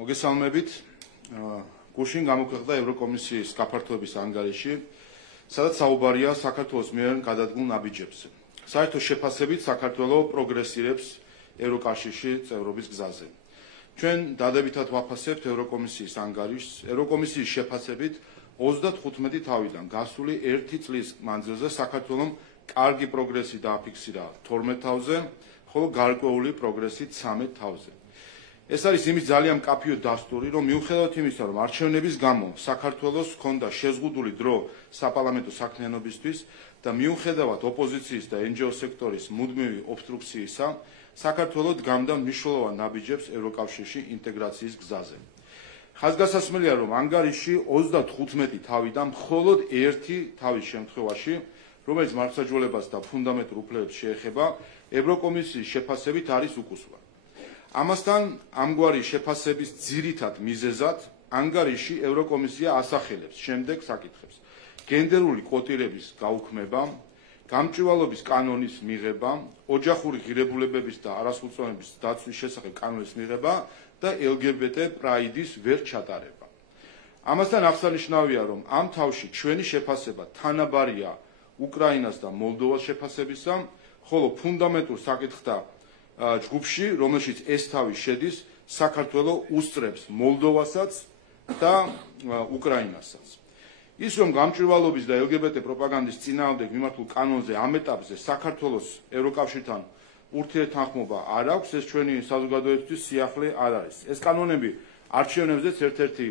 მოგესალმებით. გუშინ გამოქვეყნდა ევროკომისიის გაფართოების ანგარიში, სადაც საუბარია საქართველოს მიერ გადადგმულ ნაბიჯებზე. საერთო შეფასებით საქართველო პროგრესირებს ევროკავშირში წევრობის გზაზე. ჩვენ დადებითად ვაფასებთ ევროკომისიის ანგარიშს. ევროკომისიის შეფასებით 35 თავიდან გასული 1 წლის მანძილზე საქართველომ კარგი პროგრესი დააფიქსირა 12 თავზე, ხოლო გარკვეული პროგრესი 13 თავზე. ეს არის იმის ძალიან მკაფიო დასტური, რომ მიუხედავად იმისა, რომ არჩევნების გამო საქართველოს ჰქონდა შეზღუდული დრო საპარლამენტო საქმიანობისთვის და მიუხედავად ოპოზიციის და NGO სექტორის მუდმივი ობსტრუქციისა, საქართველო დგამდა მნიშვნელოვან ნაბიჯებს ევროკავშირში ინტეგრაციის გზაზე. ხაზგასასმელია, რომ ანგარიში 35 თავიდან მხოლოდ 1 თავის შემთხვევაში, რომელიც მართლმსაჯულებას და ფუნდამენტურ უფლებებს შეეხება, ევროკომისიის შეფასებით არის უკუსლა. ამასთან, ამგვარი შეფასების ძირითად მიზეზად ანგარიში ევროკომისია ასახელებს შემდეგ საკითხებს: გენდერული კვოტირების გაუქმება, გამჭვირვალობის კანონის მიღება, ოჯახური ღირებულებების და არასრულწლოვანების დაცვის შესახებ კანონის მიღება და LGBT პრაიდის ვერ ჩატარება. ამასთან აღსანიშნავია, რომ ამ თავში ჩვენი შეფასება თანაბარია უკრაინას და მოლდოვას შეფასებისა, ხოლო ფუნდამენტურ საკითხთა ჯგუფში, რომელშიც ეს თავი შედის, საქართველო უსწრებს მოლდოვასაც და უკრაინასაც. ის, რომ გამჭვირვალობის და LGBT პროპაგანდის წინააღმდეგ მიმართულ კანონზე ამ ეტაპზე საქართველოს ევროკავშირთან ურთიერთთანხმობა არ აქვს, ეს ჩვენი საზოგადოებისთვის სიახლე არ არის. ეს კანონები არჩევნებზეც ერთ-ერთი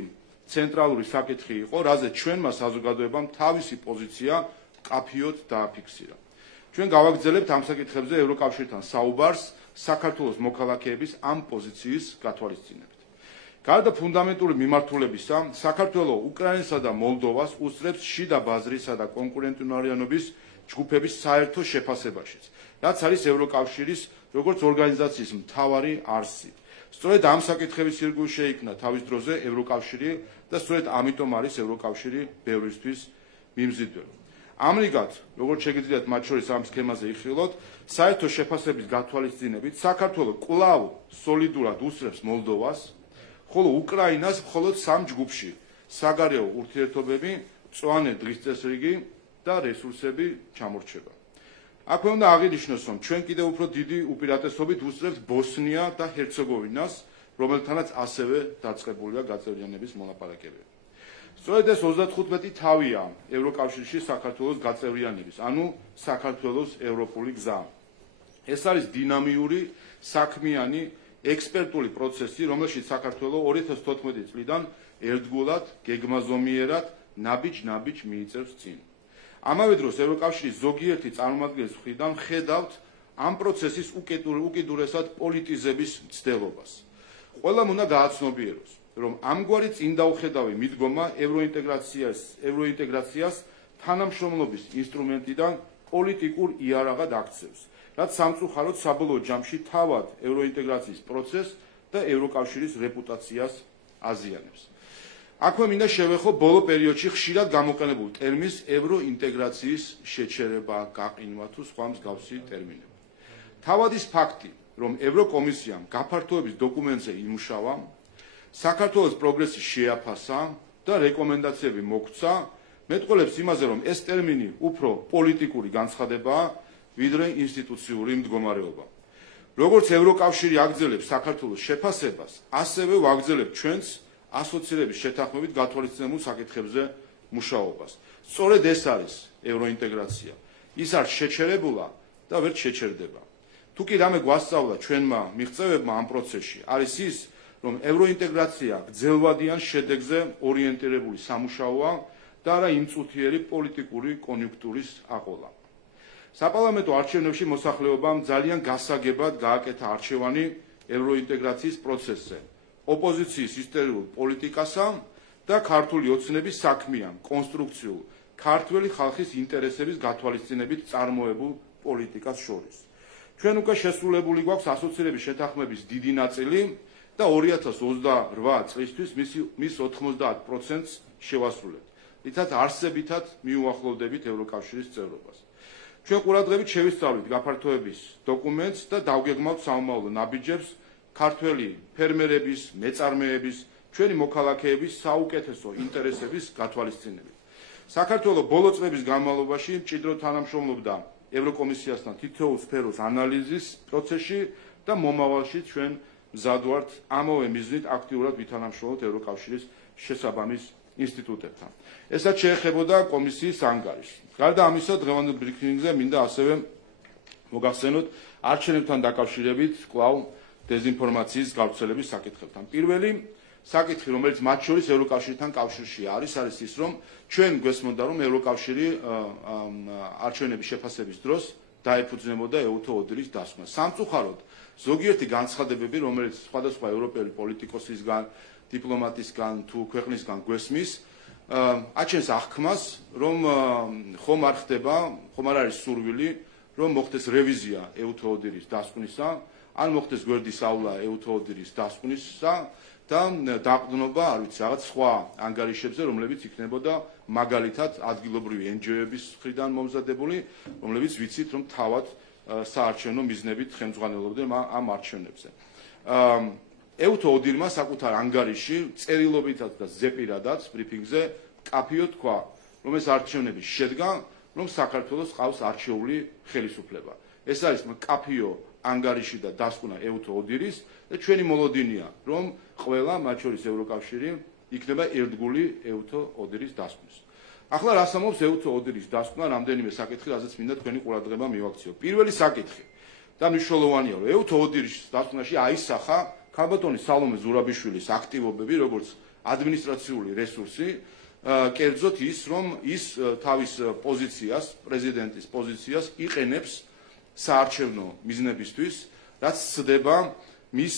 ცენტრალური საკითხი იყო, რაზეც ჩვენმა საზოგადოებამ თავისი პოზიცია მკაფიოდ დააფიქსირა. ჩვენ გავაგრძელებთ ამ საკითხებზე ევროკავშირთან საუბარს საქართველოს მოქალაქეების ამ პოზიციის გათვალისწინებით. გარდა ფუნდამენტური მიმართულებისა, საქართველო უკრაინასა და მოლდოვას უსწრებს შიდა ბაზრისა და კონკურენტუნარიანობის ჯგუფების საერთო შეფასებაშიც, რაც არის ევროკავშირის როგორც ორგანიზაციის მთავარი არსი. სწორედ ამ საკითხების ირგვლივ შეიქმნა თავის დროზე ევროკავშირი და სწორედ ამიტომ არის ევროკავშირი ბევრისთვის მიმზიდველი. ამრიგად, როგორც შეგიძლიათ მათ შორის ამ სქემაზე იხილოთ, საერთო შეფასების გათვალისწინებით საქართველო კვლავ სოლიდურად უსწრებს მოლდოვას, ხოლო უკრაინას მხოლოდ 3 ჯგუფში: საგარეო ურთიერთობები, მწვანე დღის წესრიგი და რესურსები ჩამორჩება. აქვე უნდა აღინიშნოს, რომ ჩვენ კიდევ უფრო დიდი უპირატესობით უსწრებთ ბოსნია და ჰერცეგოვინას, რომელთანაც ასევე დაწყებულია გაწევრიანების მოლაპარაკებები. სწორედ ეს 35 თავია ევროკავშირში საქართველოს გაწევრიანების, ანუ საქართველოს ევროპული გზა. ეს არის დინამიური, საქმიანი, ექსპერტული პროცესი, რომელშიც საქართველო 2014 წლიდან ერთგულად, გეგმაზომიერად, ნაბიჯ-ნაბიჯ მიიწევს წინ. ამავე დროს ევროკავშირის ზოგიერთი წარმომადგენლის მხრიდან ხედავთ ამ პროცესის უკიდურესად პოლიტიზების მცდელობას. ყველამ უნდა გააცნობიეროს, რომ ამგვარი წინდაუხედავი მიდგომა ევროინტეგრაციას თანამშრომლობის ინსტრუმენტიდან პოლიტიკურ იარაღად აქცევს, რაც სამწუხაროდ საბოლოო ჯამში თავად ევროინტეგრაციის პროცესს და ევროკავშირის რეპუტაციას აზიანებს. აქვე მინდა შევეხო ბოლო პერიოდში ხშირად გამოყენებულ ტერმინს ევროინტეგრაციის შეჩერება, გაყინვა თუ სხვა მსგავსი ტერმინები. თავად ის ფაქტი, რომ ევროკომისიამ გაფართოების დოკუმენტზე იმუშავა, საქართველოს პროგრესი შეაფასა და რეკომენდაციები მოგცა, მეტყველებს იმაზე, რომ ეს ტერმინი უფრო პოლიტიკური განცხადებაა, ვიდრე ინსტიტუციური მდგომარეობა. როგორც ევროკავშირი აგრძელებს საქართველოს შეფასებას, ასევე ვაგრძელებთ ჩვენს ასოცირების შეთანხმებით გათვალისწინებულ საკითხებზე მუშაობას. სწორედ ეს არის ევროინტეგრაცია. ის არ შეჩერებულა და ვერ შეჩერდება. თუ კი რამე გვასწავლა ჩვენმა მიღწევებმა ამ პროცესში, არის ის, რომ ევროინტეგრაცია გრძელვადიან შედეგზე ორიენტირებული სამუშაოა და არა იმწუთიერი პოლიტიკური კონიუნქტურის აყოლა. საპარლამენტო არჩევნებში მოსახლეობამ ძალიან გასაგებად გააკეთა არჩევანი ევროინტეგრაციის პროცესზე, ოპოზიციის ისტორიულ პოლიტიკასა და ქართული ოცნების საქმიან, კონსტრუქციულ, ქართველი ხალხის ინტერესების გათვალისწინებით წარმოებულ პოლიტიკას შორის. ჩვენ უკვე შესრულებული გვაქვს ასოცირების შეთანხმების დიდი ნაწილი და 2028 წლისთვის მის 90%-ს შევასრულებთ, რითაც არსებითად მიუახლოვდებით ევროკავშირის წევრობას. ჩვენ ყურადღებით შევისწავლით გაფართოების დოკუმენტს და დავგეგმავთ საომავლო ნაბიჯებს ქართველი ფერმერების, მეწარმეების, ჩვენი მოქალაქეების საუკეთესო ინტერესების გათვალისწინებით. საქართველოს ბოლო წლების განმავლობაში მჭიდრო თანამშრომლობდა ევროკომისიასთან თითოეულ სფეროს ანალიზის პროცესში და მომავალში ჩვენ მზად ვართ ამავე მიზნით აქტიურად ვითანამშრომლოთ ევროკავშირის შესაბამის ინსტიტუტებთან. ესაც შეეხებოდა კომისიის ანგარიშს. გარდა ამისა, დღევანდელ ბრიფინგზე მინდა ასევე მოგახსენოთ არჩევნებთან დაკავშირებით კვლავ დეზინფორმაციის გავრცელების საკითხებთან. პირველი საკითხი, რომელიც მათ შორის ევროკავშირთან კავშირში არის ის, რომ ჩვენ გვესმოდა, რომ ევროკავშირი არჩევნების შეფასების დროს დაეფუძნებოდა ეუთო ოდირის დასკვნა. სამწუხაროდ, ზოგიერთი განცხადებები, რომელიც სხვადასხვა ევროპელი პოლიტიკოსისგან, დიპლომატისგან თუ ქვეყნისგან გვესმის, აჩენს აღქმას, რომ ხომ არ არის სურვილი, რომ მოხდეს რევიზია ეუთო ოდირის დასკვნისა, ან მოხდეს გვერდის ავლა ეუთო ოდირის დასკვნისა და დაყრდნობა, არ ვიცი, რაღაც სხვა ანგარიშებზე, რომლებიც იქნებოდა მაგალითად ადგილობრივი NGO-ების მხრიდან მომზადებული, რომლებიც ვიცით, რომ თავად საარჩევნო მიზნებით ხელმძღვანელობდნენ ამ არჩევნებზე. ეუთო ოდირმა საკუთარ ანგარიში წერილობითაც და ზეპირადაც ბრიფინგზე კაფიო თქვა, რომ ეს არჩევნები შედგა, რომ საქართველოს ყავს არჩეული ხელისუფლება. ეს არის კაფიო ანგარიში და დასკვნა ეუთო ოდირის და ჩვენი მოლოდინია, რომ ყველა, მათ შორის ევროკავშირი, იქნება ერთგული ეუთო ოდირის დასკვნის. ახლა რას ამბობს ეუთო ოდირის დასკვნა, რამდენიმე საკითხი, რაზეც მინდა თქვენი ყურადღება მივაქციო. პირველი საკითხი და მნიშვნელოვანია, რომ ეუთო ოდირის დასკვნაში აისახა ქალბატონი სალომე ზურაბიშვილის აქტივობები, როგორც ადმინისტრაციული რესურსი, კერძოდ ის, რომ ის თავის პოზიციას, პრეზიდენტის პოზიციას იყენებს საარჩევნო მიზნებისთვის, რაც ცდება მის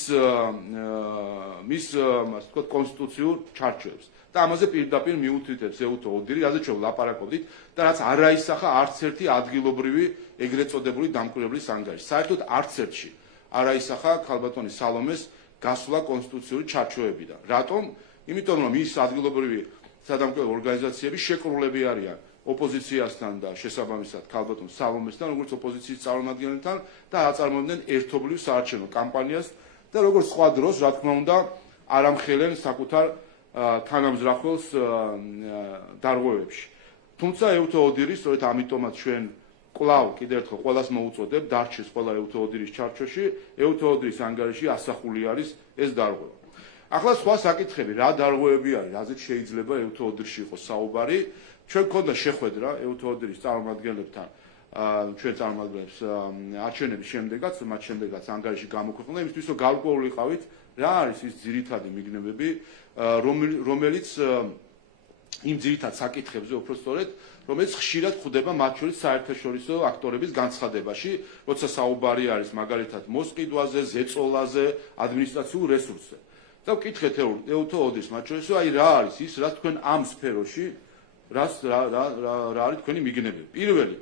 კონსტიტუციურ ჩარჩოებს. და ამაზე პირდაპირ მიუთითებს ეუთო ოდირი, რაზეც ჩვენ ვლაპარაკობდით და რაც არ აისახა არც ერთი ადგილობრივი ეგრეთ წოდებული დამკვირვებლის ანგარიში. საერთოდ არც ერთში არ აისახა ქალბატონი სალომეს გასვლა კონსტიტუციური ჩარჩოებიდან. რატომ? იმიტომ რომ ის ადგილობრივი სადამკვირვებლო ორგანიზაციები შეკრულები არიან ოპოზიციასთან და შესაბამისად ქალბატონ სალომესთან, როგორც ოპოზიციის წარმომადგენელთან და აწარმოებდნენ ერთობლივ საარჩევნო კამპანიას და როგორც სხვა დროს, რა თქმა უნდა, არ ამხელენ საკუთარ თანამზრახველს დარღვევებში. თუმცა ეუთო ოდირი, სწორედ ამიტომაც ჩვენ კვლავ კიდევ ერთხელ ყველას მოუწოდებ, დარჩეს ყველა ეუთო ოდირის ჩარჩოში, ეუთო ოდირის ანგარიში ასახული არის ეს დარღვევა. ახლა სხვა საკითხები, რა დარღვევები არის, რაზეც შეიძლება ეუთო ოდირში იყოს საუბარი. ჩვენ გქონდა შეხვედრა ეუთო ოდირის წარმომადგენლებთან, ჩვენ წარმომადგენლებს არჩევნების შემდეგაც, მათ შემდეგაც ანგარიში გამოქვეყნდა, იმისთვის რომ გავკვეულიყავით, რა არის ის ძირითადი მიგნებები, რომელიც იმ ძირითად საკითხებზე უпростоრედ, რომელიც ხშირად ხვდება მათ შორის საერთაშორისო აქტორების განცხადებაში, როცა საუბარი არის მაგალითად მოსყიდვაზე, ზეწოლაზე, ადმინისტრაციულ რესურსზე. და ვკითხეთ ეუთო ოდირს მათ შორის, აი რა არის ის, რაც თქვენ ამ სფეროში, რა არის თქვენი მიგნებები. პირველი,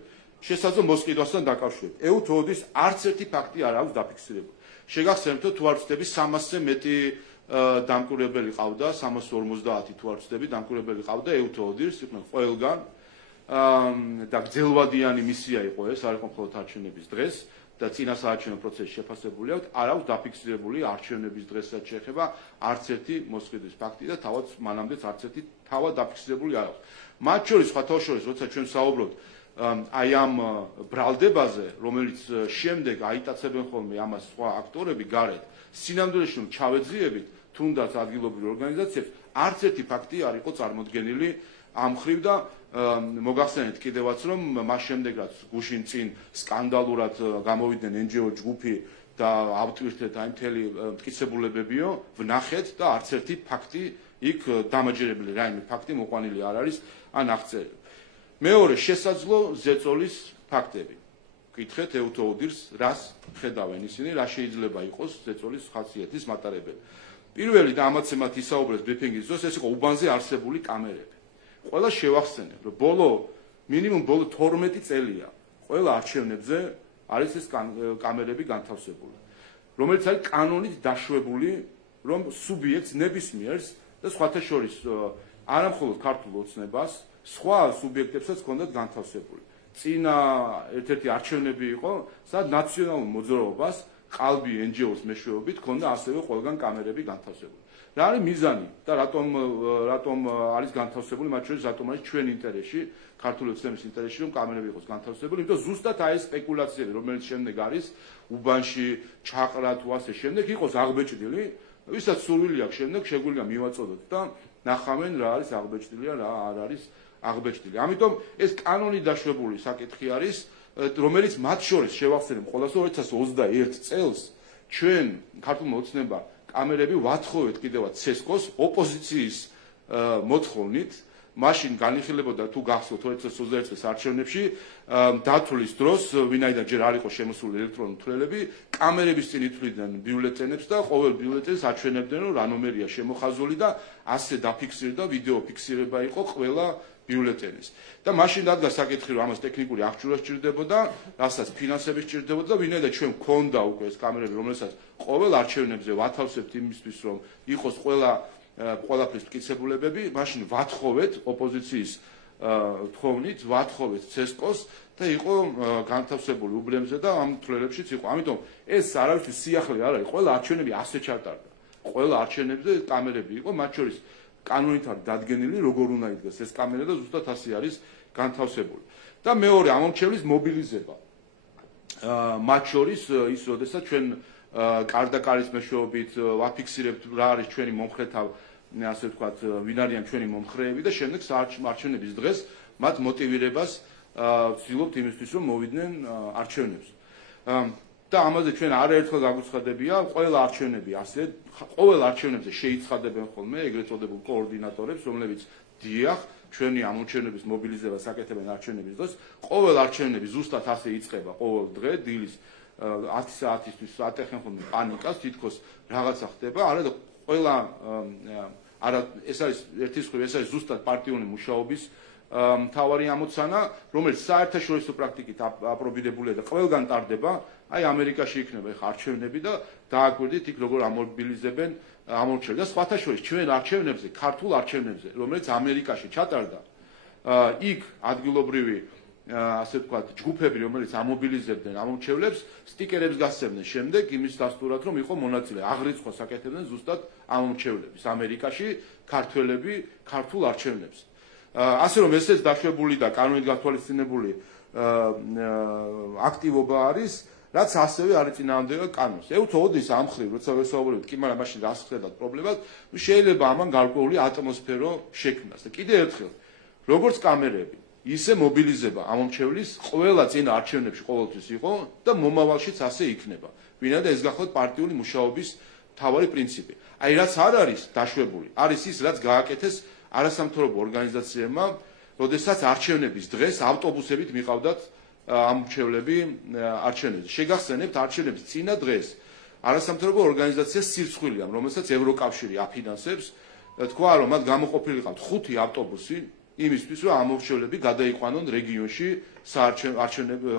შესაძლო მოსყიდვასთან დაკავშირებით. ეუთო ოდირს არც ერთი ფაქტი არ აქვს დაფიქსირებული. შეგახსენებთ, თუ არ ვცდები 300-ზე მეტი დამკვირვებელი ყავდა, 350 თუ არ ვცდები დამკვირვებელი ყავდა ეუთო ოდირს, იყვნენ ყველგან და გრძელვადიანი მისია იყო ეს, არ იყო მხოლოდ არჩევნების დღეს და წინა საარჩევნო პროცესი შეფასებული აქვს, არ აქვს დაფიქსირებული არჩევნების დღესაც შეეხება არც ერთი მოსყიდვის ფაქტი და თავად მანამდეც არც ერთი თავად დაფიქსირებული არ აქვს. მათ შორის სხვათა შორის, როცა ჩვენ საუბრობთ აი ამ ბრალდებაზე, რომელიც შემდეგ აიტაცებენ ხოლმე ამას სხვა აქტორები გარეთ, სინამდვილეში რომ ჩავეძიებით თუნდაც ადგილობრივ ორგანიზაციებს, არც ერთი ფაქტი არ იყო წარმოდგენილი ამ მხრივ და მოგახსენეთ კიდევაც რომ მას შემდეგ რაც გუშინ წინ სკანდალურად გამოვიდნენ NGO ჯგუფი და ავტვირთეთ აი მთელი მტკიცებულებებიო, ვნახეთ და არც ერთი ფაქტი იქ დამაჯერებელი რაიმე ფაქტი მოყვანილი არ არის ან აღწერილი. მეორე, შესაძლო ზეწოლის ფაქტები. ვკითხეთ ეუთო ოდირს, რას ხედავენ ისინი, რა შეიძლება იყოს ზეწოლის ხასიათის მატარებელი. პირველი და ამაც მათ ისაუბრეს ბრიფინგის დროს, ეს იყო უბანზე არსებული კამერები. ყველა შევახსენებ, რომ მინიმუმ ბოლო 12 წელია ყველა არჩევნებზე არის ეს კამერები განთავსებული, რომელიც არის კანონით დაშვებული, რომ სუბიექტს ნებისმიერს და სხვათა შორის არა მხოლოდ ქართულ ოცნებას, სხვა სუბიექტებსაც ჰქონდათ განთავსებული. წინა ერთ-ერთი არჩევნები იყო, სადაც ნაციონალურ მოძრაობას ყალბი NGO-ს მეშვეობით ქონდა ასევე ყველგან კამერები განთავსებული. რა არის მიზანი და რატომ არის განთავსებული, მათ შორის რატომ არის ჩვენ ინტერესში, ქართული ოცნების ინტერესში, რომ კამერები იყოს განთავსებული, იმიტომ ზუსტად აი ეს სპეკულაციები, რომელიც შემდეგ არის უბანში, ჩაყრა თუ ასე შემდეგ, იყოს აღბეჭდილი, ვისაც სურვილი აქვს შემდეგ შეგვიძლია მივაწოდოთ და ნახავენ რა არის აღბეჭდილი და რა არ არის აღბეჭდილი. ამიტომ ეს კანონი დაშვებული საკითხი არის, რომელიც მათ შორის შევახსენებ ყველას 2021 წელს ჩვენ ქართულმა ოცნებამ კამერები ვათხოვეთ კიდევაც ცესკოს ოპოზიციის მოთხოვნით, მაშინ განიხილებოდა თუ გახსოვთ 2021 წლის არჩევნებში დათვლის დროს, ვინაიდან ჯერ არ იყო შემოსული ელექტრონული თვლელები, კამერების წინ ითვლიდნენ ბიულეტენებს და ყოველ ბიულეტენს აჩვენებდნენ, რომ რა ნომერია შემოხაზული და ასე დაფიქსირდა, ვიდეო ფიქსირება იყო ყველა ბიულეტენის. და მაშინ დადგა საკითხი, რომ ამას ტექნიკური აღჭურვა სჭირდებოდა, რასაც ფინანსები სჭირდებოდა და ვინაიდან ჩვენ გვქონდა უკვე ეს კამერები, რომელსაც ყოველ არჩევნებზე ვათავსებთ იმისთვის, რომ იყოს ყველაფრის მტკიცებულებები, მაშინ ვათხოვეთ ოპოზიციის თხოვნით, ვათხოვეთ ცესკოს და იყო განთავსებული უბრემზე და ამ თვლებშიც იყო. ამიტომ ეს არავისთვის სიახლე არ არის, ყველა არჩევნები ასე ჩატარდა. ყველა არჩევნებზე კამერები იყო, მათ შორის კანონით არის დადგენილი, როგორ უნდა იდგეს ეს კამერა და ზუსტად ასე არის განთავსებული. და მეორე ამომრჩევლის მობილიზება. მათ შორის ის, როდესაც ჩვენ კარდაკარის მეშვეობით ვაფიქსირებთ რა არის ჩვენი მომხრეთა, ასე ვთქვათ, ვინ არიან ჩვენი მომხრეები და შემდეგ არჩევნების დღეს მათ მოტივირებას ვცდილობთ იმისთვის, რომ მოვიდნენ არჩევნებზე. და ამაზე ჩვენ არაერთხელ გაგვცხადებია, ყველა არჩევნები ასე, ყოველ არჩევნებზე შეიცხადებენ ხოლმე ეგრეთ წოდებულ კოორდინატორებს, რომლებიც დიახ, ჩვენი ამორჩევნების მობილიზებას აკეთებენ არჩევნების დროს, ყოველ არჩევნები ზუსტად ასე იწყება ყოველ დღე, დილის 10 საათისთვის ატეხენ ხოლმე პანიკას, თითქოს რაღაცა ხდება, არა და ყველა არა ეს არის ერთის მხრივ ეს არის ზუსტად პარტიული მუშაობის მთავარი ამოცანა, რომელიც საერთაშორისო პრაქტიკით აპრობირებულია და ყველგან ტარდება, აი ამერიკაში იქნება ხა არჩევნები და დააკვირდით იქ როგორ ამობილიზებენ ამორჩევლებს და სხვათა შორის ჩვენ არჩევნებზე, ქართულ არჩევნებზე, რომელიც ამერიკაში ჩატარდა, იქ ადგილობრივი ასე ვთქვათ, ჯგუფები, რომელიც ამობილიზებდნენ ამორჩევლებს, სტიკერებს გასცემდნენ შემდეგ იმის დასტურად, რომ იყო მონაწილე, აღრიცხვას აკეთებდნენ ზუსტად ამორჩევლების ამერიკაში, ქართველები ქართულ არჩევნებზე. ასე რომ ესეც დაშვებული და კანონით გათვალისწინებული აქტივობა არის, რაც ასევე არის წინააღმდეგა კანონს. ეუთოოდის ამ ხრივ, როცა ვესაუბრებთ, კი მაგრამ მაშინ რას ხდება პრობლემას, შეიძლება ამან გარკვეული ატმოსფერო შექმნას. და კიდევ ერთხელ, როგორც კამერები, ისე მობილიზება ამომრჩევლის ყველა წინა არჩევნებში ყოველთვის იყო და მომავალშიც ასე იქნება. ვინაიდან ეს გახლავთ პარტიული მუშაობის მთავარი პრინციპი. აი რაც არ არის დაშვებული, არის ის, რაც გააკეთეს არასამთავრობო ორგანიზაციებმა, როდესაც არჩევნების დღეს ავტობუსებით მიყავდათ ამორჩევლები არჩევნებზე. შეგახსენებთ არჩევნების წინა დღეს არასამთავრობო ორგანიზაცია სირცხვილიამ, რომელსაც ევროკავშირი აფინანსებს, თქვა, რომ მათ გამოყოფილი ყავთ 5 ავტობუსი იმისთვის, რომ ამორჩევლები გადაიყვანონ რეგიონში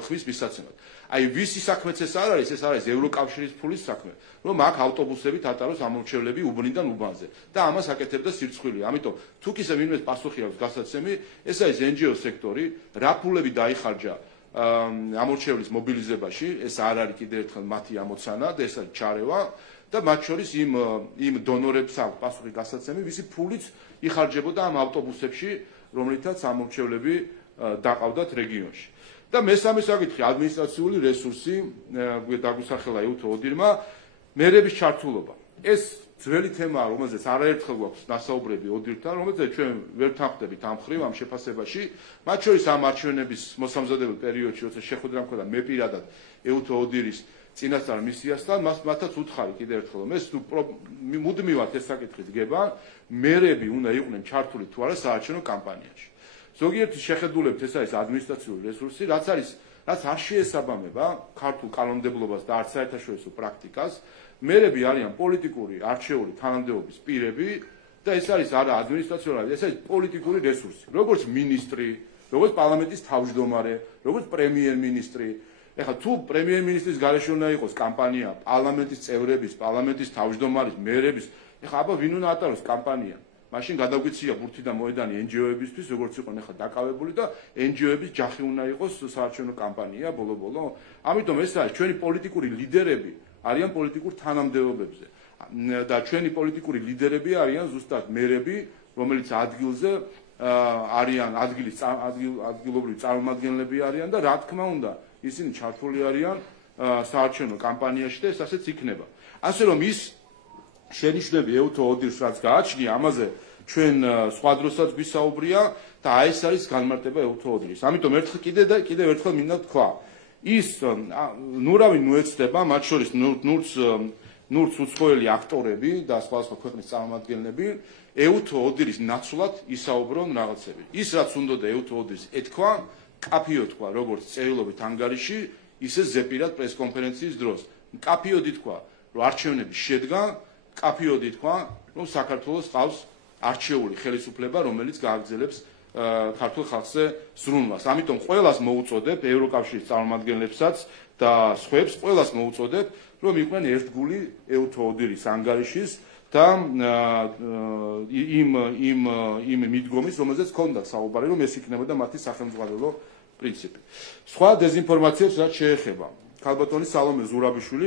ხმის მისაცემად. აი ვისი საქმეც ეს არ არის, ეს არის ევროკავშირის ფულის საქმე, რომ აქ ავტობუსებით ატაროს ამორჩევლები უბნიდან უბანზე და ამას აკეთებდა სირცხვილი. ამიტომ თუ კი ვინმეს პასუხი აქვს გასაცემი, ეს არის NGO სექტორი, რა ფულები დაიხარჯა ამორჩევლის მობილიზებაში, ეს არ არის კიდევ ერთხელ მათი ამოცანა და ეს არის ჩარევა და მათ შორის იმ დონორებს აქვს პასუხი გასაცემი, ვისი ფულიც იხარჯებოდა ამ ავტობუსებში, რომლითაც ამორჩევლები დაყავდათ რეგიონში. და მესამე საკითხი ადმინისტრაციული რესურსი, დაგუსახელა ეუთოოდირმა, მერების ჩართულობა. ეს ძველი თემაა, რომელზეც არაერთხელ გვაქვს ნასაუბრები ოდირთან, რომელზეც ჩვენ ვერ თანხმდებით ამ ხრივ ამ შეფასებაში, მათ შორის ამ არჩევნების მოსამზადებელ პერიოდში, როცა შეხვედრა მქონდა მე პირადად ეუთოოდირის წინასწარ მისიასთან, მათაც უთხარი კიდევ ერთხელ, რომ ეს მუდმივად ეს საკითხი დგება, მერები უნდა იყვნენ ჩართული თუ არა საარჩევნო კამპანიაში. ზოგიერთი შეხედულებით ეს არის ადმინისტრაციული რესურსი, რაც არ შეესაბამება ქართულ კანონმდებლობას და არც საერთაშორისო პრაქტიკას. მერები არიან პოლიტიკური არჩეული თანამდებობის პირები და ეს არის არა ადმინისტრაციული, ეს არის პოლიტიკური რესურსი. როგორც მინისტრი, როგორც პარლამენტის თავმჯდომარე, როგორც პრემიერ-მინისტრი. ეხლა თუ პრემიერ-მინისტრის გარეშე უნდა იყოს კამპანია პარლამენტის წევრების, პარლამენტის თავმჯდომარის, მერების, ეხლა აბა ვინ უნდა ატაროს კამპანია? მაშინ გადაგვიცია ბურთი და მოედანი NGO-ებისთვის, როგორც იყო ეხლა დაკავებული და NGO-ების ჯახი უნდა იყოს საარჩევნო კამპანია ბოლო-ბოლო. ამიტომ ეს არის ჩვენი პოლიტიკური ლიდერები, არიან პოლიტიკურ თანამდებობებზე. და ჩვენი პოლიტიკური ლიდერები არიან ზუსტად მერები, რომელიც ადგილზე არიან ადგილობრივი წარმომადგენლები არიან და რა თქმა უნდა, ისინი ჩართული არიან საარჩევნო კამპანიაში და ეს ასეც იქნება. ასე რომ ის შენიშვნები ეუთო ოდირს რაც გააჩნია, ამაზე ჩვენ სხვა დროსაც გვისაუბრია და აი ეს არის განმარტება ეუთო ოდირის. ამიტომ კიდევ ერთხელ მინდა თქვა, ის ნურავი ნუეცდება, მათ შორის ნურც უცხოელი აქტორები და სხვადასხვა ქვეყნის წარმომადგენლები ეუთო ოდირის ნაცვლად ისაუბრონ რაღაცები. ის რაც უნდა ეუთო ოდირის ეთქვა, კაფიო თქვა, როგორც წერილობით ანგარიში, ისე ზეპირად პრესკონფერენციის დროს. კაფიოდ ითქვა, რომ არჩევნები შედგა, კაფიოდ ითქვა, რომ საქართველოს ყავს არჩეული ხელისუფლება, რომელიც გააგრძელებს ქართულ ხალხზე ზრუნვას. ამიტომ ყველას მოუწოდებ, ევროკავშირის წარმომადგენლებსაც და სხვებს, ყველას მოუწოდებ, რომ იყვნენ ერთგული ეუთო ოდირის ანგარიშის და იმ მიდგომის, რომელზეც ჰქონდათ საუბარი, რომ ეს იქნებოდა მათი სახელმძღვანელო პრინციპი. სხვა დეზინფორმაციებს რაც შეეხება, ქალბატონი სალომე ზურაბიშვილი,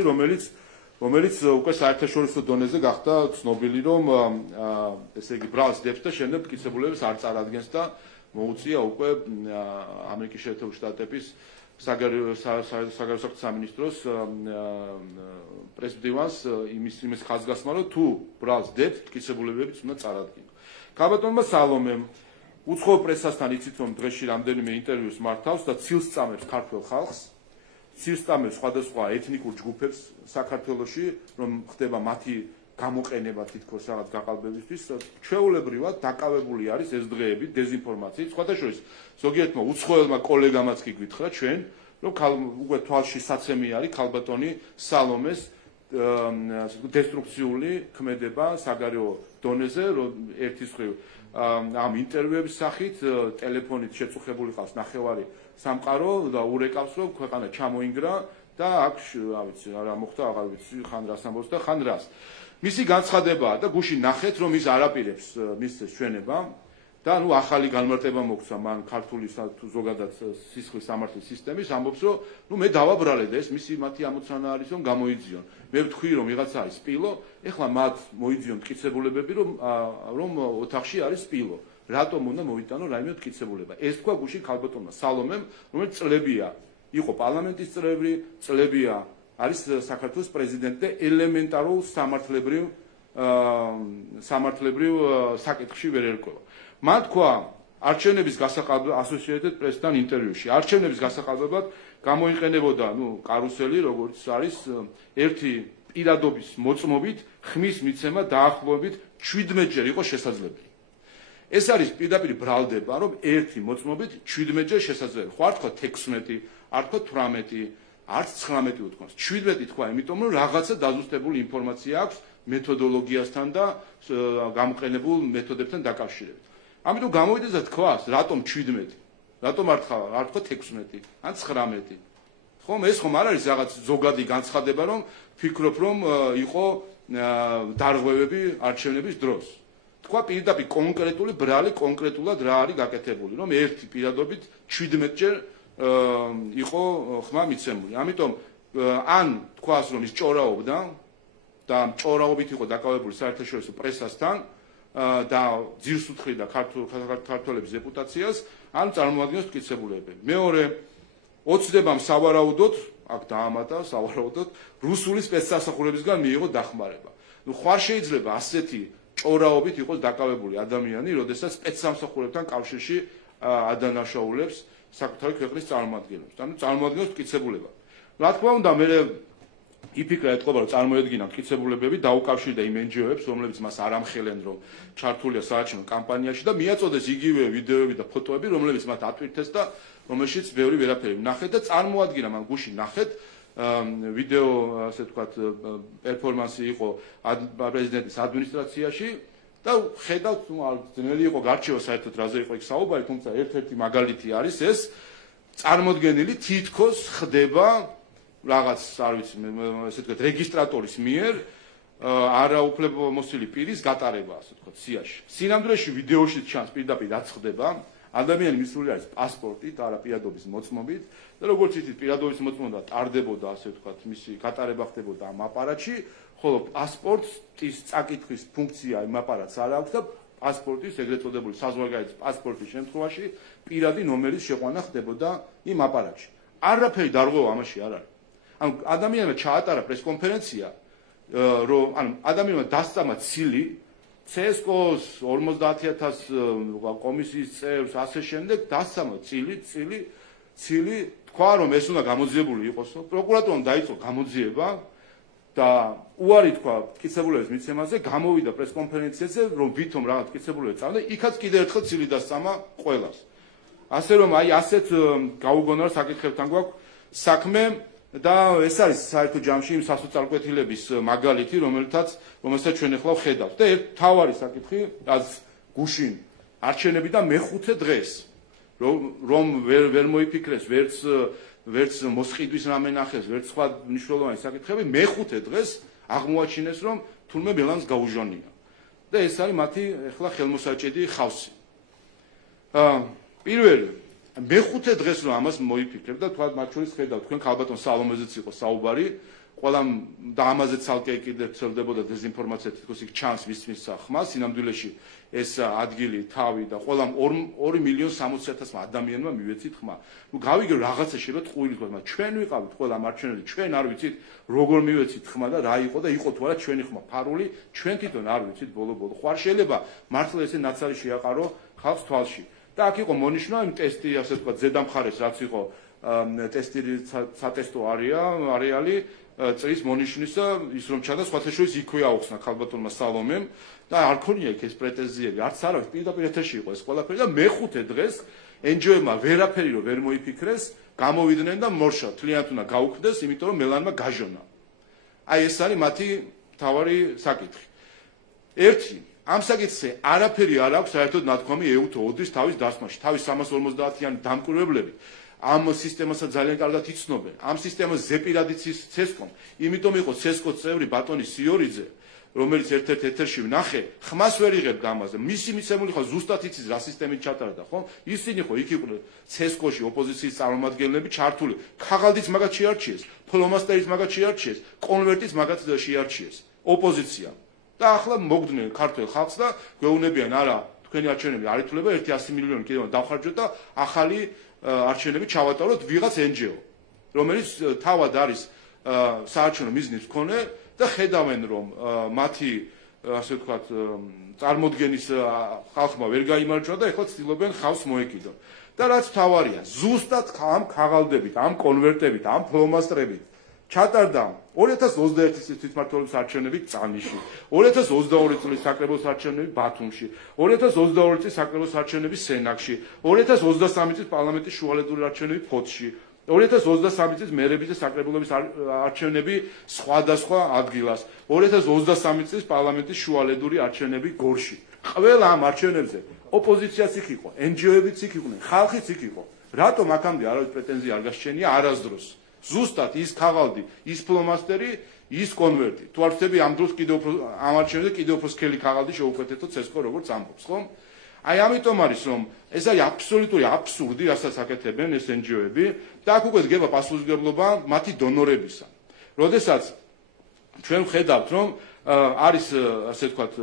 რომელიც უკვე საერთაშორისო დონეზე გახდა ცნობილი, რომ ესე იგი ბრალს დებს და შემდეგ მტკიცებულებას არ წარადგენს და მოუწია უკვე ამერიკის შეერთებული შტატების საგარეო საქმეთა სამინისტროს პრეზიდენტს იმის ხაზგასმა, რომ თუ ბრალს დებს, მტკიცებულებებიც უნდა წარადგინო. ქალბატონმა სალომემ უცხოურ პრესასთან იცით, რომ დღეში რამდენიმე ინტერვიუს მართავს და ცილს წამებს ქართულ ხალხს, ცილს წამებს სხვადასხვა ეთნიკურ ჯგუფებს საქართველოში, რომ ხდება მათი გამოყენება თითქოს რაღაც გაყალბებისთვის, ჩვეულებრივად დაკავებული არის ეს დღეები დეზინფორმაციით. სხვათა შორის ზოგიერთმა უცხოელმა კოლეგამაც კი გითხრა ჩვენ, რომ უკვე თვალში საცემი არის ქალბატონი სალომეს დესტრუქციული ქმედება საგარეო დონეზე, რომ ერთის მხრივ ამ ინტერვიუების სახით ტელეფონით შეწუხებული ყავს ნახევარი სამყარო და ურეკავს, რომ ქვეყანა ჩამოინგრა და აქ რა ვიცი რა მოხდა, აღარ ვიცი, ხან რას ამბობს და ხან რას. მისი განცხადებაა და გუშინ ნახეთ, რომ ის არაპირებს მისცეს ჩვენება და ნუ ახალი განმარტება მოგცა მან ქართული ზოგადად სისხლის სამართლის სისტემის, ამბობს, რომ ნუ მე დავაბრალე და ეს მათი ამოცანა არის, რომ გამოიძიონ. მე ვთქვი, რომ ვიღაცა არის სპილო, ეხლა მათ მოიძიონ მტკიცებულებები, რომ ოთახში არის სპილო. რატომ უნდა მოიტანო რაიმე მტკიცებულება? ეს თქვა გუშინ ქალბატონმა სალომემ, რომელიც წლებია, იყო პარლამენტის წლებია, არის საქართველოს პრეზიდენტი და ელემენტარულ სამართლებრივ საკითხში ვერ ერკვევა. მან თქვა არჩევნების გასაყალბებლად Associated Press-თან ინტერვიუში, არჩევნების გასაყალბებლად გამოიყენებოდა, კარუსელი, როგორც არის ერთი პირადობის მოწმობით ხმის მიცემა დაახლოებით 17-ჯერ იყო შესაძლებელი. ეს არის პირდაპირ ბრალდება, რომ ერთი მოწმობით 17-ჯერ შესაძლებელი. ხო არ თქვა 16, არ თქვა 18, არც 19 უთქვას. 17 თქვა, იმიტომ რომ რაღაცა დაზუსტებული ინფორმაცია აქვს მეთოდოლოგიასთან და გამოყენებულ მეთოდებთან დაკავშირებით. ამიტომ გამოვიდეს და თქვას, რატომ 17? რატომ არ თქვა 16 ან 19? ხომ ეს ხომ არ არის რაღაც ზოგადი განცხადება, რომ ფიქრობ, რომ იყო დარღვევები არჩევნების დროს. თქვა პირდაპირ კონკრეტული ბრალი კონკრეტულად რა არის გაკეთებული, რომ ერთი პირადობით 17-ჯერ იყო ხმა მიცემული. ამიტომ ან თქვას, რომ ის ჭორაობდა და ჭორაობით იყო დაკავებული საერთაშორისო პრესასთან და ძირს უთხრიდა ქართველების რეპუტაციას, ან წარმოადგენს მტკიცებულებები. მეორე, ოცნებამ სავარაუდოდ, აქ დაამატა სავარაუდოდ, რუსული სპეცსასახურებისგან მიიღო დახმარება. ხარ შეიძლება ასეთი ჭორაობით იყოს დაკავებული ადამიანი, როდესაც სპეცსამსახურებთან კავშირში ადანაშაულებს საკუთარი ქვეყნის წარმომადგენლებს. ანუ წარმოადგენს მტკიცებულება. რა თქმა უნდა, მე იფიქრა ეთყობა, რომ წარმოედგინა მტკიცებულებები დაუკავშირდა იმ NGO-ებს, რომლებიც მას არ ამხელენ, რომ ჩართულია საარჩევნო კამპანიაში და მიაწოდეს იგივე ვიდეოები და ფოტოები, რომლებიც მათ ატვირთეს და რომელშიც ბევრი ვერაფერი ვნახეთ და წარმოადგინა მან გუშინ ნახეთ ვიდეო, ასე ვთქვათ, პერფორმანსი იყო პრეზიდენტის ადმინისტრაციაში და ხედავთ, ძნელი იყო გარჩევა საერთოდ რაზე იყო იქ საუბარი, თუმცა ერთ-ერთი მაგალითი არის ეს წარმოდგენილი თითქოს ხდება რაღაც, არ ვიცი, ასე ვთქვათ, რეგისტრატორის მიერ არაუფლებამოსილი პირის გატარება, ასე ვთქვათ, სიაში. სინამდვილეში ვიდეოში ჩანს პირდაპირ რაც ხდება, ადამიანი მისული არის პასპორტით, არა პირადობის მოწმობით და როგორც იცით, პირადობის მოწმობა ტარდებოდა, ასე ვთქვათ, მისი გატარება ხდებოდა ამ აპარატში, ხოლო პასპორტის წაკითხვის ფუნქცია იმ აპარატს არ აქვს და პასპორტის, ეგრეთ წოდებული საზღვარგარეთის პასპორტის შემთხვევაში პირადი ნომერის შეყვანა ხდებოდა იმ აპარატში. არაფერი დარღვევა ამაში არ არის. ანუ ადამიანმა ჩაატარა პრესკონფერენცია, რომ ანუ ადამიანმა დასწამა ცილი CSKO-ს 50,000 კომისიის წევრს ასე შემდეგ დასწამა ცილი თქვა რომ ეს უნდა გამოძიებული იყოსო. პროკურატურამ დაიწყო გამოძიება და უარი თქვა მტკიცებულების მიცემაზე, გამოვიდა პრესკონფერენციაზე, რომ ვითომ რაღაც მტკიცებულები წავიდა, იქაც კიდევ ერთხელ ცილი დასწამა ყველას. ასე რომ აი ასეთ გაუგონარ საკითხებთან გვაქვს საქმე და ეს არის საერთო ჯამში იმ სასოწარკვეთილების მაგალითი, რომელსაც ჩვენ ახლა ვხედავთ. და ერთ თავარი საკითხი, რაც გუშინ არჩევნები და მეხუთე დღეს, რომ ვერ მოიფიქრეს, ვერც მოსყიდვის რამე ნახეს, ვერც სხვა მნიშვნელოვანი საკითხები, მეხუთე დღეს აღმოაჩინეს, რომ თურმე ბელანს გაუჟონია. და ეს არის მათი ახლა ხელმოსაჭედი ხავსი. პირველი მეხუთე დღეს რომ ამას მოიფიქრებ და თქვა მათ შორის ხედავ თქვენ ქალბატონ სალომეზეც იყო საუბარი, ყველამ და ამაზე ცალკე კიდევ ვრცელდებოდა დეზინფორმაცია, თითქოს იქ ჩანს მის ხმა, სინამდვილეში ეს ადგილი, თავი და ყველამ 2,60,000 ადამიანმა მივეცით ხმა. ნუ გავიგე რაღაცა შეიძლება ტყუილი თქვა, მაგრამ ჩვენ ვიყავით ყველა მარჩენელი, ჩვენ არ ვიცით როგორ მივეცით ხმა და რა იყო და იყო თუ არა ჩვენი ხმა ფარული, ჩვენ თვითონ არ ვიცით ბოლო-ბოლო. ხო არ შეიძლება მართლა ესე ნაცარი შეაყარო ხალხს თვალში. და აქ იყო მონიშნა იმ ტესტი, ასე ვთქვათ, ზედამხარეს, რაც იყო ტესტი სატესტო არეალი წრის მონიშნის და ის რომ ჩანდა სხვათა შორის იქვე აუხსნა ქალბატონმა სალომემ და არ ქონია იქ ეს პრეტენზიები, არც არავის პირდაპირ ეთერში იყო ეს ყველაფერი და მეხუთე დღეს NGO-მა ვერაფერი რომ ვერ მოიფიქრეს, გამოვიდნენ და მორშა თლიანად უნდა გაუქმდეს, იმიტომ რომ მელანმა გაჟონა. აი ეს არის მათი მთავარი საკითხი. ერთი ამ საკითხზე არაფერი არ აქვს საერთოდ ნათქვამი EU-თვის თავის დასმაში, თავის 350-იანი დამკვირვებლები ამ სისტემასაც ძალიან კარგად იცნობენ. ამ სისტემას ზეპირადიც CSKO-მ, იმიტომ იყო CSKO-ს წევრი ბატონი სიორიძე, რომელიც ერთ-ერთ ეთერში ვნახე, ხმას ვერ იღებდა ამაზე. მისი მიცემული ხო ზუსტად იცის რა სისტემით ჩატარდა, ხო? ისინი ხო იქ იყვნენ CSKO-ში ოპოზიციის წარმომადგენლები ჩართული. ქაღალდიც მაგათ შეარჩიეს, ფლომასტერიც მაგათ შეარჩიეს, კონვერტიც მაგათ შეარჩიეს. ოპოზიცია. და ახლა მოგდნენ ქართულ ხალხს და გვეუბნებიან, არა, თქვენი არჩევნები არ ითვლება, 100 მილიონი კიდევ დავხარჯოთ და ახალი არჩევნები ჩავატაროთ ვიღაც NGO, რომელიც თავად არის საარჩევნო მიზნის მქონე და ხედავენ, რომ მათი, ასე ვთქვათ, წარმოდგენის ხალხმა ვერ გაიმარჯვა და ეხლა ცდილობენ ხავს მოეკიდონ. და რაც თავარია, ზუსტად ამ ქაღალდებით, ამ კონვერტებით, ამ ფლომასტრებით ჩატარდა 2021 წლის თვითმმართველობის არჩევნები წანიში, 2022 წლის საკრებულოს არჩევნები ბათუმში, 2022 წლის საკრებულოს არჩევნები სენაკში, 2023 წლის პარლამენტის შუალედური არჩევნები ფოთში, 2023 წლის მერების და საკრებულების არჩევნები სხვადასხვა ადგილას, 2023 წლის პარლამენტის შუალედური არჩევნები გორში. ყველა ამ არჩევნებზე ოპოზიციაც იქ იყო, NGO-ებიც იქ იყვნენ, ხალხიც იქ იყო. რატომ აქამდე არავის პრეტენზია არ გასჩენია არასდროს? ზუსტად ის ქაღალდი, ის ფლომასტერი, ის კონვერტი. თუ არ ვწდები ამ დროს კიდევ ამ არჩევნებზე კიდევ უფრო სქელი ქაღალდი შეუკვეთეთო CSKO როგორც ამბობს, ხო? აი ამიტომ არის რომ ეს არის აბსოლუტური აბსურდი, რასაც აკეთებენ ეს NGO-ები და აქ უკვე დგება პასუხისმგებლობა მათი დონორებისა. როდესაც ჩვენ ვხედავთ რომ არის ასე ვთქვათ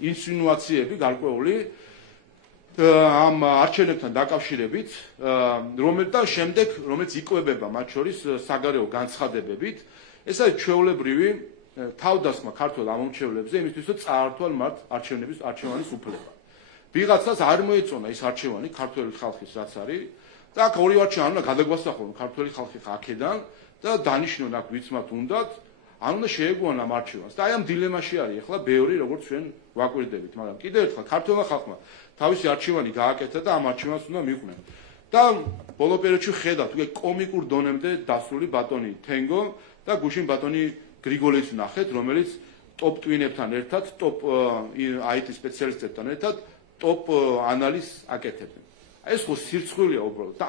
ინსინუაციები გარკვეული ამ არჩევნებთან დაკავშირებით, და შემდეგ რომელიც იკვებება მათ შორის საგარეო განცხადებებით, ეს არის ჩვეულებრივი თავდასხმა ქართველ ამომრჩევლებზე იმისთვის, რომ წაართვან მათ არჩევანის უფლება. ვიღაცას არ მოეწონა ის არჩევანი ქართველი ხალხის რაც არის და აქ ორი არჩევანი უნდა გადაგვასახელონ ქართველი ხალხი აქედან და დანიშნონ აქ ვიც მათ უნდათ, ან უნდა შეეგუონ ამ არჩევანს. და აი ამ დილემაში არის ახლა ბევრი როგორც ჩვენ ვაკვირდებით, მაგრამ კიდევ ერთხელ ქართველმა ხალხმა თავისი არჩევანი გააკეთა და ამ არჩევანს უნდა მიყვნენ. და ბოლო პერიოდში ხედავთ, უკვე კომიკურ დონემდე დასული ბატონი თენგო და გუშინ ბატონი გრიგოლიც ნახეთ, რომელიც ტოპ ტვინებთან ერთად, ტოპ IT სპეციალისტებთან ერთად ტოპ ანალიზს აკეთებდნენ. ეს ხო სირცხვილია უბრალოდ. და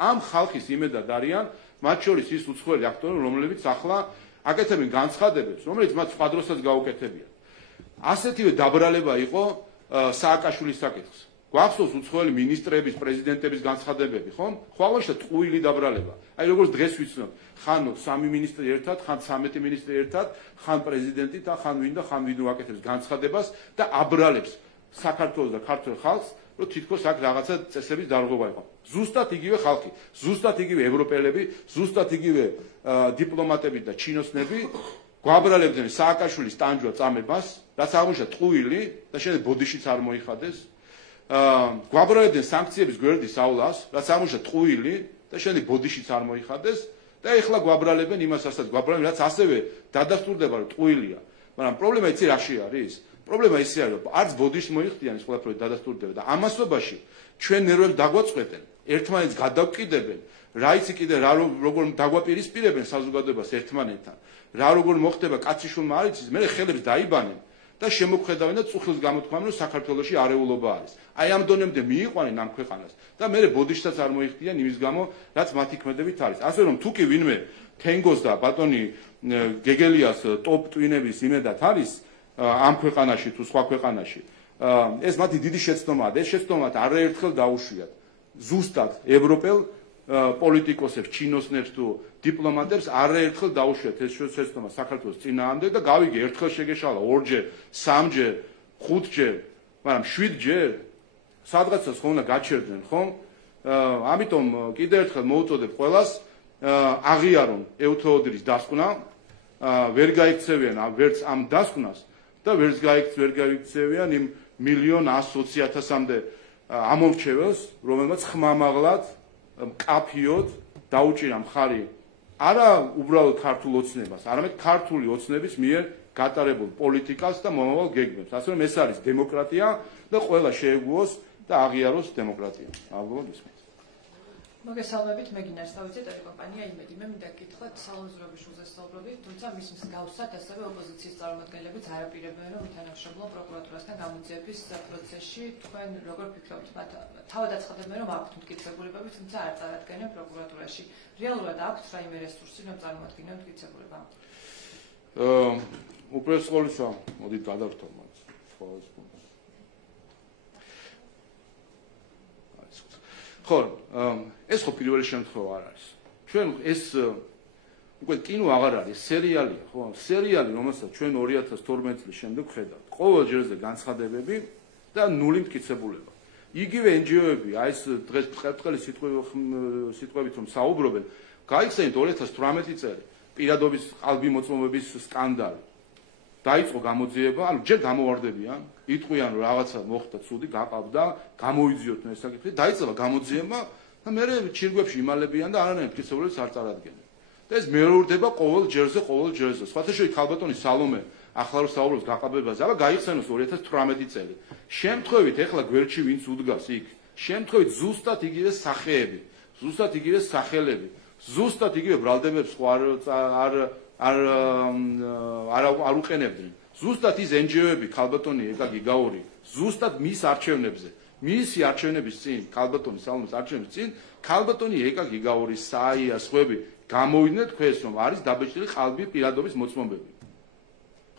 ამ ხალხის იმედად არიან, მათ შორის ის უცხოელი აქტორები, რომლებიც ახლა აკეთებენ განცხადებებს, რომელიც მათ სხვა დროსაც გაუკეთებიან. ასეთივე დაბრალება იყო სააკაშვილის საკითხს. გვახსოვს უცხოელი მინისტრების, პრეზიდენტების განცხადებები, ხო? ხვალაშა ტყუილი დაბრალება. აი როგორც დღეს ვიცნობ, ხან 3 მინისტრი ერთად, ხან 13 მინისტრი ერთად, ხან პრეზიდენტი და ხან ვინ უაკეთებს განცხადებას და აბრალებს საქართველოს და ქართულ ხალხს, რომ თითქოს აქ რაღაცა წესების დარღვევა იყო. ზუსტად იგივე ხალხი, ზუსტად იგივე ევროპელები, ზუსტად იგივე დიპლომატები და ჩინოსნები გვაბრალებდნენ სააკაშვილის ტანჯვა წამებას, რაც აღმოჩნდა ტყუილი და შემდეგ ბოდიშიც არ მოიხადეს. გვაბრალებდნენ სანქციების გვერდის ავლას, რაც აღმოჩნდა ტყუილი და შემდეგ ბოდიშიც არ მოიხადეს და ეხლა გვაბრალებენ იმას, რასაც გვაბრალებენ, რაც ასევე დადასტურდება, რომ ტყუილია. მაგრამ პრობლემა იცი რაში არის? პრობლემა ისე არის, რომ არც ბოდიშს მოიხდიან ის ყველაფერი დადასტურდება და ამასობაში ჩვენ ნერვებს დაგვაწყვეტენ, ერთმანეთს გადავკიდებენ, რა იცი კიდე რა როგორ დაგვაპირისპირებენ საზოგადოებას ერთმანეთთან, რა როგორ მოხდება კაციშვილმა არ იცის, მე ხელებს დაიბანენ და შემოქმედავენ და წუხილს გამოთქვამენ, რომ საქართველოში არეულობა არის. აი ამ დონემდე მიიყვანენ ამ ქვეყანას და მე ბოდიშსაც არ მოიხდიან იმის გამო, რაც მათი ქმედებით არის. ასე რომ თუ კი ვინმე თენგოს და ბატონი გეგელიას ტოპ ტვინების იმედად არის ამ ქვეყანაში თუ სხვა ქვეყანაში, ეს მათი დიდი შეცდომაა და ეს შეცდომა არაერთხელ დაუშვიათ. ზუსტად ევროპელ პოლიტიკოსებს, ჩინოსნებს თუ დიპლომატებს არაერთხელ დაუშვიათ ეს შეცდომა საქართველოს წინააღმდეგ და გავიგე ერთხელ შეგეშალა, ორჯერ, სამჯერ, ხუთჯერ, მაგრამ 7ჯერ სადღაცას ხომ უნდა გაჩერდნენ, ხომ? ამიტომ კიდევ ერთხელ მოვუწოდებ ყველას აღიარონ ევთოოდრის დასკვნა, ვერ გაიქცევიან ვერც ამ დასკვნას და ვერ გაიქცევიან იმ 1,120,000-მდე ამომრჩეველს, რომელმაც ხმამაღლად, მკაფიოდ დაუჭირა მხარი არა უბრალოდ ქართულ ოცნებას, არამედ ქართული ოცნების მიერ გატარებულ პოლიტიკას და მომავალ გეგმებს. ასე რომ ეს არის დემოკრატია და ყველა შეეგუოს და აღიაროს დემოკრატია. ალბათ ისმის. მოგესალმებით, მე გინარს თავისი ტელეკომპანია იმედი. მე მინდა გითხრათ სალონზრობის უზესწავლობით, თუმცა მის მსგავსად ასევე ოპოზიციის წარმომადგენლებიც არაპირებენ, რომ თანამშრომლობ პროკურატურასთან გამოძიების პროცესში. თქვენ როგორ ფიქრობთ, მათ თავად აცხადებენ, რომ აქვთ მტკიცებულებები, თუმცა არ წარადგენენ პროკურატურაში. რეალურად აქვთ რაიმე რესურსი, რომ წარმოადგინონ მტკიცებულება? უპირველეს ყოვლისა, მოდით გადავთვალ მას. ხო, ეს ხო პირველი შემთხვევა არ არის. ჩვენ ეს უკვე კინო აღარ არის, სერიალია, ხო? სერიალი, რომელსაც ჩვენ 2012 წლის შემდეგ ხედავთ. ყოველ ჯერზე განცხადებები და ნული მტკიცებულება. იგივე NGO-ები, აი ეს დღეს ბრწყინვალე სიტყვებით რომ საუბრობენ, გაიხსენეთ 2018 წელი პირადობის ყალბი მოწმობების სკანდალი. დაიწყო გამოძიება, ანუ ჯერ გამოვარდებიან, იტყვიან რომ რაღაცა მოხდა ცუდი, გაყავდა, გამოიძიოთ ეს საკითხი, დაიწყება გამოძიება და მე ჩირგვებში იმალებიან და არანაირ მტკიცებულებას არ წარადგენენ. და ეს მეორდება ყოველ ჯერზე. სხვათა შორის ქალბატონი სალომე ახლა რომ საუბრობს გაყაბებაზე, აბა გაიხსენოს 2018 წელი. შემთხვევით ეხლა გვერდში ვინც უდგას იქ, შემთხვევით ზუსტად იგივე სახეები, ზუსტად იგივე სახელები, ზუსტად იგივე ბრალდებებს არ უყენებდნენ. ზუსტად ის NGO-ები, ქალბატონი ეკა გიგაური, ზუსტად მის არჩევნებზე, მისი არჩევნების წინ, ქალბატონი სალომეს არჩევნების წინ, ქალბატონი ეკა გიგაური, საია, სხვები გამოვიდნენ თქვენს რომ არის დაბეჭდილი ყალბი პირადობის მოწმობები.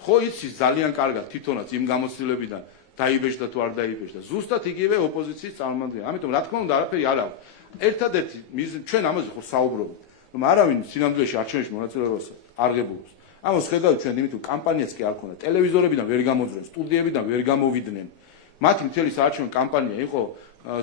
ხო იცის ძალიან კარგად თვითონაც იმ გამოცდილებიდან დაიბეჭდა თუ არ დაიბეჭდა. ზუსტად იგივე ოპოზიციის წარმომადგენელი. ამიტომ რა თქმა უნდა არაფერი არ აქვს. ერთადერთი ჩვენ ამაზე ხო საუბრობთ, რომ არავინ სინამდვილეში არჩევნებში მონაწილეობას არ ღებულობს. ამას ხედავთ ჩვენ, იმიტომ კამპანიაც კი არ ქონდა. ტელევიზორებიდან ვერ გამოძრენ, სტუდიებიდან ვერ გამოვიდნენ. მათი მთელი საარჩევნო კამპანია იყო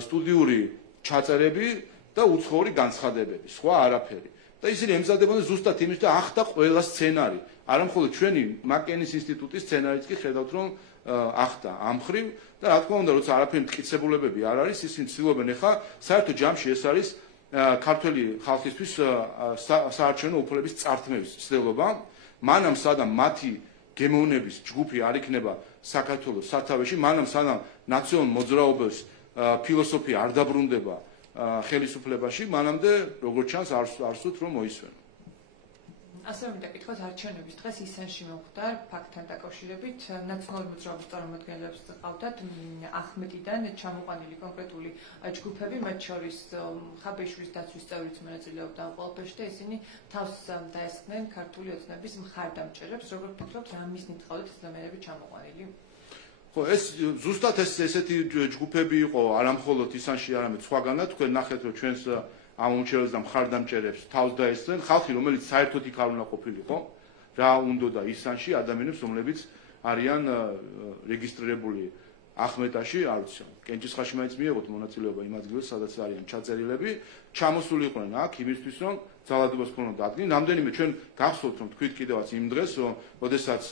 სტუდიური ჩაწერები და უცხოური განცხადებები, სხვა არაფერი. და ისინი ემზადებოდნენ ზუსტად იმის და ახდა ყველა სცენარი. არა მხოლოდ ჩვენი მაკენის ინსტიტუტის სცენარიც კი ხედავთ რომ ახდა ამ ხრივ და რა თქმა უნდა, როცა არაფერი მტკიცებულებები არ არის, ისინი ცდილობენ ახლა საერთო ჯამში ეს არის ქართველი ხალხისთვის საარჩევნო უფლების წართმევის ცდილობა. მანამ სადამ მათი გემოვნების ჯგუფი არ იქნება საქართველოს სათავეში, მანამ სადამ ნაციონალურ მოძრაობას ფილოსოფია არ დაბრუნდება ხელისუფლებაში, მანამდე როგორც ჩანს არ სურთ რომ მოისვენ. ასე რომ დაგითხრათ არჩევნების დღეს ისენში მოხდა ფაქტთან დაკავშირებით ნაციონალური მოძრაობის წარმომადგენლებს ყავდათ ახმეტიდან ჩამოყვანილი კონკრეტული ჯგუფები, მათ შორის ხაბეშვილის დაცვის წევრიც მონაწილეობდა ყველაფერში და ისინი თავს დაესხნენ ქართული ოცნების მხარდამჭერებს. როგორ ფიქრობთ, რა მიზნით ყავდათ ადამიანები ჩამოყვანილი? ხო, ეს ზუსტად ესეთი ჯგუფები იყო არა მხოლოდ ისანში, არამედ სხვაგანაც. თქვენ ნახეთ, რომ ჩვენს ამომრჩეველს და მხარდამჭერებს თავს დაესწრნენ ხალხი, რომელიც საერთოდ იქ არ უნდა ყოფილიყო, რა უნდოდა ისანში ადამიანებს, რომლებიც არიან რეგისტრირებული ახმეტაში, არ ვიცი, კენჭისხაში მაინც მიიღოთ მონაწილეობა იმ ადგილას, სადაც არიან ჩაწერილები, ჩამოსულიყვნენ აქ იმისთვის, რომ ძალადობას ქონოდა ადგილი. რამდენიმე ჩვენ გახსოვთ, რომ თქვით კიდევაც იმ დღეს, რომ ოდესაც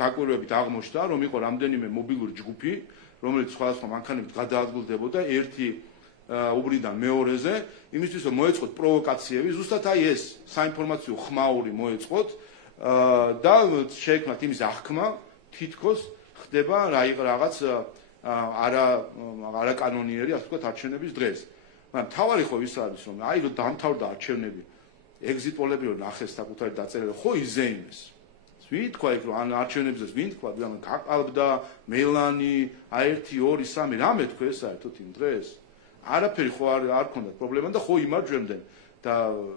დაკვირვებით აღმოჩნდა, რომ იყო რამდენიმე მობილური ჯგუფი, რომელიც სხვადასხვა მანქანებით გადაადგილდებოდა ერთი უბრიდან მეორეზე, იმისთვის, რომ მოეწყოთ პროვოკაციები, ზუსტად აი ეს საინფორმაციო ხმაური მოეწყოთ და შეექმნათ იმის აღქმა, თითქოს ხდება რაღაც არაკანონიერი, ასე ვთქვათ, არჩევნების დღეს. მაგრამ თავარი ხო ის არის, რომ აი რომ დამთავრდა არჩევნები, ეგზიტ პოლები რომ ნახეს საკუთარი დაწერილი, ხო იზეიმეს. ვინ თქვა იქ რომ ან არჩევნებზე ვინ თქვა, გაყალბდა მელანი, აერთი, ორი, სამი, რამე თქვა საერთოდ იმ დღეს? არაფერი ხო არ ქონდათ პრობლემა და ხო იმარჯვებდნენ და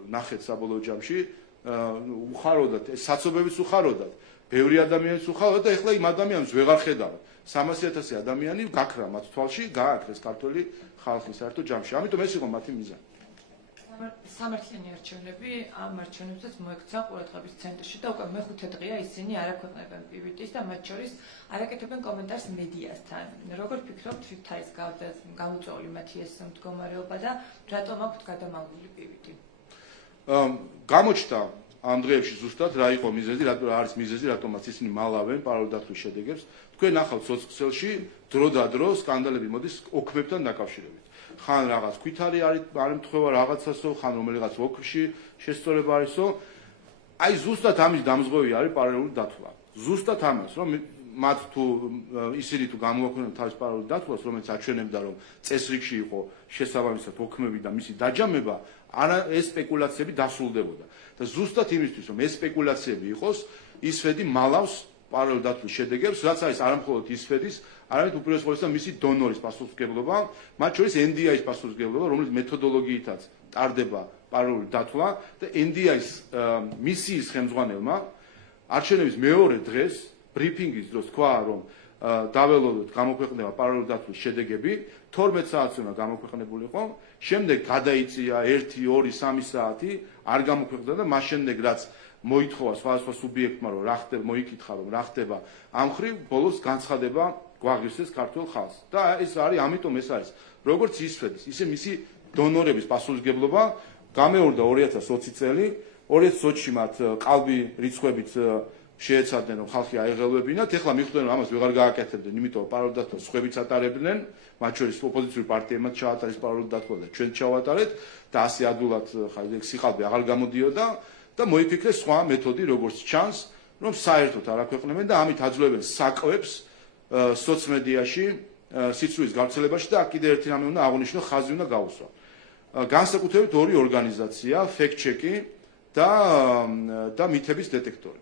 ნახეთ საბოლოო ჯამში უხაროდათ, ეს საცობებიც უხაროდათ. ბევრი ადამიანის უხალოდ და ეხლა იმ ადამიანს ვეღარ ხედავთ. 300,000 ადამიანი გაქრა მათ თვალში, გააქრეს ქართული ხალხის საერთო ჯამში. ამიტომ ეს იყო მათი მიზანი. სამართლიანი არჩევნები ამ არჩევნებსაც მოექცა ყურადღების ცენტრში და უკვე მეხუთე დღეა ისინი არ აქვეყნებენ PVT-ს და მათ შორის არ აკეთებენ კომენტარს მედიასთან. როგორ ფიქრობთ, თვით არის გამოწვეული მათი ეს მდგომარეობა და რატომ აქვთ გადამალული PVT? გამოჩნდა ამ დღეებში ზუსტად რა იყო მიზეზი, რა არის მიზეზი, რატომაც ისინი მალავენ პარალელდახრის შედეგებს. თქვენ ნახავთ სოციალში დრო-და-დრო სკანდალები მოდის ოქმებთან დაკავშირებით. ხან რაღაც ქვითარი არ ემთხვევა რაღაცასო, ხან რომელიღაც ოქრში შესწორება არისო. აი ზუსტად ამის დამზღვევი არის პარალელური დათვლა. ზუსტად ამას, რომ მათ თუ ისინი თუ გამოაქვეყნებენ თავის პარალელურ დათვლას, რომელიც აჩვენებდა, რომ წესრიგში იყო შესაბამისად ოქმები და მისი დაჯამება, არა ეს სპეკულაციები დასრულდებოდა. და ზუსტად იმისთვის, რომ ეს სპეკულაციები იყოს, ისვედი მალავს პარალელურ დათვლის შედეგებს, რაც არის არა მხოლოდ ისვედის, არამედ უპირველეს ყოვლისა მისი დონორის პასუხისმგებლობა, მათ შორის NDI-ის პასუხისმგებლობა, რომლის მეთოდოლოგიითაც ტარდება პარალელური დათვლა და NDI-ის მისიის ხელმძღვანელმა არჩევნების მეორე დღეს ბრიფინგის დროს თქვა, რომ დაველოდოთ გამოქვეყნება პარალელური დათვლის შედეგები, 12 საათს უნდა გამოქვეყნებულიყო, შემდეგ გადაიწია 1, 2, 3 საათი, არ გამოქვეყნდა და მას შემდეგ რაც მოითხოვა სხვადასხვა სუბიექტმა, რომ რა ხდება, მოიკითხა, რომ რა ხდება, ამ ხრივ ბოლოს განცხადება გვაღირსეს ქართულ ხალხს. და ეს არის, ამიტომ ეს არის, როგორც ისვედის, ისე მისი დონორების პასუხისმგებლობა გამეორდა 2020 წელი, 2020-ში მათ ყალბი რიცხვებით შეეცადნენ, რომ ხალხი აეღელვებინათ, ეხლა მიხვდნენ, რომ ამას ვეღარ გააკეთებდნენ, იმიტომ პარალელურ დათვლას სხვებიც ატარებდნენ, მათ შორის ოპოზიციური პარტიებმაც ჩაატარეს პარალელურ დათვლა და ჩვენ ჩავატარეთ და ასე ადულად სიყალბე აღარ გამოდიოდა და მოიფიქრეს სხვა მეთოდი, როგორც ჩანს, რომ საერთოდ არ აქვეყნებენ და ამით აძლევენ საკვებს სოციმედიაში, სიცრუის გავრცელებაში და კიდევ ერთი რამე უნდა აღვნიშნო, ხაზი უნდა გაუსვა. განსაკუთრებით ორი ორგანიზაცია, ფექტ-ჩეკი და მითების დეტექტორი.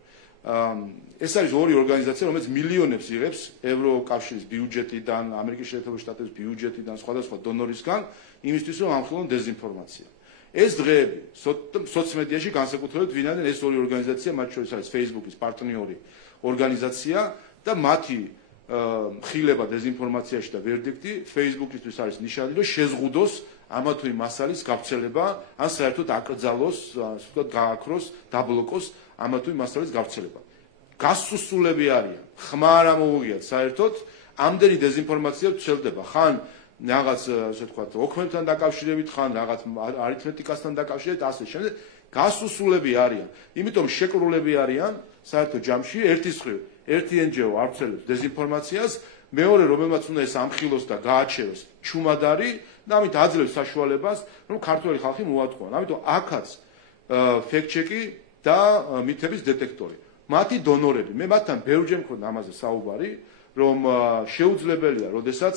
ეს არის ორი ორგანიზაცია, რომელიც მილიონებს იღებს ევროკავშირის ბიუჯეტიდან, ამერიკის შეერთებული შტატების ბიუჯეტიდან, სხვადასხვა დონორისგან, იმისთვის, რომ ამხილონ დეზინფორმაცია. ეს დღეები სოციმედიაში განსაკუთრებით ვინ არის ეს ორი ორგანიზაცია, მათ შორის არის Facebook-ის პარტნიორი ორგანიზაცია და მათი ხილება დეზინფორმაციაში და ვერდიქტი Facebook-ისთვის არის ნიშანი, რომ შეზღუდოს ამა თუ იმ მასალის გავრცელება, ან საერთოდ აკრძალოს, ასე ვთქვათ, გააქროს, დაბლოკოს ამა თუ იმ მასალის გავრცელება. გასუსულები არიან, ხმა არ ამოუღიათ საერთოდ, ამდენი დეზინფორმაცია ვრცელდება, ხან რაღაც, ასე ვთქვათ, ოქმებთან დაკავშირებით, ხან რაღაც არითმეტიკასთან დაკავშირებით, ასე შემდეგ, გასუსულები არიან. იმიტომ შეკრულები არიან საერთოდ ჯამში, ერთის მხრივ ერთი NGO ავრცელებს დეზინფორმაციას, მეორე რომელმაც უნდა ეს ამხილოს და გააჩეროს ჩუმად არის და ამით აძლევს საშუალებას, რომ ქართველი ხალხი მოატყუან. ამიტომ აქაც ფექტ-ჩეკი და მითების დეტექტორი. მათი დონორები, მე მათთან ბევრჯერ მქონდა ამაზე საუბარი, რომ შეუძლებელია, როდესაც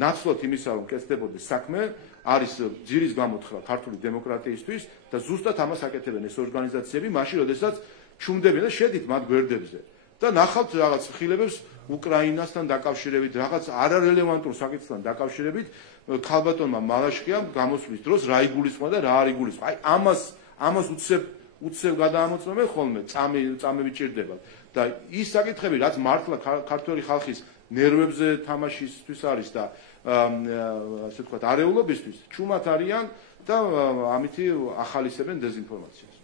ნაცვლად იმისა, რომ კეთდებოდეს საქმე, არის ძირის გამოთხრა ქართული დემოკრატიისთვის და ზუსტად ამას აკეთებენ ეს ორგანიზაციები, მაშინ როდესაც ჩუმდებიან და შედით მათ გვერდებზე. და ნახავთ რაღაც ხილებებს უკრაინასთან დაკავშირებით, რაღაც არარელევანტურ საკითხთან დაკავშირებით, ქალბატონმა მალაშხიამ გამოსვლის დროს რა იგულისხმება და რა არ იგულისხმება. აი ამას უცებ გადაამოწმებენ ხოლმე, წამები ჭირდება. და ის საკითხები, რაც მართლა ქართველი ხალხის ნერვებზე თამაშისთვის არის და ასე ვთქვათ, არეულობისთვის ჩუმად არიან და ამითი ახალისებენ დეზინფორმაციას.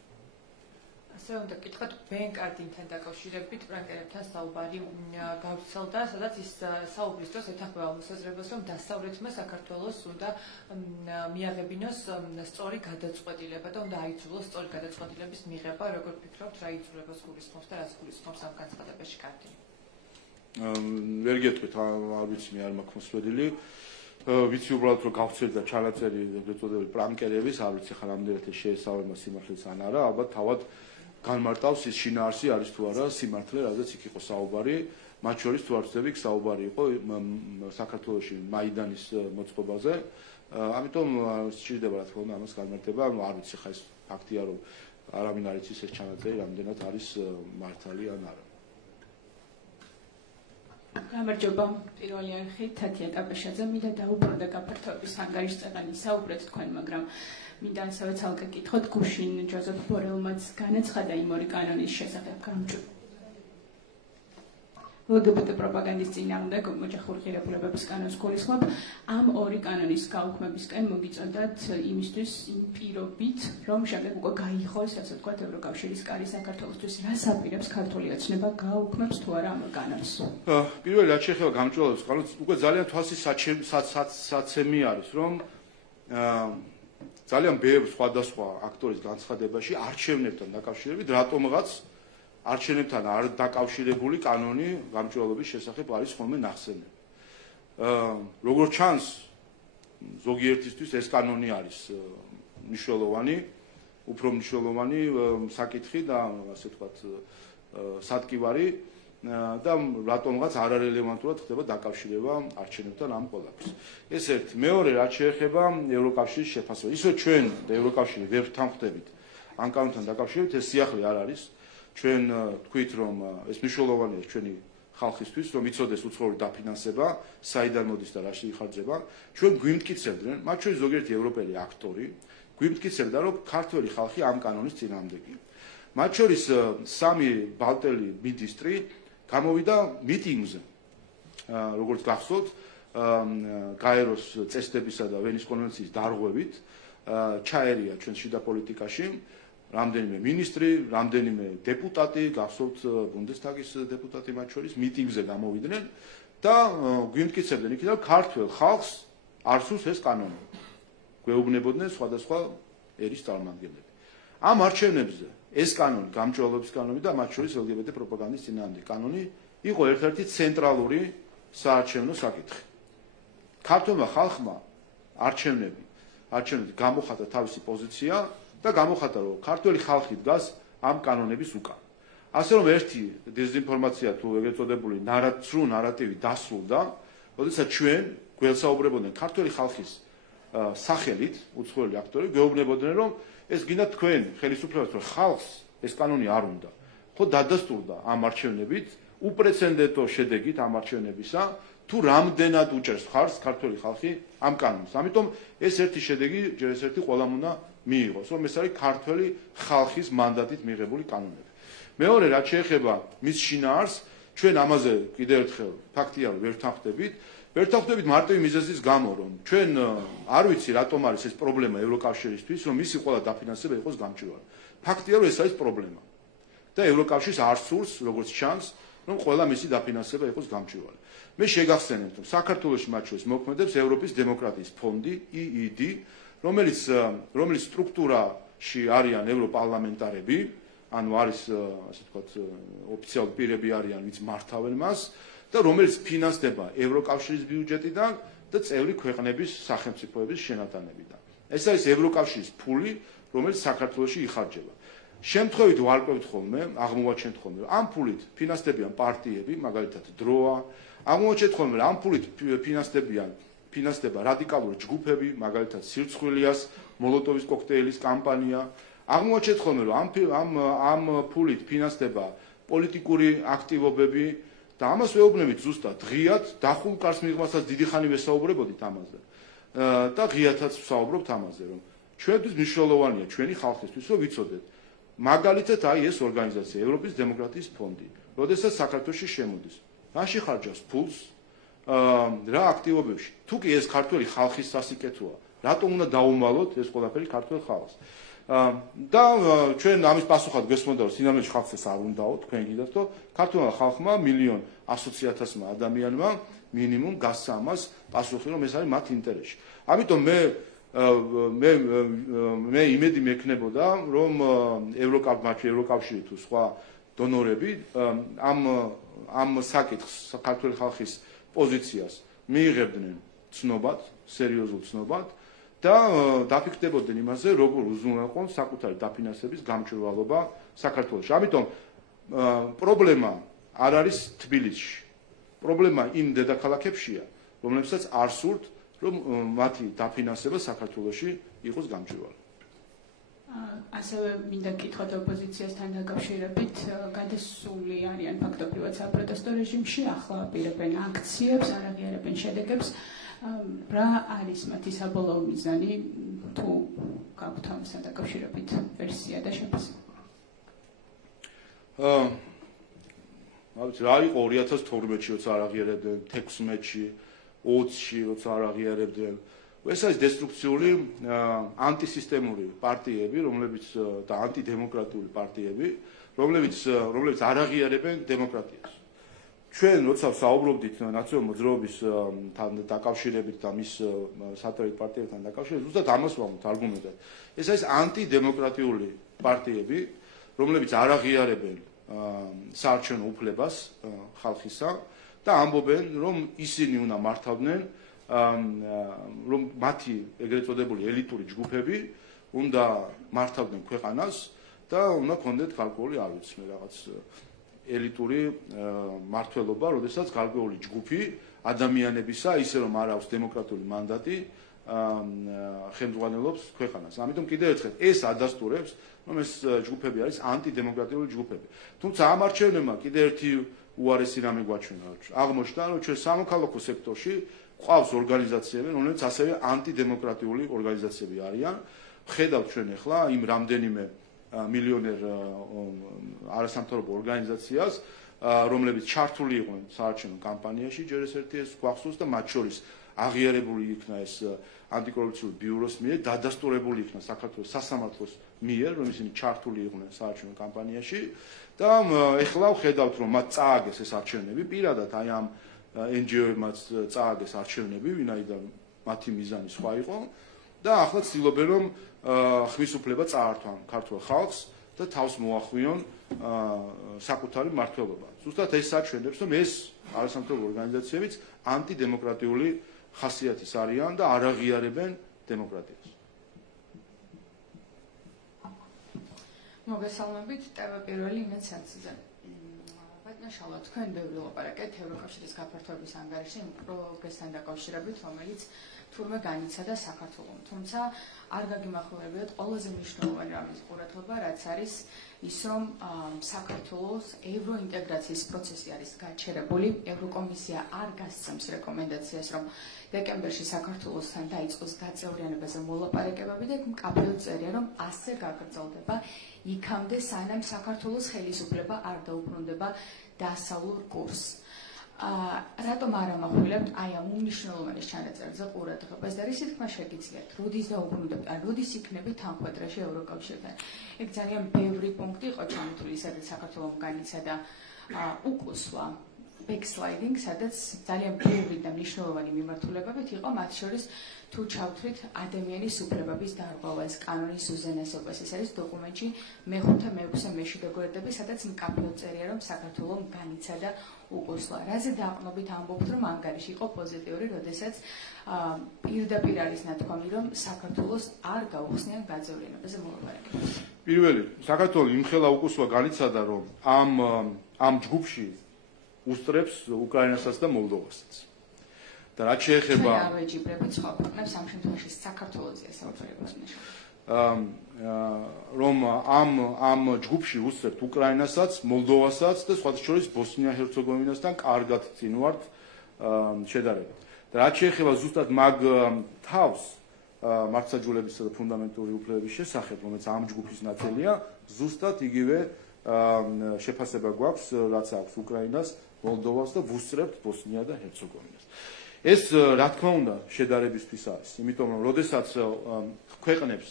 ასე უნდა გითხრათ, ბენკარდინთან დაკავშირებით პრანკერებთან საუბარი გავრცელდა, სადაც ის საუბრის დროს ეთანხმება მოსაზრებას, რომ დასავლეთმა საქართველოს უნდა მიაღებინოს სწორი გადაწყვეტილება და უნდა აიძულოს სწორი გადაწყვეტილების მიღება, როგორ ფიქრობთ, რა იწურებას გულისხმობს და რას გულისხმობს ამ განცხადებაში კარტი? ვერ გეტყვით, არ ვიცი, მე არ მაქვს მოსვლელი. ვიცი უბრალოდ რომ გავცეთ და ჩანაწერი ეგრეთ წოდებული პრანკერების, არ ვიცი ხა რამდენად შეესაბამება სიმართლეს ან არა, ალბათ თავად განმარტავს ის შინაარსი არის თუ არა სიმართლე, რადგან იქ იყო საუბარი, მათ შორის თუ არ ვცდები, საუბარი იყო საქართველოში მაიდანის მოწყობაზე. ამიტომ სჭირდება რა თქმა უნდა ამას განმარტება, არ ვიცი ხა ეს ფაქტია რომ არავინ არ იცის ეს ჩანაწერი რამდენად არის მართალი ან არა. გამარჯობა, პირველი არხი თათია ტაბაშაძე, მინდა დაუბრუნდე გაფართოების ანგარიშს წეგანი საუბრეთ თქვენ, მაგრამ მინდა ასევე ცალკე გითხოთ გუშინ ჯოზეფ ბორელმაც განაცხადა იმ ორი კანონის შესახებ გამარჯობა. LGBT პროპაგანდის წინააღმდეგ მოჯახური ღირებულებების კანონს გულისხმობ, ამ ორი კანონის გაუქმებისკენ მოგიწოდათ იმისთვის იმ პირობით, რომ შემდეგ უკვე გაიხოს, ასე ვთქვათ, ევროკავშირის კარი საქართველოსთვის, რას აპირებს ქართული ოცნება გაუქმებს თუ არა ამ კანონს? პირველი რაც შეეხება გამჭვირვალობის კანონს, უკვე ძალიან თვალსაცემი არის, რომ ძალიან ბევრ სხვადასხვა აქტორის განცხადებაში არჩევნებთან დაკავშირებით რატომღაც არჩევნებთან არ დაკავშირებული კანონი გამჭვირვალობის შესახებ არის ხოლმე ნახსენები. როგორც ჩანს, ზოგიერთისთვის ეს კანონი არის მნიშვნელოვანი, უფრო მნიშვნელოვანი საკითხი და ასე ვთქვათ, სადგივარი და რატომღაც არარელევანტურად ხდება დაკავშირება არჩევნებთან ამ ყველაფერს. ეს ერთი. მეორე, რაც შეეხება ევროკავშირის შეფასებას. ისო ჩვენ და ევროკავშირი ვერ ვთანხმდებით ამ კანონთან დაკავშირებით, ეს სიახლე არ არის. ჩვენ თქვით, რომ ეს მნიშვნელოვანია ჩვენი ხალხისთვის, რომ იცოდეს უცხოური დაფინანსება, საიდან მოდის და რაში იხარჯება. ჩვენ გვიმტკიცებდნენ, მათ შორის ზოგიერთი ევროპელი აქტორი, გვიმტკიცებდა, რომ ქართველი ხალხი ამ კანონის წინააღმდეგია. მათ შორის სამი ბალტელი მინისტრი გამოვიდა მიტინგზე, როგორც გახსოვთ, გაეროს წესდებისა და ვენის კონვენციის დარღვევით, ჩაერია ჩვენ შიდა პოლიტიკაში რამდენიმე მინისტრი, რამდენიმე დეპუტატი, გახსოვთ ბუნდესტაგის დეპუტატი მათ შორის მიტინგზე გამოვიდნენ და გვიმტკიცებდნენ იქიდან, რომ ქართველ ხალხს არ სურს ეს კანონი. გვეუბნებოდნენ სხვადასხვა ერის წარმომადგენლები. ამ არჩევნებზე ეს კანონი, გამჭვირვალობის კანონი და მათ შორის LGBT პროპაგანდის წინააღმდეგ კანონი იყო ერთ-ერთი ცენტრალური საარჩევნო საკითხი. ქართველმა ხალხმა არჩევნები გამოხატა თავისი პოზიცია და გამოხატა, რომ ქართველი ხალხი დგას ამ კანონების უკან. ასე რომ ერთი დეზინფორმაცია თუ ეგრეთ წოდებული სრულ ნარატივი დასრულდა, როდესაც ჩვენ გველსაუბრებოდნენ ქართველი ხალხის სახელით, უცხოელი აქტორი, გვეუბნებოდნენ, რომ ეს გინდა თქვენ ხელისუფლებას, რომ ხალხს ეს კანონი არ უნდა. ხო დადასტურდა ამ არჩევნებით, უპრეცედენტო შედეგით ამ არჩევნებისა, თუ რამდენად უჭერს ხარს ქართველი ხალხი ამ კანონს. ამიტომ ეს ერთი შედეგი, ჯერ ეს ერთი ყველამ უნდა მიიღოს, რომ ეს არის ქართველი ხალხის მანდატით მიღებული კანონები. მეორე, რაც შეეხება მის შინაარსს, ჩვენ ამაზე კიდევ ერთხელ ფაქტია, რომ ვერ ვთანხმდებით. ვერ ვთანხმდებით მარტივი მიზეზის გამო, რომ ჩვენ არ ვიცი რატომ არის ეს პრობლემა ევროკავშირისთვის, რომ მისი ყველა დაფინანსება იყოს გამჭვირვალე. ფაქტია, რომ ეს არის პრობლემა. და ევროკავშირს არ სურს, როგორც ჩანს, რომ ყველა მისი დაფინანსება იყოს გამჭვირვალე. მე შეგახსენებთ, რომ საქართველოში მათ შორის მოქმედებს ევროპის დემოკრატიის ფონდი EED, რომელიც სტრუქტურაში არიან ევროპარლამენტარები, ანუ არის ასე ვთქვათ, ოფიციალური პირები არიან, ვინც მართავენ მას და რომელიც ფინანსდება ევროკავშირის ბიუჯეტიდან და წევრი ქვეყნების სახელმწიფოების შენატანებიდან. ეს არის ევროკავშირის ფული, რომელიც საქართველოში იხარჯება. შემთხვევით ვარკვევთ ხოლმე, აღმოვაჩენთ ხოლმე, რომ ამ ფულით ფინანსდებიან პარტიები, მაგალითად დროა, აღმოვაჩენთ ხოლმე, რომ ამ ფულით ფინანსდება რადიკალური ჯგუფები, მაგალითად სირცხვილიას, მოლოტოვის კოქტეილის კამპანია. აღმოვაჩენთ ხოლმე, რომ ამ ფულით ფინანსდება პოლიტიკური აქტივობები და ამას ვეუბნებით ზუსტად ღიად, დახულ კარს მიღმასაც დიდი ხანი ვესაუბრებოდით ამაზე. და ღიათაც ვსაუბრობთ ამაზე, რომ ჩვენთვის მნიშვნელოვანია ჩვენი ხალხისთვის, რომ ვიცოდეთ. მაგალითად აი ეს ორგანიზაცია, ევროპის დემოკრატიის ფონდი, როდესაც საქართველოში შემოდის. რაში ხარჯავს ფულს? რა აქტივობებში. თუ კი ეს ქართველი ხალხის სასიკეთოა, რატომ უნდა დაუმალოთ ეს ყველაფერი ქართველ ხალხს? და ჩვენ ამის პასუხად გვესმოდა რომ სინამდვილეში ხალხს ეს არ უნდაო, თქვენ გიდათ რომ ქართველ ხალხმა 1,100,000 ადამიანმა მინიმუმ გასცა ამას პასუხი რომ ეს არის მათ ინტერესში. ამიტომ მე იმედი მექნებოდა რომ ევროკავშირი თუ სხვა დონორები ამ საკითხს ქართული ხალხის პოზიციას მიიღებდნენ ცნობად, სერიოზულ ცნობად და დაფიქრდებოდნენ იმაზე, როგორ უზრუნველყონ საკუთარი დაფინანსების გამჭვირვალობა საქართველოში. ამიტომ პრობლემა არ არის თბილისში. პრობლემა იმ დედაქალაქებშია, რომლებსაც არ სურთ, რომ მათი დაფინანსება საქართველოში იყოს გამჭვირვალე. ასევე მინდა გითხრათ ოპოზიციასთან დაკავშირებით, გადასული არიან ფაქტობრივად საპროტესტო რეჟიმში, ახლა აპირებენ აქციებს, არ აღიარებენ შედეგებს. რა არის მათი საბოლოო მიზანი, თუ გაქვთ ამასთან დაკავშირებით ვერსია და შეფასება? რა იყო 2012-ში, როცა არ აღიარებდნენ, 16-ში, 20-ში, როცა არ აღიარებდნენ. ეს არის დესტრუქციული ანტისისტემური პარტიები, რომლებიც და ანტიდემოკრატიული პარტიები, რომლებიც არ აღიარებენ დემოკრატიას. ჩვენ როცა საუბრობდით ნაციონალურ მოძრაობასთან დაკავშირებით და მის სატარით პარტიებთან დაკავშირებით, ზუსტად ამას ვამბობთ არგუმენტად. ეს არის ანტიდემოკრატიული პარტიები, რომლებიც არ აღიარებენ საარჩევნო უფლებას ხალხისა და ამბობენ, რომ ისინი უნდა მართავდნენ რომ მათი ეგრეთ წოდებული ელიტური ჯგუფები უნდა მართავდნენ ქვეყანას და უნდა ქონდეთ გარკვეული არ ვიცი მე რაღაც ელიტური მართლობა, როდესაც გარკვეული ჯგუფი ადამიანებისა, ისე რომ არ აქვს დემოკრატიული მანდატი, ხელმძღვანელობს ქვეყანას. ამიტომ კიდევ ერთხელ ეს ადასტურებს, რომ ეს ჯგუფები არის ანტიდემოკრატიული ჯგუფები. თუმცა ამ არჩევნებმა კიდევ ერთი უარესი რამე გვაჩვენა. აღმოჩნდა, რომ ჩვენ სამოქალაქო სექტორში ყავს ორგანიზაციები, რომლებიც ასევე ანტიდემოკრატიული ორგანიზაციები არიან. ხედავთ ჩვენ ახლა იმ რამდენიმე მილიონერ არასამთავრობო ორგანიზაციას, რომლებიც ჩართული იყვნენ საარჩევნო კამპანიაში, ჯერ ეს ერთი ეს გვახსოვს და მათ შორის აღიარებული იქნა ეს ანტიკორუფციული ბიუროს მიერ, დადასტურებული იქნა საქართველოს სასამართლოს მიერ, რომ ისინი ჩართული იყვნენ საარჩევნო კამპანიაში და ეხლა ვხედავთ, რომ მათ წააგეს ეს არჩევნები, პირადად აი ამ NGO-მაც წააგეს არჩევნები, ვინაიდან მათი მიზანი სხვა იყო და ახლა ცდილობენ რომ ხმის უფლება წაართვან ქართულ ხალხს და თავს მოახვიონ საკუთარი მმართველობა. ზუსტად ეს საჩვენებს, რომ ეს არასამთავრობო ორგანიზაციებიც ანტიდემოკრატიული ხასიათის არიან და არ აღიარებენ დემოკრატიას. მოგესალმებით, ტევა პირველი ინიციაციაზე. ბატონო, თქვენ ბევრი ლაპარაკეთ ევროკავშირის გაფართოების ანგარიშში პროგრესთან დაკავშირებით, რომელიც თურმე განიცადა საქართველოს. თუმცა არ გაგიმახვილებიათ ყველაზე მნიშვნელოვანი რამის ყურადღება, რაც არის ის, რომ საქართველოს ევროინტეგრაციის პროცესი არის გაჩერებული. ევროკომისია არ გასცემს რეკომენდაციას, რომ დეკემბერში საქართველოსთან დაიწყოს გაწევრიანებაზე მოლაპარაკებები და მკაფიოდ წერია, რომ ასე გაგრძელდება იქამდე, სანამ საქართველოს ხელისუფლება არ დაუბრუნდება დასავლურ კურსს. რატომ არ ამახვილებთ აი ამ უმნიშვნელოვანეს ჩანაწერზე ყურადღებას და რისი თქმა შეგიძლიათ, როდის დაუბრუნდებთ, ან როდის იქნებით თანხმდროში ევროკავშირთან? ეგ ძალიან ბევრი პუნქტი იყო ჩამოთვლილი, სადაც საქართველოს განიცადა უკუსვა, backsliding, სადაც ძალიან ბევრი და მნიშვნელოვანი მიმართულებებით იყო, მათ შორის თუ ჩავთვლით ადამიანის უფლებების დარღვევას, კანონის უზენაესობას. ეს არის დოკუმენტში მე-5, მე-6, მე-7 გვერდები, სადაც მკაფიოდ წერია, რომ საქართველოს განიცადა უკუსვა. რაზე დაყრდნობით ამბობთ, რომ ანგარიში იყო პოზიტიური, როდესაც პირდაპირ არის ნათქვამი, რომ საქართველოს არ გაუხსნიან გაწევრიანებაზე მოლაპარაკებებს. პირველი, საქართველოს იმხელა უკუსვა განიცადა, რომ ამ ჯგუფში უსწრებს უკრაინასაც და მოლდოვასაც. და რაც შეეხება არ ვეჯიბრებით სხვა ქვეყნებს ამ შემთხვევაში საქართველოსია საუბარია. რომ ამ ჯგუფში უსწრებთ უკრაინასაც, მოლდოვასაც და სხვათა შორის ბოსნია-ჰერცეგოვინასთან კარგად წინ ვართ შედარება. და რაც შეეხება ზუსტად მაგ თავს მართლმსაჯულებისა და ფუნდამენტური უფლებების შესახებ, რომელიც ამ ჯგუფის ნაწილია, ზუსტად იგივე შეფასება გვაქვს, რაც აქვს უკრაინას, მოლდოვას და ვუსწრებთ ბოსნია და ჰერცეგოვინას. ეს რა თქმა უნდა შედარებისთვის არის, იმიტომ რომ როდესაც ქვეყნებს,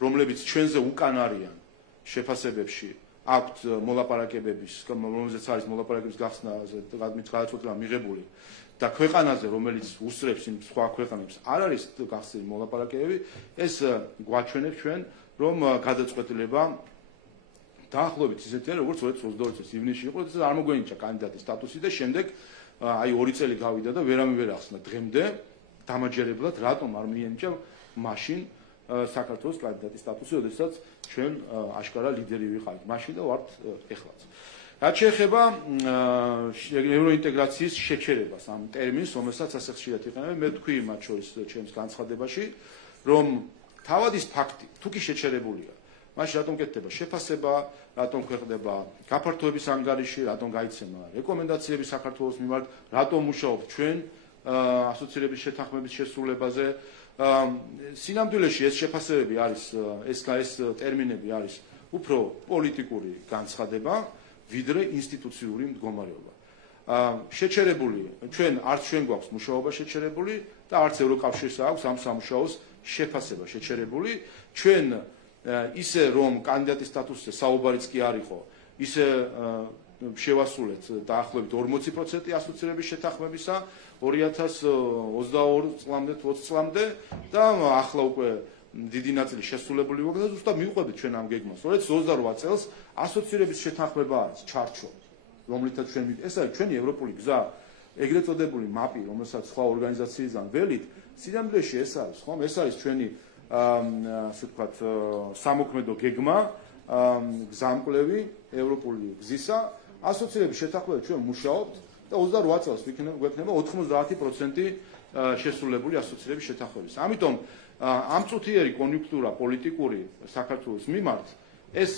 რომლებიც ჩვენზე უკან არიან შეფასებებში, აქვთ მოლაპარაკებების, რომელზეც არის მოლაპარაკების გახსნაზე გადაწყვეტილება მიღებული და ქვეყანაზე, რომელიც უსწრებს იმ სხვა ქვეყნებს, არ არის გახსნილი მოლაპარაკებები, ეს გვაჩვენებს ჩვენ, რომ გადაწყვეტილება დაახლოებით ისეთი არის, როგორც 2022 წლის ივნისში იყო, ეს არ მოგვენიჭა კანდიდატის სტატუსი და შემდეგ აი 2 წელი გავიდა და ვერავინ ახსნა დღემდე დამაჯერებლად, რატომ არ მიენიჭა მაშინ საქართველოს კანდიდატის სტატუსი, როდესაც ჩვენ აშკარა ლიდერი ვიყავით მაშინ და ვართ ეხლაც. რაც შეეხება ევროინტეგრაციის შეჩერებას, ამ ტერმინს, რომელსაც ასე ხშირად იყენებენ, მე თქვი მათ შორის ჩემს განცხადებაში, რომ თავად ის ფაქტი, თუ კი შეჩერებულია, მაშინ რატომ კეთდება შეფასება, რატომ ქვეყნდება გაფართოების ანგარიში, რატომ გაიცემა რეკომენდაციები საქართველოს მიმართ, რატომ მუშაობთ ჩვენ ასოცირების შეთანხმების შესრულებაზე. სინამდვილეში ეს შეფასებები არის, ეს ტერმინები არის უფრო პოლიტიკური განცხადება, ვიდრე ინსტიტუციური მდგომარეობა. შეჩერებული, არც ჩვენ გვაქვს მუშაობა შეჩერებული და არც ევროკავშირს აქვს ამ სამუშაოს შეფასება შეჩერებული. ჩვენ ისე რომ კანდიდატის სტატუსზე საუბარიც კი არ იყო, ისე შევასრულეთ დაახლოებით 40% ასოცირების შეთანხმებისა 2022 წლამდე 20 წლამდე და ახლა უკვე დიდი ნაწილი შესრულებული მოხდა და ზუსტად მივყვებით ჩვენ ამ გეგმას. 2028 წელს ასოცირების შეთანხმება არის ჩარჩო, რომლითაც ჩვენ ეს არის ჩვენი ევროპული გზა, ეგრეთ წოდებული მაპი, რომელსაც სხვა ორგანიზაციისგან ველით, სინამდვილეში ეს არის, ხომ? ეს არის ჩვენი ასე ვთქვათ სამოქმედო გეგმა, გზამკვლევი ევროპული გზისა, ასოცირების შეთანხმება ჩვენ მუშაობთ და 28 წელს გვექნება 90% შესრულებული ასოცირების შეთანხმების. ამიტომ ამ წუთიერი კონიუნქტურა პოლიტიკური საქართველოს მიმართ ეს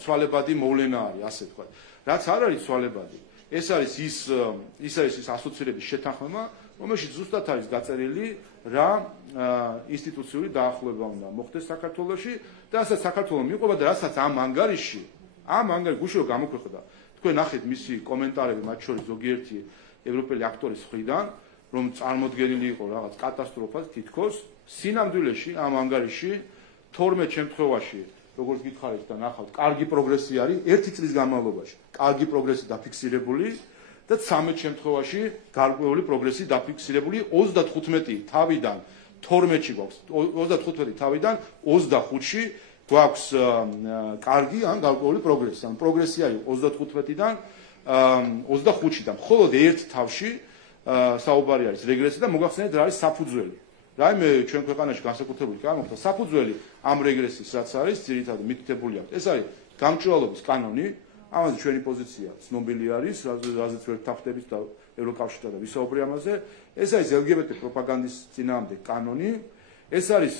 ცვალებადი მოვლენა არის, ასე ვთქვათ. რაც არ არის ცვალებადი, ეს არის ის ასოცირების შეთანხმება, რომელშიც ზუსტად არის გაწერილი რა ინსტიტუციური დაახლოება უნდა მოხდეს საქართველოში და რასაც საქართველო მიყვება და რასაც ამ ანგარიში გუშინ გამოქვეყნდა. თქვენ ნახეთ მისი კომენტარები, მათ შორის ზოგიერთი ევროპელი აქტორის მხრიდან, რომ წარმოდგენილი იყო რაღაც კატასტროფა თითქოს, სინამდვილეში ამ ანგარიში 12 შემთხვევაში, როგორც გითხარით და ნახავთ, კარგი პროგრესი არის 1 წლის განმავლობაში. კარგი პროგრესი დაფიქსირებული და 13 შემთხვევაში გარკვეული პროგრესი დაფიქსირებული 35 თავიდან 12-ში გვაქვს 35 თავიდან 25-ში გვაქვს კარგი ან გარკვეული პროგრესი. ან პროგრესი არის 35-დან 25-დან. მხოლოდ ერთ თავში საუბარი არის რეგრესი და მოგახსენეთ რა არის საფუძველი. რაიმე ჩვენ ქვეყანაში განსაკუთრებული გამოხდა საფუძველი ამ რეგრესის, რაც არის ძირითადად მითითებული აქვს. ეს არის გამჭვირვალობის კანონი. ამაზე ჩვენი პოზიცია ცნობილი არის, რაზეც ვერ თახდებით და ევროკავშირთან და ვისაუბრე ამაზე. ეს არის LGBT პროპაგანდის წინააღმდეგ კანონი. ეს არის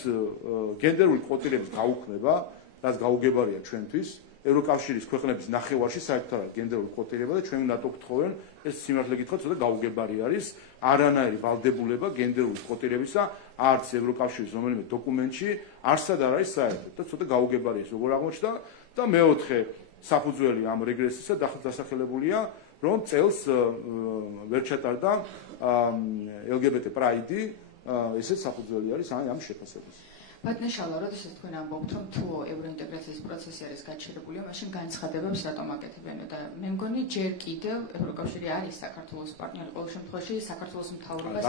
გენდერული კვოტირების გაუქმება, რაც გაუგებარია ჩვენთვის. ევროკავშირის ქვეყნების ნახევარში საერთოდ გენდერული კვოტირება და ჩვენ უნდა გთხოვენ, ეს სიმართლე გითხრათ, ცოტა გაუგებარი არის. არანაირი ვალდებულება გენდერული კვოტირებისა არც ევროკავშირის რომელიმე დოკუმენტში არსად არ არის საერთოდ და ცოტა გაუგებარია ეს როგორ აღმოჩნდა და მეოთხე საფუძველი ამ რეგრესისა დასახელებულია, რომ წელს ვერ ჩატარდა LGBT პრაიდი, ესეც საფუძველი არის ამ შეფასების. ბატონშალა, როდესაც თქვენ ამბობთ, რომ თუ ევროინტეგრაციის პროცესი არის გაჩერებული, მაშინ განცხადებებს რატომ აკეთებენ და მე მგონი ჯერ კიდევ ევროკავშირი არის საქართველოს პარტნიორი, ყოველ შემთხვევაში საქართველოს მთავრობას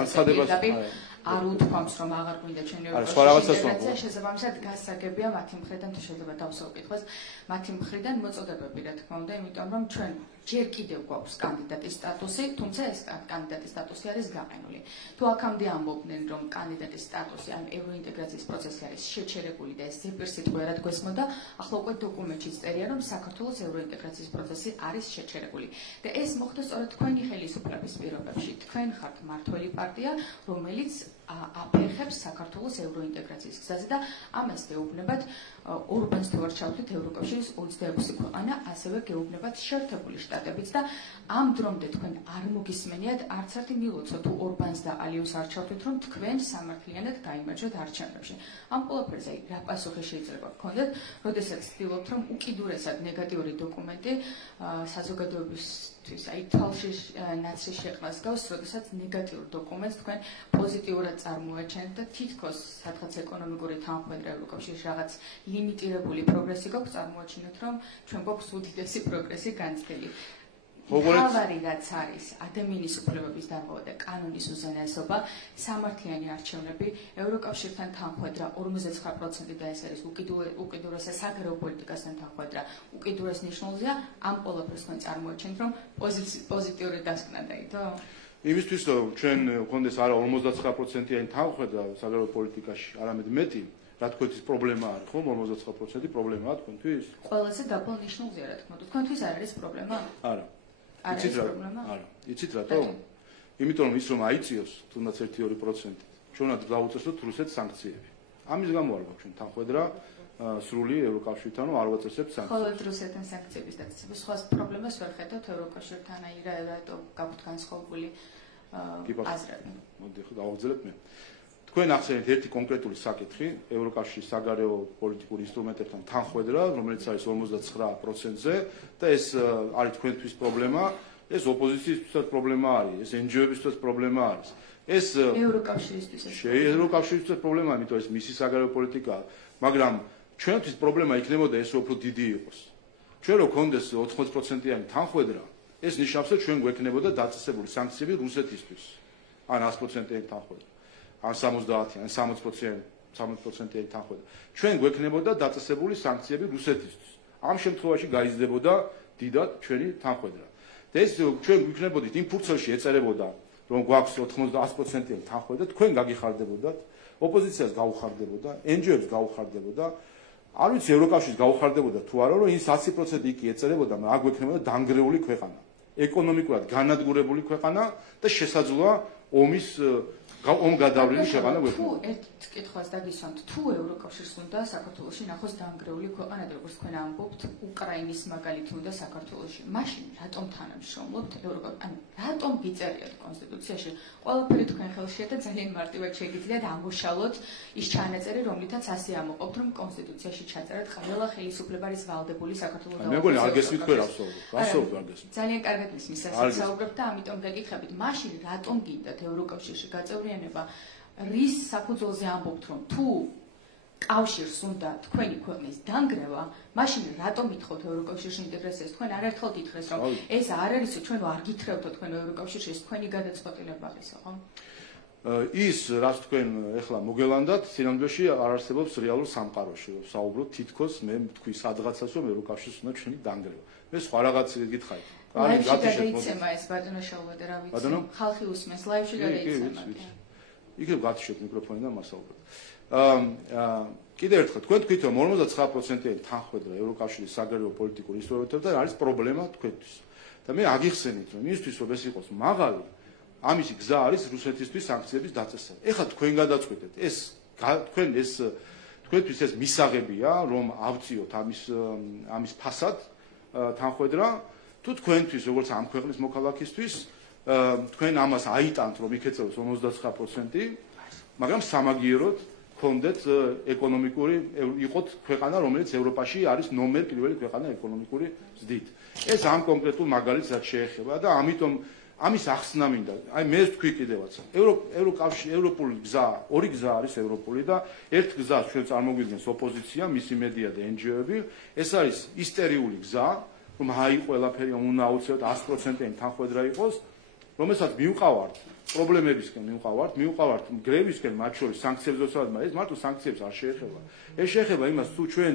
არ უთქვამს, რომ აღარ გვინდა ჩვენი ევროკავშირი. შესაბამისად გასაგებია მათი მხრიდან, თუ შეიძლება დავსაუკითხოს, მათი მხრიდან მოწოდებები, რა თქმა უნდა, იმიტომ რომ ჩვენ ჯერ კიდევ გვაქვს კანდიდატის სტატუსი, თუმცა ეს კანდიდატის სტატუსი არის გაყენული. თუ აქამდე ამბობდნენ, რომ კანდიდატის სტატუსი ან ევროინტეგრაციის პროცესი არის შეჩერებული და ეს ზეპირსიტყვიერად გვესმოდა, ახლა უკვე დოკუმენტშიც წერია, რომ საქართველოს ევროინტეგრაციის პროცესი არის შეჩერებული. და ეს მოხდა სწორედ თქვენი ხელისუფლების პირობებში. თქვენ ხართ მმართველი პარტია, რომელიც აფერხებს საქართველოს ევროინტეგრაციის გზაზე და ამას გეუბნებათ ორბანს თუ არ ჩავთვლით ევროკავშირის 26 ქვეყანა, ასევე გეუბნებათ შეერთებული შტატებიც და ამ დრომდე თქვენ არ მოგისმენიათ არც ერთი მილოცვა თუ ორბანს და ალიევს არ ჩავთვლით, რომ თქვენ სამართლიანად გაიმარჯვეთ არჩევნებში. ამ ყველაფერზე რა პასუხი შეიძლება გქონდეთ, როდესაც ცდილობთ, რომ უკიდურესად ნეგატიური დოკუმენტი საზოგადოებისთვის თვალში ნაცრის შეყრას გავს, როდესაც ნეგატიურ დოკუმენტს თქვენ პოზიტიურად წარმოაჩენთ და თითქოს სადღაც ეკონომიკური თანხმდრა ევროკავშირის რაღაც ლიმიტირებული პროგრესი გვაქვს, წარმოაჩინოთ, რომ ჩვენ გვაქვს უდიდესი პროგრესი განცდილი. თავარი რაც არის ადამიანის უფლებების დარღვევა და კანონის უზენაესობა, სამართლიანი არჩევნები, ევროკავშირთან თანხმდრა 59% და ეს არის უკიდურესად საგარეო პოლიტიკასთან თანხმდრა, უკიდურეს ნიშნულზეა, ამ ყველაფერს თქვენ წარმოაჩენთ, რომ პოზიტიური დასკვნა დაიდო? იმისთვის რომ ჩვენ გქონდეს არა 59%-იანი თანხმდრა საგარეო პოლიტიკაში, არამედ მეტი, რა თქვენთვის პრობლემა არის, ხომ 59% პრობლემაა თქვენთვის? ყველაზე დაბალ ნიშნულზეა, რა თქმა უნდა. თქვენთვის არ არის პრობლემა? არა. არის პრობლემა? არა. იცით რატომ? იმიტომ რომ ის რომ აიწიოს თუნდაც 1-2%, ჩვენად დავუწესოთ რუსეთს სანქციები. ამის გამო არ გვაქვს ჩვენ თანხმდრა სრული ევროკავშირთან, რომ არ ვაწესებთ სანქციებს. ხოლო რუსეთთან სანქციების დაწესება სხვა პრობლემას ვერ ხედავთ ევროკავშირთან, აი რატო გაქვთ განსხვავებული აზრები? მოდი ხო დავაგრძელებ მე. თქვენ ახსენეთ ერთი კონკრეტული საკითხი, ევროკავშირის საგარეო პოლიტიკური ინსტრუმენტებთან თანხმდრა, რომელიც არის 59%-ზე და ეს არის თქვენთვის პრობლემა, ეს ოპოზიციისთვისაც პრობლემა არის, ეს NGO-ებისთვისაც პრობლემა არის. ეს ევროკავშირისთვისაც პრობლემაა, იმიტომ ეს მისი საგარეო პოლიტიკაა, მაგრამ ჩვენთვის პრობლემა იქნებოდა ეს უფრო დიდი იყოს. ჩვენ რო გქონდეს 80%-იანი თანხმდრა, ეს ნიშნავს, რომ ჩვენ გვექნებოდა დაწესებული სანქციები რუსეთისთვის. ან 100%-იანი თანხმდრა. ან 70-ან 60%-იანი თანხმდრა. ჩვენ გვექნებოდა დაწესებული სანქციები რუსეთისთვის. ამ შემთხვევაში გაიზრდებოდა დიდად ჩვენი თანხმდრა. და ეს ჩვენ გვიქნებოდით იმ ფურცელში ეწერებოდა, რომ გვაქვს 100%-იანი თანხმდრა, თქვენ გაგიხარდებოდათ, ოპოზიციას გაუხარდებოდა, NGO-ებს გაუხარდებოდა, არ ვიცი ევროკავშირს გაუხარდებოდა თუ არა, რომ ის 100% იქ ეწერებოდა, მაგრამ აქ გვექნებოდა დანგრეული ქვეყანა, ეკონომიკურად განადგურებული ქვეყანა და შესაძლოა ომის ომგადავლილი ქვეყანა გვექნება. თუ ერთ კითხვას დაგისვამთ, თუ ევროკავშირს უნდა საქართველოში ნახოს დანგრეული ქვეყანა, როგორც თქვენ ამბობთ, უკრაინის მაგალითი უნდა საქართველოში, მაშინ რატომ თანამშრომლობთ ანუ რატომ გიწერიათ კონსტიტუციაში? ყველაფერი თქვენ ხელშია და ძალიან მარტივად შეგიძლიათ ამოშალოთ ის ჩანაწერი, რომლითაც ასე ამოყობთ, რომ კონსტიტუციაში ჩაწერათ ყველა ხელისუფლებარის ვალდებული საქართველოს და მეგონი არ გესმით თქვენ რასაუბრობთ? არ გესმით. ძალიან კარგად მისმის ასე საუბრობთ და ამიტომ გეკითხებით, მაშინ რატომ გინდათ ევროკავშირში გაწევრიანება? რის საფუძველზე ამბობთ, რომ თუ კავშირს უნდა თქვენი ქვეყნის დანგრევა, მაშინ რატომ ითხოვთ ევროკავშირში ინტეგრაციას? თქვენ არაერთხელ გითხრეს, რომ ეს არ არის, ჩვენ არ გითხრევთ თქვენ ევროკავშირში, ეს თქვენი გადაწყვეტილება არის, ხო? ის, რაც თქვენ ეხლა მოგელანდათ, სინამდვილეში არ არსებობს რეალურ სამყაროში, რომ საუბრობ თითქოს მე თქვი სადღაცას, რომ ევროკავშირს უნდა ჩვენი დანგრევა. მე სხვა რაღაც გითხარით. ლაივში გადაიცემა ეს ბატონო შაულა, რა ვიცი. ხალხი უსმენს, ლაივში გადაიცემა. იქნებ გათიშოთ მიკროფონი და მასაუბროთ. კიდევ ერთხელ, თქვენ თქვით, რომ 59%-იანი თანხმდრა ევროკავშირის საგარეო პოლიტიკური ინსტრუმენტებთან არის პრობლემა თქვენთვის. და მე აგიხსენით, რომ იმისთვის, რომ ეს იყოს მაღალი, ამისი გზა არის რუსეთისთვის სანქციების დაწესება. ეხლა თქვენ გადაწყვეტეთ, თქვენთვის ეს მისაღებია, რომ ავწიოთ ამის ფასად თანხმდრა, თუ თქვენთვის, როგორც ამ ქვეყნის მოქალაქისთვის, თქვენ ამას აიტანთ, რომ იქეწევოს 59%, მაგრამ სამაგიეროდ გქონდეთ ეკონომიკური იყოთ ქვეყანა, რომელიც ევროპაში არის ნომერ პირველი ქვეყანა ეკონომიკური ზრდით. ეს ამ კონკრეტულ მაგალითს რაც შეეხება და ამიტომ ამის ახსნა მინდა. აი მე ვთქვი კიდევაც. ევროპული გზა, ორი გზა არის ევროპული და ერთ გზას ჩვენ წარმოგვიდგენს ოპოზიცია, მისი მედია და NGO-ები. ეს არის ისტერიული გზა, რომ აი ყველაფერი უნდა აუცილებლად 100%-იანი თანხმდრა იყოს, რომელსაც მივყავართ პრობლემებისკენ მივყავართ გრევისკენ, მათ შორის სანქციებს ვსვათ, მაგრამ ეს მარტო სანქციებს არ შეეხება. ეს შეეხება იმას, თუ ჩვენ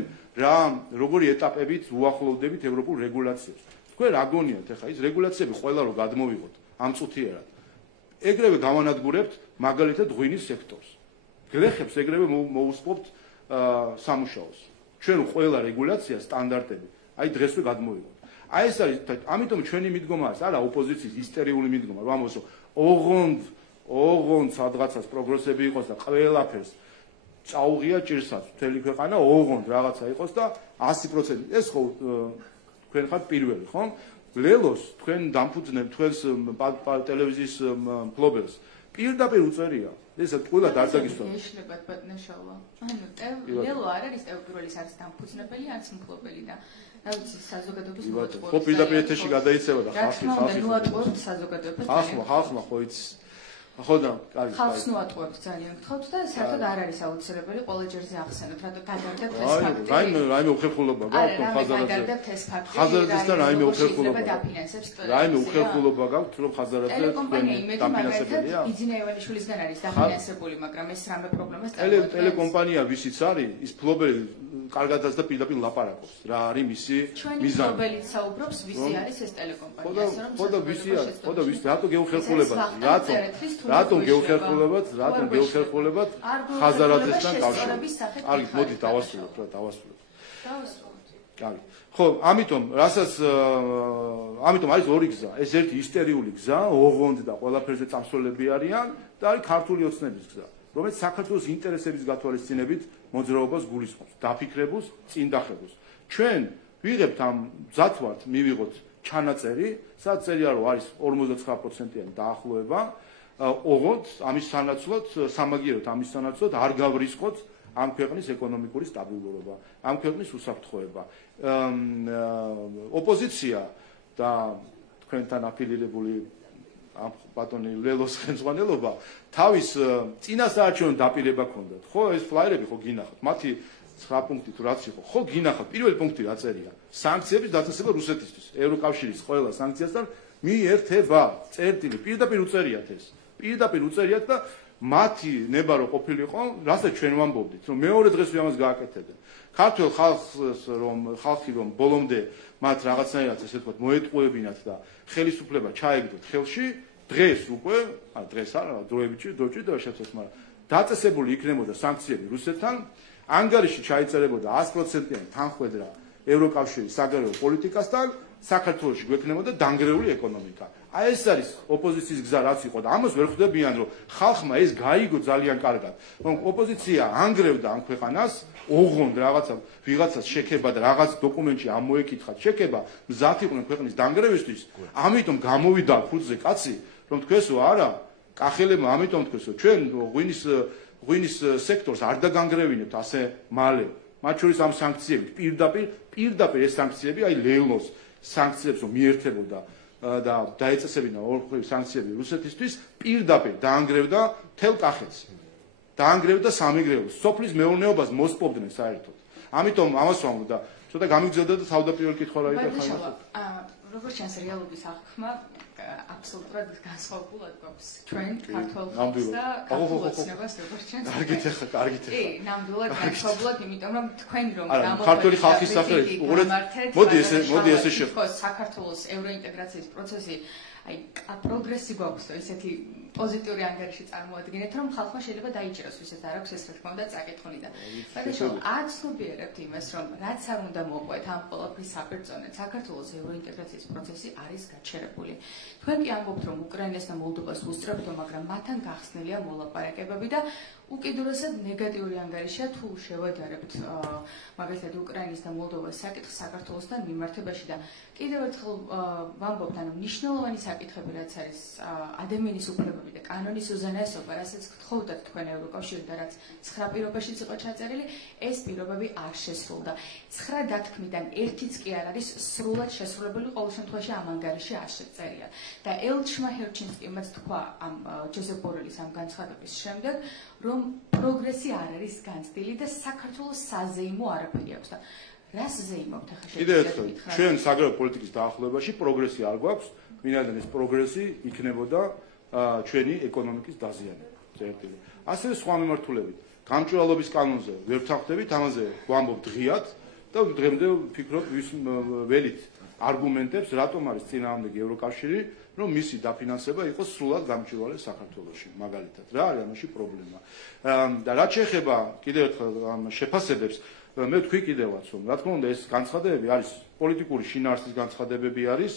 როგორი ეტაპებით უახლოვდებით ევროპულ რეგულაციებს. თქვენ რა გონიათ ახლა ის რეგულაციები ყველა რო გადმოვიღოთ ამწუთიერად. ეგრევე გავანადგურებთ მაგალითად ღვინის სექტორს. გლეხებს ეგრევე მოუსპობთ სამუშაოს. ჩვენ ყველა რეგულაცია სტანდარტები, აი დღესვე გადმოვიღოთ. აი ეს არის, ამიტომ ჩვენი მიდგომა არის, არა ოპოზიციის ისტერიული მიდგომა, რომ ამბობს, ოღონდ ოღონდ სადღაცას პროგრესები იყოს და ყველაფერს წაუღია ჭირსაც მთელი ქვეყანა ოღონდ რაღაცა იყოს და 100% ეს ხო თქვენ ხართ პირველი, ხო? ლელოს თქვენ დამფუძნებთ თქვენს ტელევიზიის მფლობელს. პირდაპირ უწერია. ესა ყველა დარდაგისვა. ეშლებათ ბატონშავა. ლელო არ არის პირველი არის დამფუძნებელი, არც მფლობელი და ვიცი საზოგადოების მოწყობა. ხო პირდაპირ ეთერში გადაიცემა და ხალხი მოაწყვეტს საზოგადოებას. ხალხმა ხო იცის. ხო და კარგი. ხალხს მოაწყვეტს ძალიან გთხოვთ და საერთოდ არ არის აუცილებელი ყველა ჯერზე ახსენოთ, რატო დაგარდებთ ეს ფაქტი. რაიმე უხერხულობა გაქვთ ხაზარაზე. დაგარდებთ ეს ფაქტი. ხაზარაზესთან რაიმე უხერხულობა. დაფინანსებს ტელევიზია. რაიმე უხერხულობა გაქვთ რომ ხაზარაზე ტელეკომპანია იმედი მაგალითად იძინა ივანიშვილისგან არის დაფინანსებული, მაგრამ ეს რამე პრობლემას წარმოადგენს. ტელეკომპანია ვისიც არის, ის ფლობელი კარგადაც და პირდაპირ ლაპარაკობს. რა არის მისი მიზანი? ფლობელიც საუბრობს, ვისი არის ეს ტელეკომპანია, ასე რომ ხო და ვისი არის? ხო და ვისი? რატო გეუხერხულებათ? რატომ გეუხერხულებათ? რატომ გეუხერხულებათ ხაზარაძესთან კავშირში? კარგი, მოდი დავასრულოთ რა, დავასრულოთ. კარგი. ხო, ამიტომ არის ორი გზა. ეს ერთი ისტერიული გზა, ოღონდ და ყველაფერზე წამსვლელები არიან და არის ქართული ოცნების გზა, რომელიც საქართველოს ინტერესების გათვალისწინებით მოძრაობას გულისხმობს, დაფიქრებულს, წინდახებულს. ჩვენ ვიღებთ ამ მზად ვართ მივიღოთ ჩანაწერი, სადაც წერია რომ არის 59%-იანი დაახლოება, ოღონდ ამის სანაცვლოდ, სამაგიეროდ ამის სანაცვლოდ არ გავრისხოთ ამ ქვეყნის ეკონომიკური სტაბილურობა, ამ ქვეყნის უსაფრთხოება. ოპოზიცია და თქვენთან აფილირებული ბატონი ლელოს ხელმძღვანელობა თავის წინასაარჩევნო დაპირება ჰქონდათ. ხო, ეს ფლაიერები ხო გინახავთ. მათი 9 პუნქტი თუ რაც იყო, ხო გინახავთ. პირველი პუნქტი რა წერია? სანქციების დაწესება რუსეთისთვის. ევროკავშირის ყველა სანქციასთან მიერთება. წერტილი პირდაპირ უწერიათ ეს. პირდაპირ უწერიათ და მათი ნება რო ყოფილიყო, რასაც ჩვენ ვამბობდით, რომ მეორე დღეს ამას გააკეთებენ. ქართულ ხალხი რომ ბოლომდე მათ რაღაცნაირად ესე ვთქვათ მოეტყუებინათ და ხელისუფლება ჩაეგდოთ ხელში, დღეს უკვე, დღეს არა, დროებიჭი და შეცდოს, მაგრამ დაწესებული იქნებოდა სანქციები რუსეთთან, ანგარიში ჩაიწერებოდა 100%-იანი თანხმედრა ევროკავშირის საგარეო პოლიტიკასთან, საქართველოში გვექნებოდა დანგრეული ეკონომიკა. აი ეს არის ოპოზიციის გზა რაც იყო და ამას ვერ ხვდებიან რომ ხალხმა ეს გაიგო ძალიან კარგად რომ ოპოზიცია ანგრევდა ამ ქვეყანას ოღონდ ვიღაცას შექება და რაღაც დოკუმენტში ამოეკითხათ შექება მზად იყვნენ ქვეყნის დანგრევისთვის ამიტომ გამოვიდა ხუთზე კაცი რომ თქვენსო არა კახელებმა ამიტომ თქვენსო ჩვენ ღვინის სექტორს არ დაგანგრევინებთ ასე მალე მათ შორის ამ სანქციებით პირდაპირ ეს სანქციები აი ლელოს სანქციებს რომ მიერთებოდა და დაეწესებინა ორი სანქციები რუსეთისთვის პირდაპირ დაანგრევდა თელ კახეთს დაანგრევდა სამეგრელოს სოფლის მეურნეობას მოსპობდნენ საერთოდ ამიტომ ამას ვამბობ და ცოტა გამიგზავნა და თავდაპირველი კითხვა რა იყო ხალხს როგორც ჩანს რეალობის აღქმა აბსოლუტურად განსხვავებულად გვაქვს ჩვენ ქართველებს და ქართულოცნებას როგორც ჩანს კარგით კი ნამდვილად განსხვავებულად იმიტომ რომ თქვენ რომ ქართული ხალხის სახელი მოდი ესე შევხვდეთ საქართველოს ევროინტეგრაციის პროცესი აი პროგრესი გვაქვს ესეთი პოზიტიური ანგარიში წარმოადგენთ რომ ხალხმა შეიძლება დაიჭიროს ვისაც არ აქვს ეს რა თქმა უნდა წაკითხული და ბატონო აცნობიერებთ იმას რომ რაც არ უნდა მოყვეთ ამ ყველაფრის საპირწონედ საქართველოს ევროინტეგრაციის პროცესი არის გაჩერებული თქვენ კი ამბობთ რომ უკრაინას და მოლდოვას უსწრებთ მაგრამ მათთან გახსნილია მოლაპარაკებები და უკიდურესად ნეგატიური ანგარიშია თუ შევადარებთ მაგალითად უკრაინის და მოლდოვას საკითხს საქართველოსთან მიმართებაში და კიდევ ერთხელ ვამბობთ ანუ მნიშვნელოვანი საკითხები რაც არის ადამიანის უფლებები და კანონის უზენაესობა რასაც გთხოვდათ თქვენ ევროკავშირი და რაც 9 პირობაშიც იყო ჩაწერილი ეს პირობები არ შესრულდა 9 დათქმიდან ერთიც კი არ არის სრულად შესრულებული ყოველ შემთხვევაში ამ ანგარიში არ შეწერია და ელჩმა ჰერჩინსკიმაც თქვა ამ ჯოზეფ ბორელის ამ განცხადების შემდეგ რომ პროგრესი არ არის განცდილი და საქართველოს საზეიმო არაფერი აქვს და რას ზეიმობთ ახლა კიდევ ერთხელ ჩვენ საგარეო პოლიტიკის დაახლოებაში პროგრესი არ გვაქვს ვინაიდან ეს პროგრესი იქნებოდა ჩვენი ეკონომიკის დაზიანება წერტილი ასევე სხვა მიმართულებით გამჭვირვალობის კანონზე ვერ ვთანხმდებით ამაზე ვამბობ დღიად და დღემდე ვფიქრობ ვის ველით არგუმენტებს რატომ არის წინააღმდეგი ევროკავშირი რომ მისი დაფინანსება იყოს სრულად გამჭვირვალე საქართველოში მაგალითად რა არის ამაში პრობლემა და რაც შეეხება კიდევ ერთხელ შეფასებებს მე ვთქვი კიდევაც რომ რა თქმა უნდა ეს განცხადებები არის პოლიტიკური შინაარსის განცხადებები არის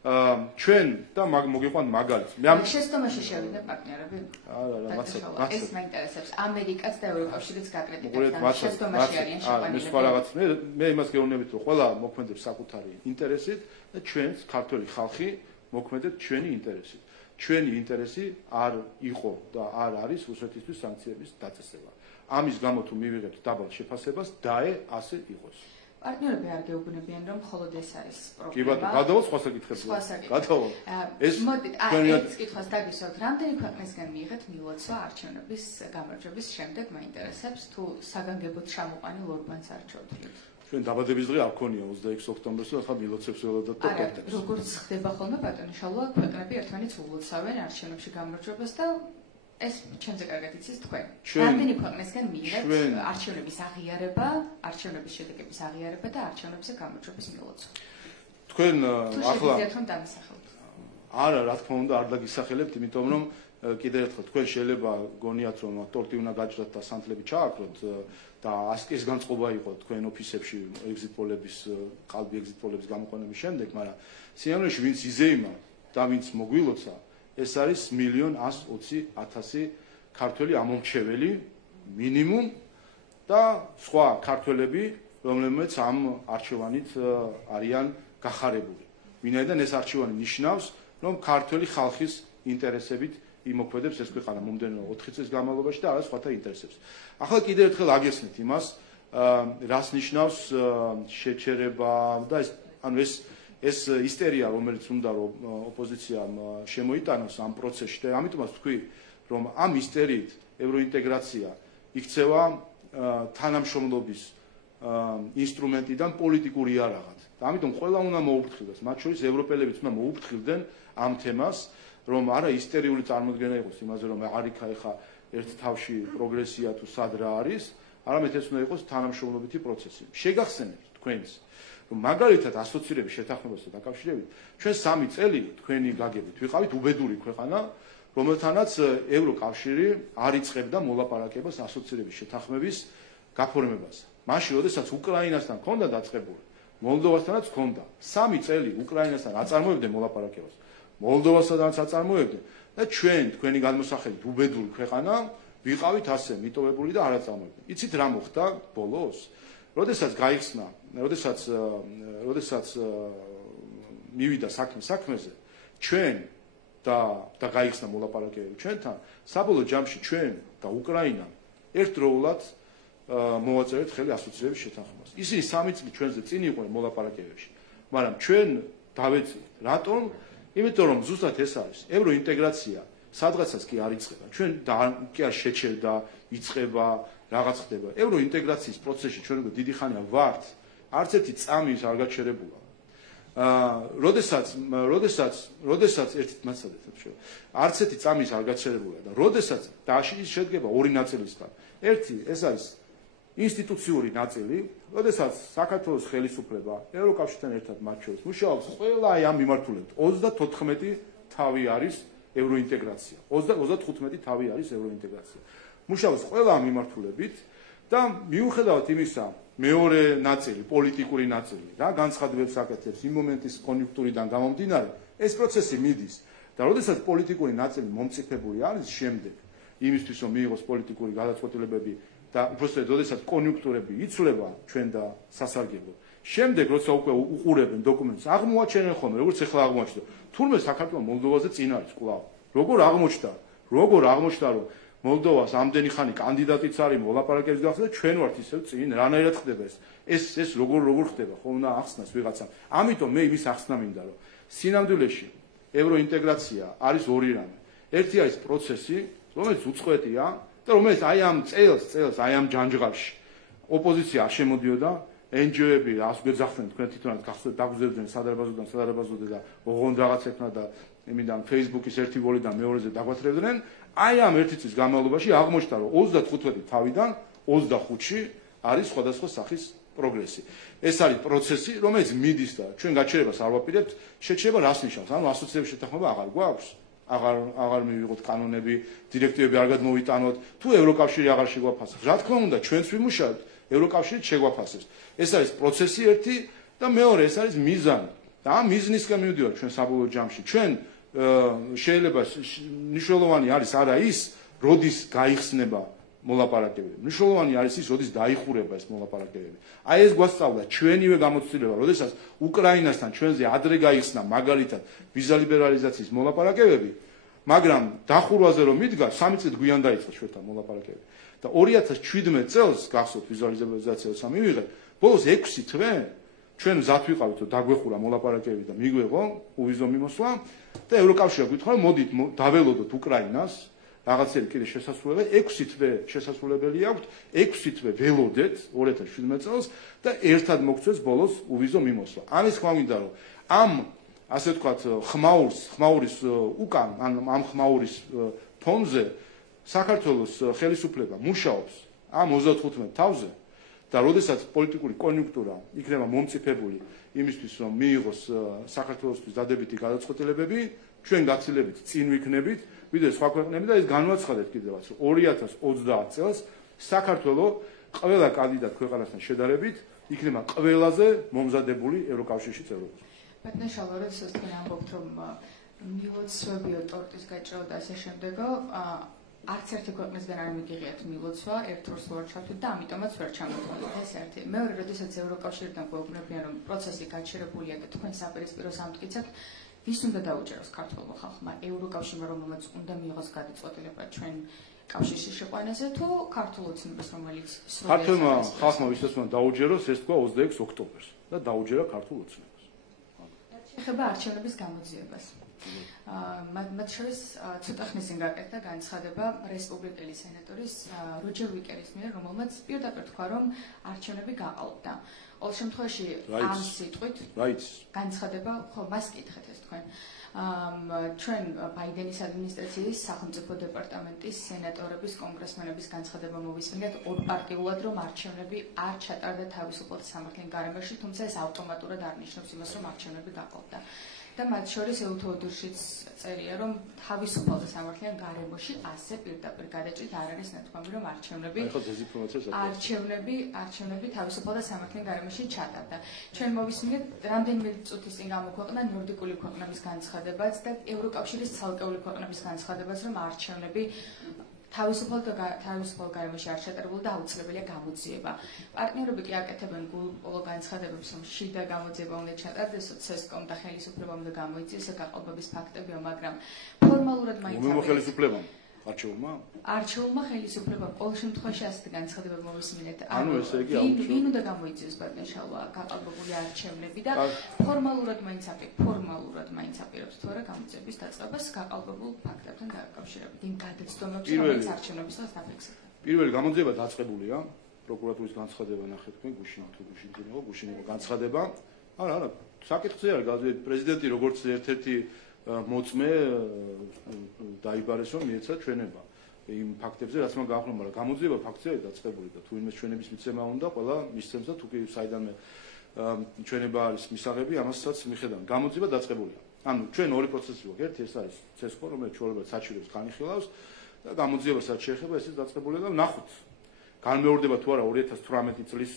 ჩვენ და მოგიყვანთ მაგალითს. შეცდომაში შევიდნენ პარტნიორები? არა, ეს მაინტერესებს. ამერიკაც და ევროკავშირიც გაკრიტიკებდა. შეცდომაში არიან შეყვანილები. მე იმას გეუბნებით, რომ ყველა მოქმედებს საკუთარი ინტერესით და ჩვენც ქართველი ხალხი მოქმედებს ჩვენი ინტერესით. ჩვენი ინტერესი არ იყო და არ არის რუსეთისთვის სანქციების დაწესება. ამის გამო თუ მივიღებთ დაბალ შეფასებას, დაე ასე იყოს. პარტნიორები არ გეუბნებიან, რომ მხოლოდ ეს არის პრობლემა. კი ბატონო, გადავალ სხვა საკითხებზე. გადავალ. ეს კითხვას დაგისვათ, რამდენი ქვეყნისგან მიიღეთ მილოცვა არჩევნების გამარჯვების შემდეგ, მაინტერესებს, თუ საგანგებოდ ჩამოყვანილ ორბანს არჩევთ. ჩვენ დაბადების დღე არ ქონია 26 ოქტომბერს, ახლა მილოცებს ველოდათ და პროტესტებს. როგორც ხდება ხოლმე ბატონო შალვა, ქვეყნები ერთმანეთს ულოცავენ არჩევნებში გამარჯვებას და ეს ჩვენზე კარგად იცის თქვენ. რამდენი ქვეყნისგან მიიღეთ არჩევნების აღიარება, არჩევნების შედეგების აღიარება და არჩევნებზე გამარჯვების მილოცვა. თქვენ ახლა რომ დამისახელოთ. არა, რა თქმა უნდა, არ დაგისახელებთ, იმიტომ რომ კიდევ ერთხელ თქვენ შეიძლება გონიათ რომ ტორტი უნდა გაჭრათ და სანთლები ჩააქროთ და ეს განწყობა იყო თქვენ ოფისებში exit poll-ების ყალბი exit poll-ების გამოყენების შემდეგ, მაგრამ სიამოვნებაში ვინც იზეიმა და ვინც მოგვილოცა, ეს არის 1,120,000 ქართველი ამომრჩეველი მინიმუმ და სხვა ქართველები, რომლებიც ამ არჩევანით არიან გახარებული. ვინაიდან ეს არჩევანი ნიშნავს, რომ ქართველი ხალხის ინტერესებით იმოქმედებს ეს ქვეყანა მომდევნო 4 წლის განმავლობაში და არა სხვათა ინტერესებს. ახლა კიდევ ერთხელ აგესმით იმას, რას ნიშნავს შეჩერება და ეს ისტერია, რომელიც უნდა რომ ოპოზიციამ შემოიტანოს ამ პროცესში და ამიტომაც ვთქვი, რომ ამ ისტერიით ევროინტეგრაცია იქცევა თანამშრომლობის ინსტრუმენტიდან პოლიტიკური იარაღად. და ამიტომ ყველა უნდა მოუფრთხილდეს, მათ შორის ევროპელებიც უნდა მოუფრთხილდნენ ამ თემას, რომ არა ისტერიული წარმოდგენა იყოს იმაზე, რომ არიქა ეხა ერთ თავში პროგრესია თუ სად რა არის, არამედ ეს უნდა იყოს თანამშრომლობითი პროცესი. შეგახსენებთ თქვენს, რომ მაგალითად ასოცირების შეთანხმებასთან დაკავშირებით, ჩვენ 3 წელი თქვენი გაგებით ვიყავით უბედური ქვეყანა, რომელთანაც ევროკავშირი არ იწყებდა მოლაპარაკებას ასოცირების შეთანხმების გაფორმებაზე. მაშინ, როდესაც უკრაინასთან ჰქონდა დაწყებული, მოლდოვასთანაც ჰქონდა. 3 წელი უკრაინასთან აწარმოებდნენ მოლაპარაკებას. მოლდოვასთანაც აწარმოებდნენ და ჩვენ თქვენი განმოსახედით უბედური ქვეყანა ვიყავით ასე მიტოვებული და არ აწარმოებდნენ. იცით რა მოხდა ბოლოს? როდესაც გაიხსნა, როდესაც მივიდა საქმეზე, ჩვენ და გაიხსნა მოლაპარაკებები ჩვენთან, საბოლოო ჯამში ჩვენ და უკრაინა ერთდროულად მოვაწერეთ ხელი ასოცირების შეთანხმებას. ისინი 3 წელი ჩვენზე წინ იყვნენ მოლაპარაკებებში, მაგრამ ჩვენ დავეწინეთ. რატომ? იმიტომ რომ ზუსტად ეს არის ევროინტეგრაცია სადღაცაც კი არ იწყება. ჩვენ კი არ შეჩერდა, იწყება, რაღაც ხდება. ევროინტეგრაციის პროცესში ჩვენ უკვე დიდი ხანია ვართ. არც ერთი წამის არ გაჩერებულა. როდესაც ერთით მაცადეთ, არც ერთი წამის არ გაჩერებულა და როდესაც შედგება ორი ნაწილისგან. ერთი ეს არის ინსტიტუციური ნაწილი, როდესაც საქართველოს ხელისუფლება ევროკავშირთან ერთად მათ შორის მუშაობს, ყველა აი ამ მიმართულებით 34 თავი არის ევროინტეგრაცია. 35 თავი არის ევროინტეგრაცია. მუშაობს ყველა ამ მიმართულებით და მიუხედავად იმისა, მეორე ნაწილი, პოლიტიკური ნაწილი, რა განცხადებებს აკეთებს იმ მომენტის კონიუნქტურიდან გამომდინარე, ეს პროცესი მიდის და როდესაც პოლიტიკური ნაწილი მომწიფებული არის შემდეგ, იმისთვის რომ მიიღოს პოლიტიკური გადაწყვეტილებები და უბრალოდ როდესაც კონიუნქტურები იცვლება ჩვენ და სასარგებლო. შემდეგ როცა უკვე უყურებენ დოკუმენტს, აღმოაჩენენ ხოლმე, როგორც ახლა აღმოაჩნდა. თურმე საქართველოს მოლდოვაზე წინ არის კვლავ. როგორ აღმოჩნდა, რომ მოლდოვას ამდენი ხანი კანდიდატიც არის მოლაპარაკების გახსნა და ჩვენ ვართ ისევ წინ, რანაირად ხდება ეს როგორ ხდება, ხო უნდა ახსნას ვიღაცამ. ამიტომ მე იმის ახსნა მინდა, რომ სინამდვილეში ევროინტეგრაცია არის ორი რამე. ერთი არის პროცესი, რომელიც უწყვეტია და რომელიც აი ამ წელს აი ამ ჯანჯღარში ოპოზიცია არ შემოდიოდა, NGO-ები რას გვეძახდნენ თქვენ თვითონაც დაგვზევდნენ სადარბაზოდან და ოღონდ რაღაც ექნა და იმიდან Facebook-ის ერთი ვოლიდან მეორეზე დაგვათრევდნენ. აი ამ ერთი წლის განმავლობაში აღმოჩნდა, რომ 35 თავიდან 25-ში არის სხვადასხვა სახის პროგრესი. ეს არის პროცესი, რომელიც მიდის და ჩვენ გაჩერებას არ ვაპირებთ. შეჩერება რას ნიშნავს? ანუ ასოცირების შეთანხმება აღარ გვაქვს? აღარ მივიღოთ კანონები, დირექტივები არ გადმოვიტანოთ, თუ ევროკავშირი აღარ შეგვაფასებს. რა თქმა უნდა, ჩვენც ვიმუშავებთ, ევროკავშირიც შეგვაფასებს. ეს არის პროცესი ერთი და მეორე, ეს არის მიზანი. და ამ მიზნისკენ მივდივართ ჩვენ საბოლოო ჯამში. ჩვენ შეიძლება მნიშვნელოვანი არის არა ის, როდის გაიხსნება მოლაპარაკებები. მნიშვნელოვანი არის ის, როდის დაიხურება ეს მოლაპარაკებები. აი ეს გვასწავლა ჩვენივე გამოცდილება, როდესაც უკრაინასთან ჩვენზე ადრე გაიხსნა მაგალითად ვიზა ლიბერალიზაციის მოლაპარაკებები, მაგრამ დახურვაზე რომ მიდგა 3 წელი გვიან დაიწყო ჩვენთან მოლაპარაკებები. და 2017 წელს გახსოვთ ვიზუალიზაციას მივიღეთ, ბოლოს 6 თვე ჩვენ მზად ვიყავით რომ დაგვეხურა მოლაპარაკებები და მიგვეღო უვიზო მიმოსვლა და ევროკავშირი გვითხარა მოდით დაველოდოთ უკრაინას რაღაცები კიდე შესასრულებელი 6 თვე შესასრულებელი აქვს 6 თვე ველოდეთ 2017 წელს და ერთად მოგწეს ბოლოს უვიზო მიმოსვლა. ამის თქმა მინდა რომ ამ ასე ვთქვათ ხმაურის უკან ამ ხმაურის ფონზე საქართველოს ხელისუფლება მუშაობს ამ 35 თავზე და როდესაც პოლიტიკური კონიუნქტურა იქნება მომწიფებული იმისთვის რომ მიიღოს საქართველოსთვის დადებითი გადაწყვეტილებები ჩვენ გაცილებით წინ ვიქნებით ვიდრე სხვა ქვეყნები და ეს განვაცხადეთ კიდევაც 2030 წელს საქართველოს ყველა კანდიდატ ქვეყანასთან შედარებით იქნება ყველაზე მომზადებული ევროკავშირში წევრობა. ბატონო შალოროც თქვენ ამბობთ რომ მილოცვებიო ტორტის გაჭრა და ასე შემდეგო არც ერთი ქვეყნისგან არ მიგიღიათ მილოცვა ერთ ორს ვარ ჩავთვით და ამიტომაც ვერ ჩამოთვალეთ ეს ერთი. მეორე როდესაც ევროკავშირიდან გვეუბნებიან რომ პროცესი გაჩერებულია და თქვენ საპირისპირო სამტკიცებთ ვის უნდა დაუჭეროს ქართულმა ხალხმა ევროკავშირმა რომელმაც უნდა მიიღოს გადაწყვეტილება ჩვენ კავშირში შეყვანაზე თუ ქართულ ოცნებას რომელიც ქართულმა ხალხმა ვისაც უნდა დაუჯეროს ეს თქვა 26 ოქტომბერს და დაუჯერა ქართულ ოცნებას. ეხება არჩევნების გამოძიებას. მათ შორის ცოტა ხნის წინ გაკეთდა განცხადება რესპუბლიკელი სენატორის როჯერ ვიკერის მიერ, რომელმაც პირდაპირ თქვა, რომ არჩევნები გაყალბდა. ყოველ შემთხვევაში ამ სიტყვით განცხადება, ხო, მას კითხეთ ეს თქვენ. ჩვენ ბაიდენის ადმინისტრაციის სახელმწიფო დეპარტამენტის სენატორების კონგრესმენების განცხადება მოვისმინეთ ორპარტიულად, რომ არჩევნები არ ჩატარდა თავისუფლად სამართლიან გარემოში, თუმცა ეს ავტომატურად არ ნიშნავს იმას, რომ არჩევნები გაყალბდა. და მათ შორის ელთოოდურშიც წერია, რომ თავისუფალ და სამართლიან გარემოში ასე პირდაპირ გადაჭრით არ არის ნათქვამი, რომ არჩევნები თავისუფალ და სამართლიან გარემოში ჩატარდა. ჩვენ მოვისმინეთ რამდენიმე წუთის წინ გამოქვეყნდა ნორდიკული ქვეყნების განცხადებაც და ევროკავშირის ცალკეული ქვეყნების განცხადებაც, რომ არჩევნები თავისუფალ გარემოში არ ჩატარებულა და აუცილებელია გამოძიება. პარტნიორები კი აკეთებენ გულყოლო განცხადებებს, რომ შიდა გამოძიება უნდა ჩატარდეს, ცესკომ და ხელისუფლებამ უნდა გამოიწვიოს გაყალბების ფაქტებია, მაგრამ ფორმალურად მაინც არჩეულმა ხელისუფლებამ ყოველ შემთხვევაში ასეთი განცხადება მოვისმინეთ. ვინ უნდა გამოიწვიოს ბატონშალვა გაყალბებული არჩევნები და ფორმალურად მაინც აპირებს თუ არა გამოძიების დაწყებას გაყალბებულ ფაქტებთან დაკავშირებით. იმ გადაცდომებს, რომელიც არჩევნების დროს დაფიქსირდა. პირველი გამოძიება დაწყებულია, პროკურატურის განცხადება ნახეთ თქვენ გუშინ იყო განცხადება. არა, საკითხი არ გაძლიერეთ პრეზიდენტი როგორც ერთ-ერთი მოწმე დაიბარეს რომ მიეცა ჩვენება იმ ფაქტებზე რაც მან გაახმო, მაგრამ გამოძიება ფაქტია დაწყებული და თუ იმის ჩვენების მიცემა უნდა ყველა მისცემს და თუ კი საიდანვე ჩვენება არის მისაღები ამასაც მიხედავთ გამოძიება დაწყებულია. ანუ ჩვენ ორი პროცესი გვაქვს, ერთი ეს არის ცესკო რომელიც ჩვეულებრივ საჩივებს განიხილავს და გამოძიებასაც შეეხება ესეც დაწყებულია და ნახოთ განმეორდება თუ არა 2018 წლის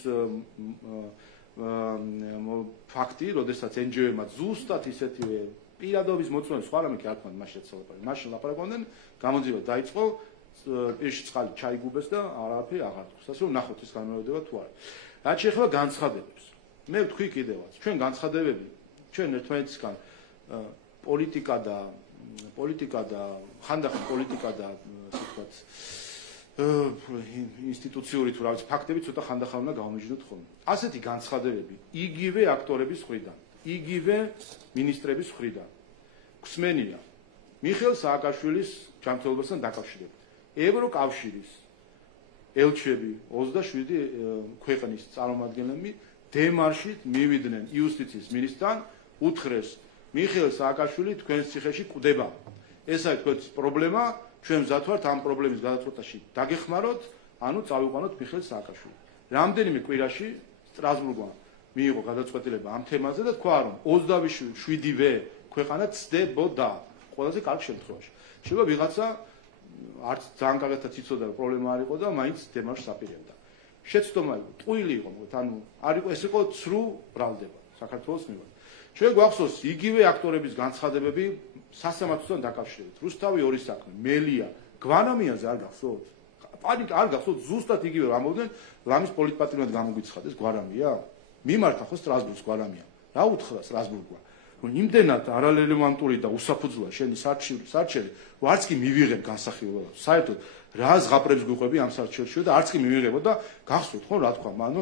ფაქტი, როდესაც NGO-მა ზუსტად ისეთივე პირადობის მოწმობ სხვა რამე კი არ თქვენ მაშინ ცალკე მაშინ ლაპარაკობდნენ გამოძიება დაიწყო პირში წყალი ჩაიგუბეს და არაფერი აღარ თქვს ასე რომ ნახოთ ეს განმეორდება თუ არა რაც შეეხება განცხადებებს მე ვთქვი კიდევაც ჩვენ განცხადებები ჩვენ ერთმანეთისგან პოლიტიკა და ხანდახან პოლიტიკა და ასე ვთქვათ ინსტიტუციური თუ რაღაც ფაქტები ცოტა ხანდახან უნდა გავამიჯნოთ ხოლმე ასეთი განცხადებები იგივე აქტორების მხრიდან იგივე მინისტრების მხრიდან გვსმენია მიხეილ სააკაშვილის ჯანმრთელობასთან დაკავშირებით ევროკავშირის ელჩები 27 ქვეყნის წარმომადგენლები დემარშით მივიდნენ იუსტიციის მინისტრთან უთხრეს მიხეილ სააკაშვილი თქვენს ციხეში კვდება ეს არის თქვენს პრობლემა ჩვენ მზად ვართ ამ პრობლემის გადაწყვეტაში დაგეხმაროთ ანუ წავიყვანოთ მიხეილ სააკაშვილი რამდენიმე კვირაში სტრასბურგმა მიიღო გადაწყვეტილება ამ თემაზე და თქვა რომ 27-ვე ქვეყანა ცდებოდა ყველაზე კარგ შემთხვევაში. შეიძლება ვიღაცა არც ძალიან კარგად იცოდა რომ პრობლემა არ იყო და მაინც დემარშს აპირებდა. შეცდომა იყო, ტყუილი იყო, ანუ არ იყო ეს იყო ცრუ ბრალდება. საქართველოს მიმართ. ჩვენ გვახსოვს იგივე აქტორების განცხადებები სასამართლოსთან დაკავშირებით. რუსთავი ორი საქმე, მელია, გვანამიანზე არ გახსოვთ? პანიკა არ გახსოვთ, ზუსტად იგივე რომ ამოდნენ, ლამის პოლიტპატრონად გამოგვიცხადეს გვარამია? მიმართა ხო სტრასბურგს გვარამია. რა უთხრა სტრასბურგმა? რომ იმდენად არარელევანტური და უსაფუძვლა შენი სარჩელი, რომ არც კი მივიღებ განსახილველად. საერთოდ რა ზღაპრებს გვიყვები ამ სარჩელში და არც კი მივიღებო და გახსოვთ ხო რა თქვა, მანო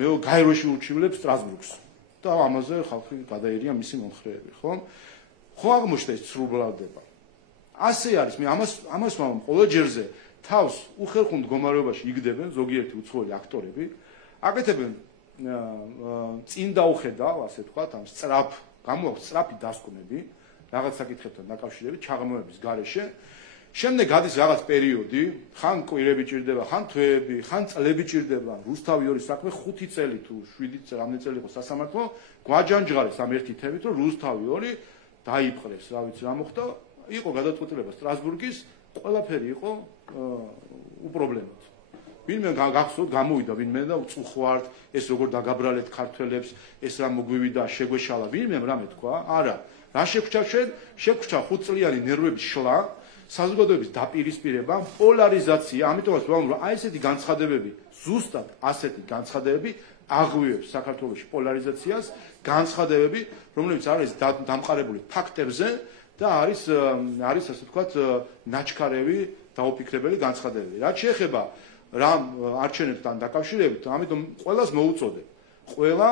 მეო გაეროში ურჩივლებს სტრასბურგს. და ამაზე ხალხი გადაერია მისი მომხრეები, ხო? ხო აღმოჩნდა ეს სრულბლავდება. ასე არის, მე ამას ვამბობ, ყოველ ჯერზე თავს უხერხულ მდგომარეობაში იგდებენ ზოგიერთი უცხოელი აქტორები, აკეთებენ წინ დაუხედავ, ასე ვთქვათ, ამ გამოაქვს სწრაფი დასკვნები, რაღაც საკითხებთან დაკავშირებით, ჩაღრმავების გარეშე. შემდეგ გადის რაღაც პერიოდი, ხან კვირები ჭირდება, ხან თვეები, ხან წლები ჭირდება. რუსთავი ორი საქმე 5 წელი თუ 7 წელი, რამდენი წელი იყო სასამართლო, გვაჯანჯღარეს ამ ერთი თემით, რომ რუსთავი ორი დაიპყრეს, რა ვიცი, რა მოხდა, იყო გადაწყვეტილება სტრასბურგის, ყველაფერი იყო უპრობლემოდ. ვინმე გახსოვთ, გამოვიდა ვინმე და უწუხვართ, ეს როგორ დაგაბრალეთ ქართველებს, ეს რა მოგვივიდა, შეგვეშალა, ვინმე რამე თქვა? არა. რა შეგვჭა ჩვენ? შეგვჭა 5 წლიანი ნერვების შლა, საზოგადოების დაპირისპირება, პოლარიზაცია, ამიტომაც ვამბობ, რომ აი ესეთი განცხადებები, ზუსტად ასეთი განცხადებები აღვივებს საქართველოში პოლარიზაციას, განცხადებები, რომლებიც არის დამყარებული ფაქტებზე და არის ასე ვთქვათ, ნაჩქარევი დაუფიქრებელი განცხადებები. რაც შეეხება რამ არჩევნებთან დაკავშირებით, ამიტომ ყველას მოუწოდე. ყველა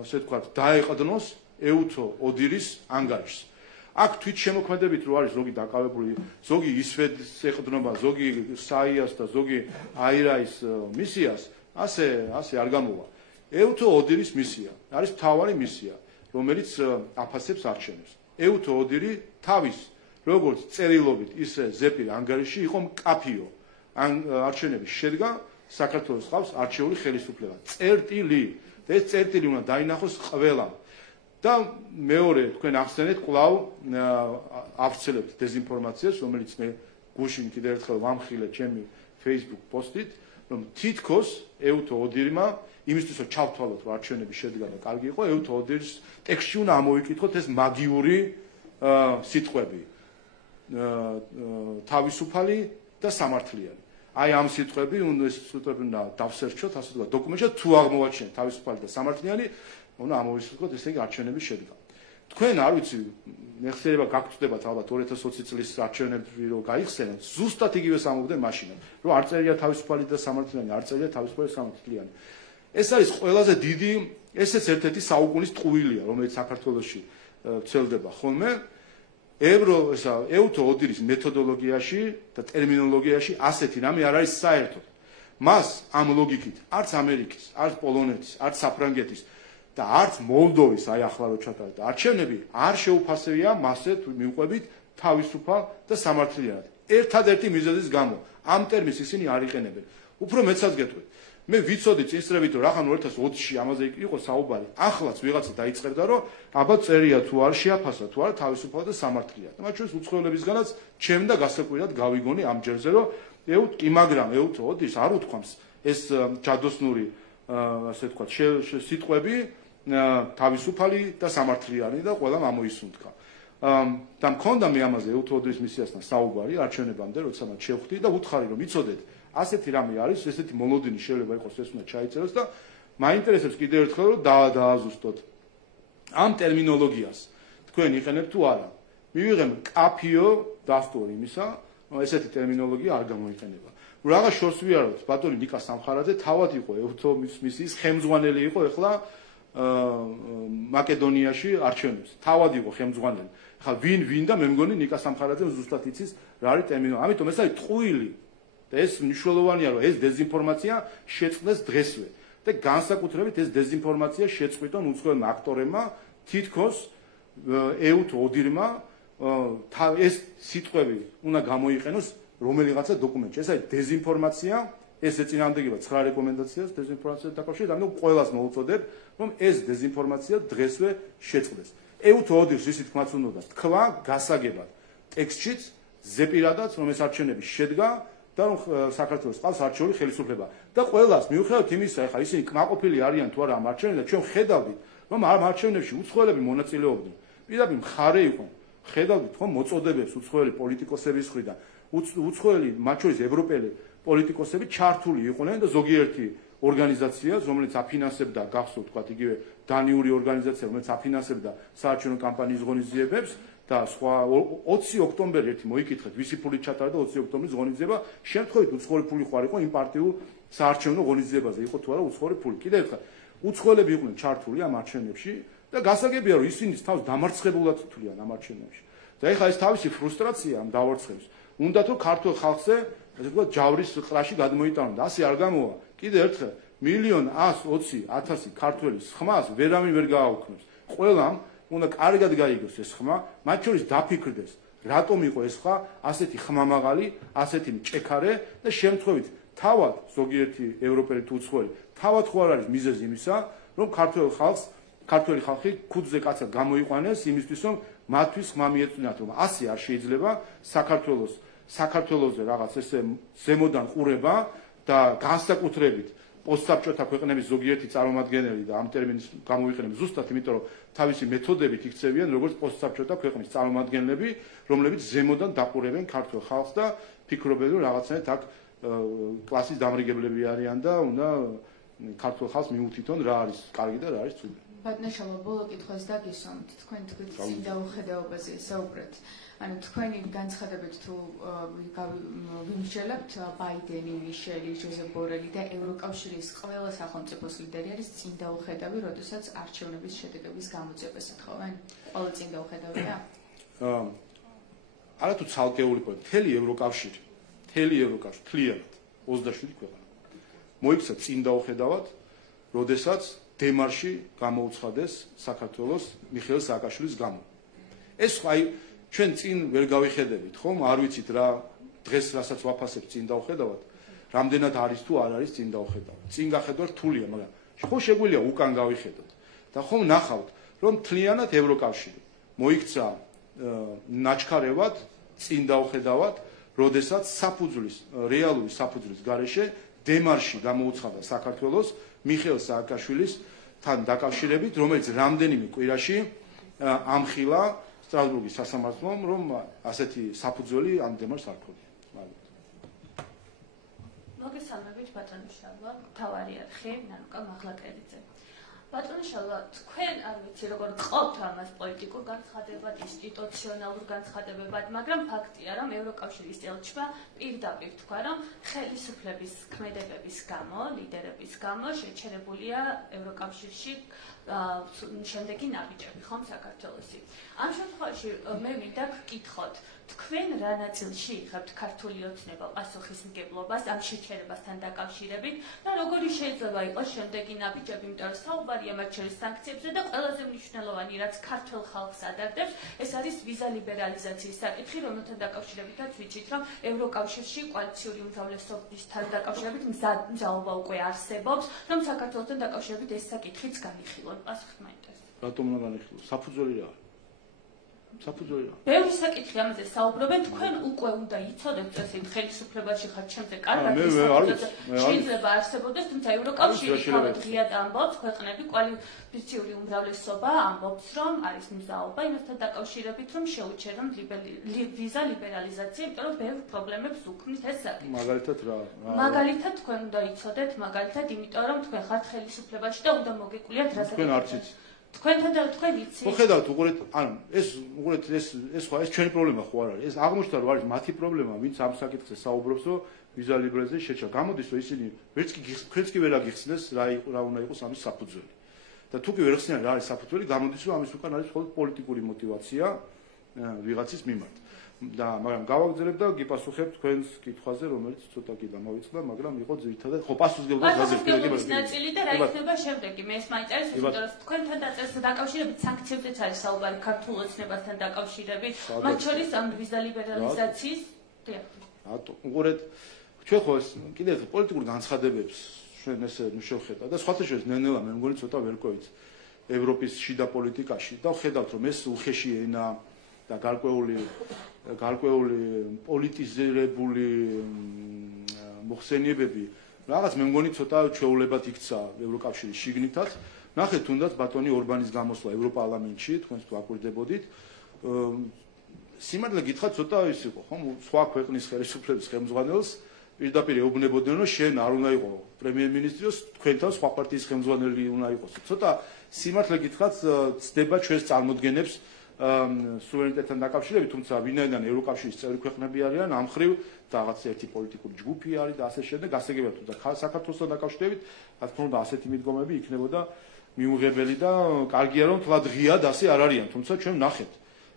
ასე ვთქვათ, დაეყდნოს ეუთო ოდირის ანგარიშს. აქ თვით შემოქმედებით რო არის ზოგი დაკავებული, ზოგი ისვედს ეყდნობა, ზოგი საიას და ზოგი აირაის მისიას, ასე არ გამოვა. ეუთო ოდირის მისია არის მთავარი მისია, რომელიც აფასებს არჩევნებს. ეუთო ოდირი თავის როგორც წერილობით, ისე ზეპირ ანგარიში იყო მკაფიო. არჩევნების შედგა საქართველოს ყავს არჩეული ხელისუფლება. წერტილი. და ეს წერტილი უნდა დაინახოს ყველამ. და მეორე, თქვენ ახსენეთ, კვლავ ავრცელებთ დეზინფორმაციას, რომელიც მე გუშინ კიდევ ერთხელ ვამხილე ჩემი Facebook პოსტით, რომ თითქოს ეუთო ოდირმა იმისთვის რომ ჩავთვალოთ, რომ არჩევნების შედგა და კარგი იყო, ეუთო ოდირის ტექსტში უნდა ამოვიკითხოთ ეს მაგიური სიტყვები. თავისუფალი და სამართლიანი. აი ამ სიტყვები უნდა დავსერჩოთ, ასე ვთქვათ, დოკუმენტში თუ აღმოვაჩინეთ თავისუფალი და სამართლიანი, უნდა ამოვისურვოთ ესე იგი არჩევნების შედგა. თქვენ არ ვიცი, მეხსიერება გაგწდებათ ალბათ 2020 წლის არჩევნები რო გაიხსენოთ, ზუსტად იგივეს ამბობდნენ მაშინაც, რომ არ წერია თავისუფალი და სამართლიანი, არ წერია თავისუფალი და სამართლიანი. ეს არის ყველაზე დიდი, ესეც ერთ-ერთი საუკუნის ტყუილია, რომელიც საქართველოში ვრცელდება ხოლმე. ეუთო ოდირის მეთოდოლოგიაში და ტერმინოლოგიაში ასეთი რამე არ არის საერთოდ. მას ამ ლოგიკით არც ამერიკის, არც პოლონეთის, არც საფრანგეთის და არც მოლდოვის აი ახლა რო ჩატარდა არჩევნები არ შეუფასებია მასე თუ მივყვებით თავისუფალ და სამართლიანად. ერთადერთი მიზეზის გამო ამ ტერმინს ისინი არ იყენებენ. უფრო მეცაც გეტყვით. მე ვიცოდი წინსწრებით რომ რახან 2020-ში ამაზე იყო საუბარი. ახლაც ვიღაცა დაიწყებდა რომ აბა წერია თუ არ შეაფასა თუ არა თავისუფალ და სამართლიანად. მათ შორის უცხოელებისგანაც ჩემ და გასაკვირად გავიგონი ამ ჯერზე რომ მაგრამ ეუთო ოდის არ უთქვამს ეს ჯადოსნური ასე ვთქვათ სიტყვები თავისუფალი და სამართლიანი და ყველამ ამოისუნთქა. და მქონდა მე ამაზე ეუთო ოდის მისიასთან საუბარი არჩევნებამდე, როცა მათ შევხვდი და ვუთხარი რომ იცოდეთ ასეთი რამე არის, ესეთი მოლოდინი შეიძლება იყოს, ეს უნდა ჩაიწეროს და მაინტერესებს კიდევ ერთხელ რომ დააზუსტოთ ამ ტერმინოლოგიას. თქვენ იყენებთ თუ არა? მივიღე მკაფიო დასტური იმისა, რომ ესეთი ტერმინოლოგია არ გამოიყენება. რაღაც შორს ვიაროთ, ბატონი ნიკა სამხარაძე თავად იყო ეუთო მისიის ხელმძღვანელი იყო ახლა მაკედონიაში არჩევნებს. თავად იყო ხელმძღვანელი. ახლა ვინ და მე მგონი ნიკა სამხარაძე ზუსტად იცის რა არის ტერმინოლოგია. ამიტომ ეს არის ტყუილი. და ეს მნიშვნელოვანია, რომ ეს დეზინფორმაცია შეწყდეს დღესვე. და განსაკუთრებით ეს დეზინფორმაცია შეწყვიტონ უცხოელმა აქტორებმა, თითქოს ეუთო ოდირმა ეს სიტყვები უნდა გამოიყენოს რომელიღაცა დოკუმენტში. ეს არის დეზინფორმაცია, ეს ეწინააღმდეგება 9 რეკომენდაციას დეზინფორმაციასთან დაკავშირებით, ამიტომ ყველას მოუწოდებ, რომ ეს დეზინფორმაცია დღესვე შეწყდეს. ეუთო ოდირს ისიც თქმაც უნდა თქვა გასაგებად ტექსტშიც ზეპირადაც, რომ ეს არჩევნები შედგა და რომ საქართველოს ყავს არჩეული ხელისუფლება. და ყველას მიუხედავად იმისა, ეხლა ისინი კმაყოფილი არიან თუ არა ამ არჩევნებში, ჩვენ ხედავდით, რომ ამ არჩევნებში უცხოელები მონაწილეობდნენ. პირდაპირ მხარე იყო. ხედავდით ხომ მოწოდებებს უცხოელი პოლიტიკოსების მხრიდან. უცხოელი, მათ შორის ევროპელი პოლიტიკოსები ჩართული იყვნენ და ზოგიერთი ორგანიზაცია, რომელიც აფინანსებდა, გახსოვთ, თქვა იგივე დანიური ორგანიზაცია, რომელიც აფინანსებდა საარჩევნო კამპანიის ღონისძიებებს და სხვა 20 ოქტომბერი ერთი მოიკითხეთ, ვისი ფულით ჩატარდა 20 ოქტომბრის ღონისძიება, შემთხვევით უცხოელი ფული ხო არ იყო იმ პარტიულ საარჩევნო ღონისძიებაზე, იყო თუ არა უცხოელი ფული. კიდევ ერთხელ, უცხოელები იყვნენ ჩართული ამ არჩევნებში და გასაგებია, რომ ისინი თავს დამარცხებულად თვლიან ამ არჩევნებში. და ეხლა ეს თავისი ფრუსტრაცია ამ დავარცხების. უნდათ რომ ქართულ ხალხზე, ესე ვთქვათ, ჯავრის ყრაში გადმოიტანონ და ასე არ გამოვა. კიდევ ერთხელ 1,120,000 ქართველის ხმას ვერავინ ვერ გააუქმებს. ყველამ უნდა კარგად გაიგოს ეს ხმა, მათ შორის დაფიქრდეს, რატომ იყო ეს ხმა ასეთი ხმამაღალი, ასეთი მჭექარე და შემთხვევით თავად ზოგიერთი ევროპელი თუ უცხოელი, თავად ხო არ არის მიზეზი იმისა, რომ ქართველი ხალხი ქუდზე კაცად გამოიყვანეს იმისთვის, რომ მათთვის ხმა მიეწვინათ, რომ ასე არ შეიძლება საქართველოსზე რაღაც ესე ზემოდან ყურება და განსაკუთრებით პოსტსაბჭოთა ქვეყნების ზოგიერთი წარმომადგენელი და ამ ტერმინს გამოვიყენებ ზუსტად, იმიტომ რომ თავისი მეთოდებით იქცევიან როგორც პოსტსაბჭოთა ქვეყნის წარმომადგენლები, რომლებიც ზემოდან დაყურებენ ქართულ ხალხს და ფიქრობენ, რომ რაღაცნაირად აქ კლასის დამრიგებლები არიან და უნდა ქართულ ხალხს მიუთითონ რა არის კარგი და რა არის ცუდი. ბატონო, ბოლო კითხვას დაგისვამთ, თქვენ თქვით წინ დაუხედაობაზე საუბრეთ. ანუ თქვენი განცხადებით თუ ვიმსჯელებთ ბაიდენი, მიშელი, ჟოზეფ ბორელი და ევროკავშირის ყველა სახელმწიფოს ლიდერი არის წინ დაუხედავი, როდესაც არჩევნების შედეგების გამოძიებას ეთხოვენ? ყველა წინ დაუხედავია? არა თუ ცალკეული პოინტი, მთელი ევროკავშირი თლიანად 27 ქვეყანა მოიქცა წინ დაუხედავად, როდესაც დემარში გამოუცხადეს საქართველოს მიხეილ სააკაშვილის გამო. ეს აი ჩვენ წინ ვერ გავიხედებით, ხომ? არ ვიცით რა დღეს რასაც ვაფასებ წინ დაუხედავად, რამდენად არის თუ არ არის წინ დაუხედავად. წინ გახედვა რთულია, მაგრამ ხო შეგვიძლია უკან გავიხედოთ. და ხომ ნახავთ, რომ თლიანად ევროკავშირი მოიქცა ნაჩქარევად წინ დაუხედავად, როდესაც რეალური საფუძვლის გარეშე დემარში გამოუცხადა საქართველოს მიხეილ სააკაშვილის თან დაკავშირებით, რომელიც რამდენიმე კვირაში ამხილა სტრასბურგის სასამართლომ, რომ ასეთი საფუძველი ამ დემარშს არ ქონია. მოგესალმებით ბატონო შალვა, მთავარი არხი ნანუკა მაღლაკერიძე. ბატონო შალვა, თქვენ არ ვიცი როგორ გყავთ ამას პოლიტიკურ განცხადებად, ინსტიტუციონალურ განცხადებად, მაგრამ ფაქტია, რომ ევროკავშირის ელჩმა პირდაპირ თქვა, რომ ხელისუფლების ქმედებების გამო, ლიდერების გამო შეჩერებულია ევროკავშირში შემდეგი ნაბიჯები, ხომ საქართველოსი. ამ შემთხვევაში მე მინდა გკითხოთ, თქვენ რა ნაწილში იღებთ ქართული ოცნება პასუხისმგებლობას ამ შეჩერებასთან დაკავშირებით და როგორი შეიძლება იყოს შემდეგი ნაბიჯები, იმიტომ რომ საუბარია მათ შორის სანქციებზე და ყველაზე მნიშვნელოვანი, რაც ქართულ ხალხს ადარდებს, ეს არის ვიზა ლიბერალიზაციის საკითხი, რომელთან დაკავშირებითაც ვიცით, რომ ევროკავშირში კოალიციური უმრავლესობისთან დაკავშირებით მზაობა უკვე არსებობს, რომ საქართველოსთან დაკავშირებით ეს საკითხიც განიხილონ. პასუხი მაინტერესებს. რატომ უნდა განიხილოს? საფუძველი რა? საფუძველი რა? ბევრი საკითხი ამაზე საუბრობენ, თქვენ უკვე უნდა იცოდეთ წესით, ხელისუფლებაში ხართ, ჩემზე კარგად იცოდეთ. შეიძლება არსებობდეს, თუმცა ევროკავშირი თავად ღიად ამბობს, ქვეყნები კოალიციური უმრავლესობა ამბობს, რომ არის მზაობა იმასთან დაკავშირებით, რომ შეუჩერონ ვიზა ლიბერალიზაცია, იმიტომ რომ ბევრ პრობლემებს უქმნის ეს საკითხი. მაგალითად რა? მაგალითად თქვენ უნდა იცოდეთ, მაგალითად, იმიტომ რომ თქვენ ხართ ხელისუფლებაში და უნდა მოგეკულიათ რა თქვენ არც იცით. თქვენთან და თქვენ იცით. მოხედავთ, უყურეთ, ანუ ეს ჩვენი პრობლემა ხო არ არის? ეს აღმოჩნდა, რომ არის მათი პრობლემა, ვინც ამ საკითხზე საუბრობს, რომ ვიზა ლიბერალიზაციის შეჩერება. გამოდის, რომ ისინი ვერც კი ვერ აგიხსნეს რა უნდა იყოს ამის საფუძველი. და თუ კი ვერ ხსნიან რა არის საფუძველი, გამოდის, რომ ამის უკან არის მხოლოდ პოლიტიკური мотиваცია ვიღაცის მიმართ. მაგრამ გავაგრძელებ და გიპასუხებ თქვენს კითხვაზე, რომელიც ცოტა კი დამავიწყდა, მაგრამ იყო ძირითადად ხო პასუხისმგებლობის პასუხისმგებლობის ნაწილი და რა იქნება შემდეგი. მე ეს მაინტერესებს, იმიტომ რომ თქვენთან დაკავშირებით სანქციებზეც არის საუბარი ქართულ ოცნებასთან დაკავშირებით, მათ შორის ამ ვიზა ლიბერალიზაციის რატო? უყურეთ, ჩვენ ხო კიდევ პოლიტიკურ განცხადებებს ჩვენ ესე შევხედავთ და სხვათა შორის ნელ-ნელა მე მგონი ცოტა ვერ ყვევით ევროპის შიდა პოლიტიკაში და ხედავთ, რომ ეს უხეში ენა და გარკვეული პოლიტიზირებული მოხსენიებები რაღაც მე მგონი ცოტა ჩვეულებად იქცა ევროკავშირის შიგნითაც. ნახეთ თუნდაც ბატონი ორბანის გამოსვლა ევროპარლამენტში, თქვენს თუ აკვირდებოდით. სიმართლე გითხრათ, ცოტა ის იყო, ხო, სხვა ქვეყნის ხელისუფლების ხელმძღვანელს პირდაპირ ეუბნებოდნენ, რომ შენ არ უნდა იყო პრემიერ-მინისტრიოს, თქვენთან სხვა პარტიის ხელმძღვანელი უნდა იყოს. ცოტა სიმართლე გითხრათ, ცდება ჩვენს წარმოდგენებს სუვერენიტეტთან დაკავშირებით, თუმცა ვინაიდან ევროკავშირის წევრი ქვეყნები არიან, ამ ხრივ რაღაც ერთი პოლიტიკური ჯგუფი არის და ასე შემდეგ, გასაგებია თუმცა საქართველოსთან დაკავშირებით, რა თქმა უნდა, ასეთი მიდგომები იქნებოდა მიუღებელი და კარგია რომ თლა დღიად ასე არ არიან, თუმცა ჩვენ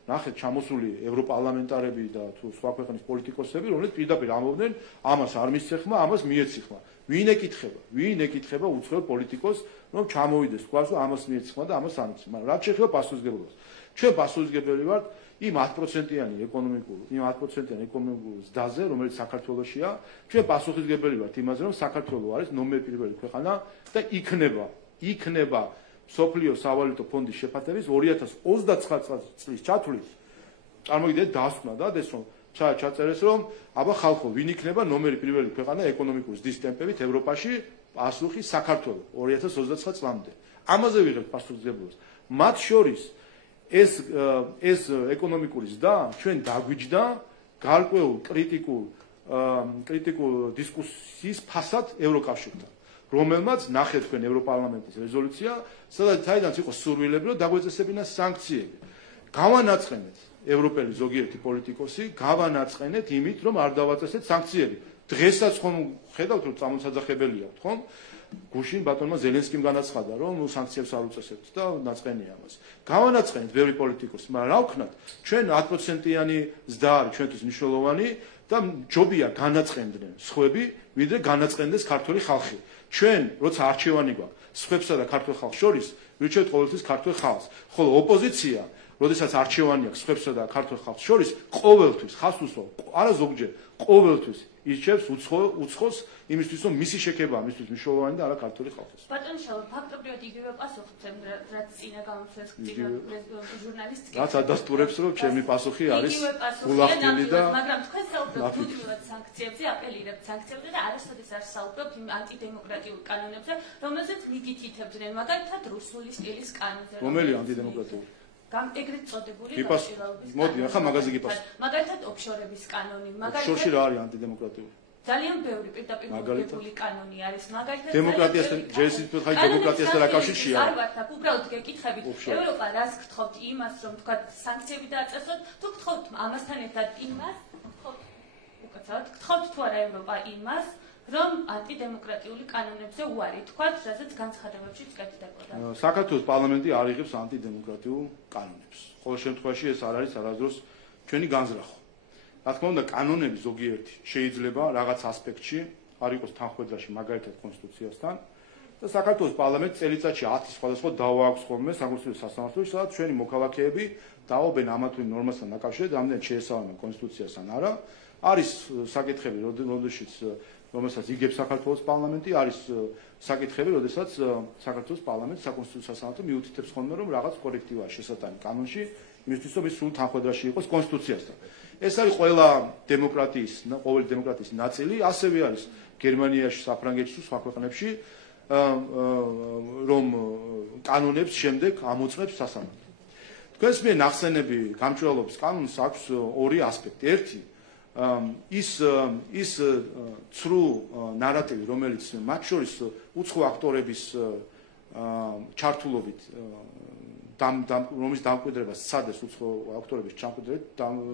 ნახეთ ჩამოსული ევროპარლამენტარები და თუ სხვა ქვეყნის პოლიტიკოსები, რომლებიც პირდაპირ ამბობდნენ, ამას არ მისცეხმა, ამას მიეციხმა. ვინ ეკითხება უცხოელ პოლიტიკოსს, რომ ჩამოვიდეს თქვას, რომ ამას მიეციხმა და ამას არ მისცეხმა. რაც შეეხება პასუხისმგებლობას. ჩვენ პასუხისმგებელი ვართ იმ 10%-იანი ეკონომიკურ ზრდაზე, რომელიც საქართველოშია. ჩვენ პასუხისმგებელი ვართ იმაზე, რომ საქართველო არის ნომერ პირველი ქვეყანა და იქნება სოფლიო სავალუტო ფონდის შეფასების 2029 წლის ჩათვლით. წარმოგიდგენთ დასკვნა და ეს რომ ჩაწერეს რომ აბა ხალხო ვინ იქნება ნომერი პირველი ქვეყანა ეკონომიკური ზრდის ტემპებით ევროპაში? პასუხი საქართველო 2029 წლამდე. ამაზე ვიღებთ პასუხისმგებლობას. მათ შორის ეს ეკონომიკური ზრდა ჩვენ დაგვიჯდა გარკვეულ კრიტიკულ დისკუსიის ფასად ევროკავშირთან, რომელმაც ნახეთ თქვენ ევროპარლამენტის რეზოლუცია, სადაც იყო სურვილები, რომ დაგვეწესებინა სანქციები. გავანაწყენეთ ევროპელი ზოგიერთი პოლიტიკოსი, გავანაწყენეთ იმით, რომ არ დავაწესეთ სანქციები. დღესაც ხომ ხედავთ, რომ წამოსაძახებელია, ხომ? გუშინ ბატონმა ზელენსკიმ განაცხადა, რომ სანქციებს არ უწესებთ და ნაწყენია ამას. გავანაწყენეთ ბევრი პოლიტიკოსი, მაგრამ რა ვქნათ? ჩვენ 10%-იანი ზრდა არის ჩვენთვის მნიშვნელოვანი და ჯობია განაწყენდნენ სხვები, ვიდრე განაწყენდეს ქართული ხალხი. ჩვენ, როცა არჩევანი გვაქვს, სხვებსა და ქართულ ხალხს შორის, ვირჩევთ ყოველთვის ქართულ ხალხს. ხოლო ოპოზიცია, როდესაც არჩევანი აქვს სხვებსა და ქართულ ხალხს შორის, ყოველთვის ხას უსვამს, არა ზოგჯერ, ყოველთვის ირჩევს უცხოს იმისთვის, რომ მისი შექება მისთვის მნიშვნელოვანი და არა ქართული ხალხის. ბატონო შალო, ფაქტობრივად იგივე პასუხი რაც წინა გამოსვლას ჟურნალისტი. რაც ადასტურებს, რომ ჩემი პასუხი არის გულახდილი და მაგრამ თქვენ საუბრობთ თუთხილად სანქციებზე, აპელირებთ სანქციებზე და არასოდეს არ საუბრობთ იმ ანტიდემოკრატიულ კანონებზე, რომელზეც მიგითითებდნენ, მაგალითად რუსული სტილის კანონზე. რომელი ანტიდემოკრატიული? ეგრეთ წოდებული მოდი, ახლა მაგაზე გიპასუხე. მაგალითად ოფშორების კანონი, ოფშორში რა არის ანტიდემოკრატიული? ძალიან ბევრი პირდაპირ მოგებული კანონი არის, მაგალითად დემოკრატიასთან ჯერისით ხაი დემოკრატიასთან რა კავშირია? არ ვართ, უბრალოდ გეკითხებით, ევროპა რას გთხოვთ იმას, რომ თქვა სანქციები დააწესოთ, თუ გთხოვთ ამასთან ერთად იმას, გთხოვთ თუ არა ევროპა იმას, რომ ანტიდემოკრატიული კანონებზე უარი თქვათ, რასაც განცხადებებშიც კეთდებოდა. საქართველოს პარლამენტი არ იღებს ანტიდემოკრატიულ კანონებს. ყოველ შემთხვევაში ეს არ არის არასდროს ჩვენი განზრახვა. რა თქმა უნდა, კანონები ზოგიერთი შეიძლება რაღაც ასპექტში არ იყოს თანხმედაში, მაგალითად კონსტიტუციასთან და საქართველოს პარლამენტს წელიწადში 10 სხვადასხვა დავა აქვს ხოლმე საკონსტიტუციო სასამართლოში, სადაც ჩვენი მოქალაქეები დაობენ ამა თუ იმ ნორმასთან დაკავშირებით, რამდენად შეესაბამება კონსტიტუციას ან არა. არის საკითხები, რომელსაც იგებს საქართველოს პარლამენტი, არის საკითხები, როდესაც საქართველოს პარლამენტი საკონსტიტუციო სასამართლო მიუთითებს ხოლმე, რომ რაღაც კორექტივაა შესატანი კანონში, იმისთვის, რომ ის სულ თანხმედაში იყოს კონსტიტუციასთან. ეს არის ყოველი დემოკრატიის ნაწილი, ასევე არის გერმანიაში, საფრანგეთში, სხვა ქვეყნებში, რომ კანონებს შემდეგ ამოწმებს სასამართლო. თქვენს მიერ ნახსენები გამჭვირვალობის კანონს აქვს ორი ასპექტი. ერთი ის ცრუ ნარატივი, რომელიც მათ შორის უცხო აქტორების ჩართულობით რომის დამკვიდრება სცადეს უცხო აქტორების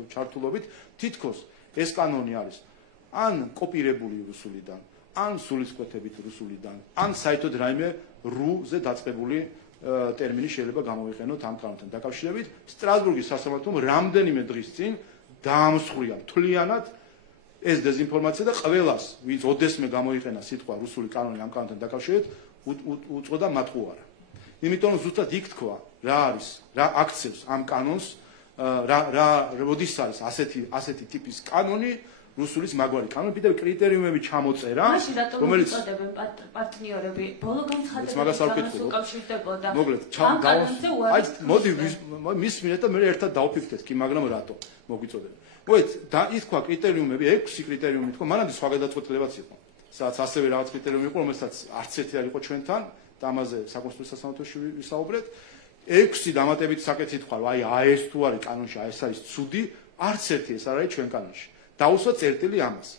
ჩართულობით, თითქოს ეს კანონი არის ან კოპირებული რუსულიდან, ან სულისკვეთებით რუსულიდან, ან საერთოდ რაიმე რუზე დაწყებული ტერმინი შეიძლება გამოვიყენოთ ამ კანონთან დაკავშირებით. სტრასბურგის სასამართლომ რამდენიმე დღის წინ დაამსხვრია მთლიანად ეს დეზინფორმაცია და ყველას, ვინც ოდესმე გამოიყენა სიტყვა რუსული კანონი ამ კანონთან დაკავშირებით, უწოდა მატყუარა. იმიტომ რომ ზუსტად იქ თქვა, რა არის, რა აქცევს ამ კანონს, როდის არის ასეთი ტიპის კანონი, რუსულის მაგვარი კანონი, კიდევ კრიტერიუმები ჩამოწერა, რომელიც პარტნიორები ბოლო განცხადებებით უკავშირდებოდა. აი, მოდი მის მინეთ და მე ერთად დავფიქრდეთ კი, მაგრამ რატო მოგვიწოდეთ. მოეთ და ის თქვა კრიტერიუმები, 6 კრიტერიუმი თქვა, მანამდე სხვა გადაწყვეტილებაც იყო. სადაც ასევე რაღაც კრიტერიუმი იყო, რომელსაც არც ერთი არ იყო ჩვენთან, და ამაზე საკონსტიტუციო სასამართლოში ვისაუბრეთ. 6 დამატებით საკითხი თქვა, რომ აი ეს თუ არის კანონში, აი ეს არის ცუდი, არც ერთი ეს არ არის ჩვენ კანონში. დაუსვა წერტილი ამას.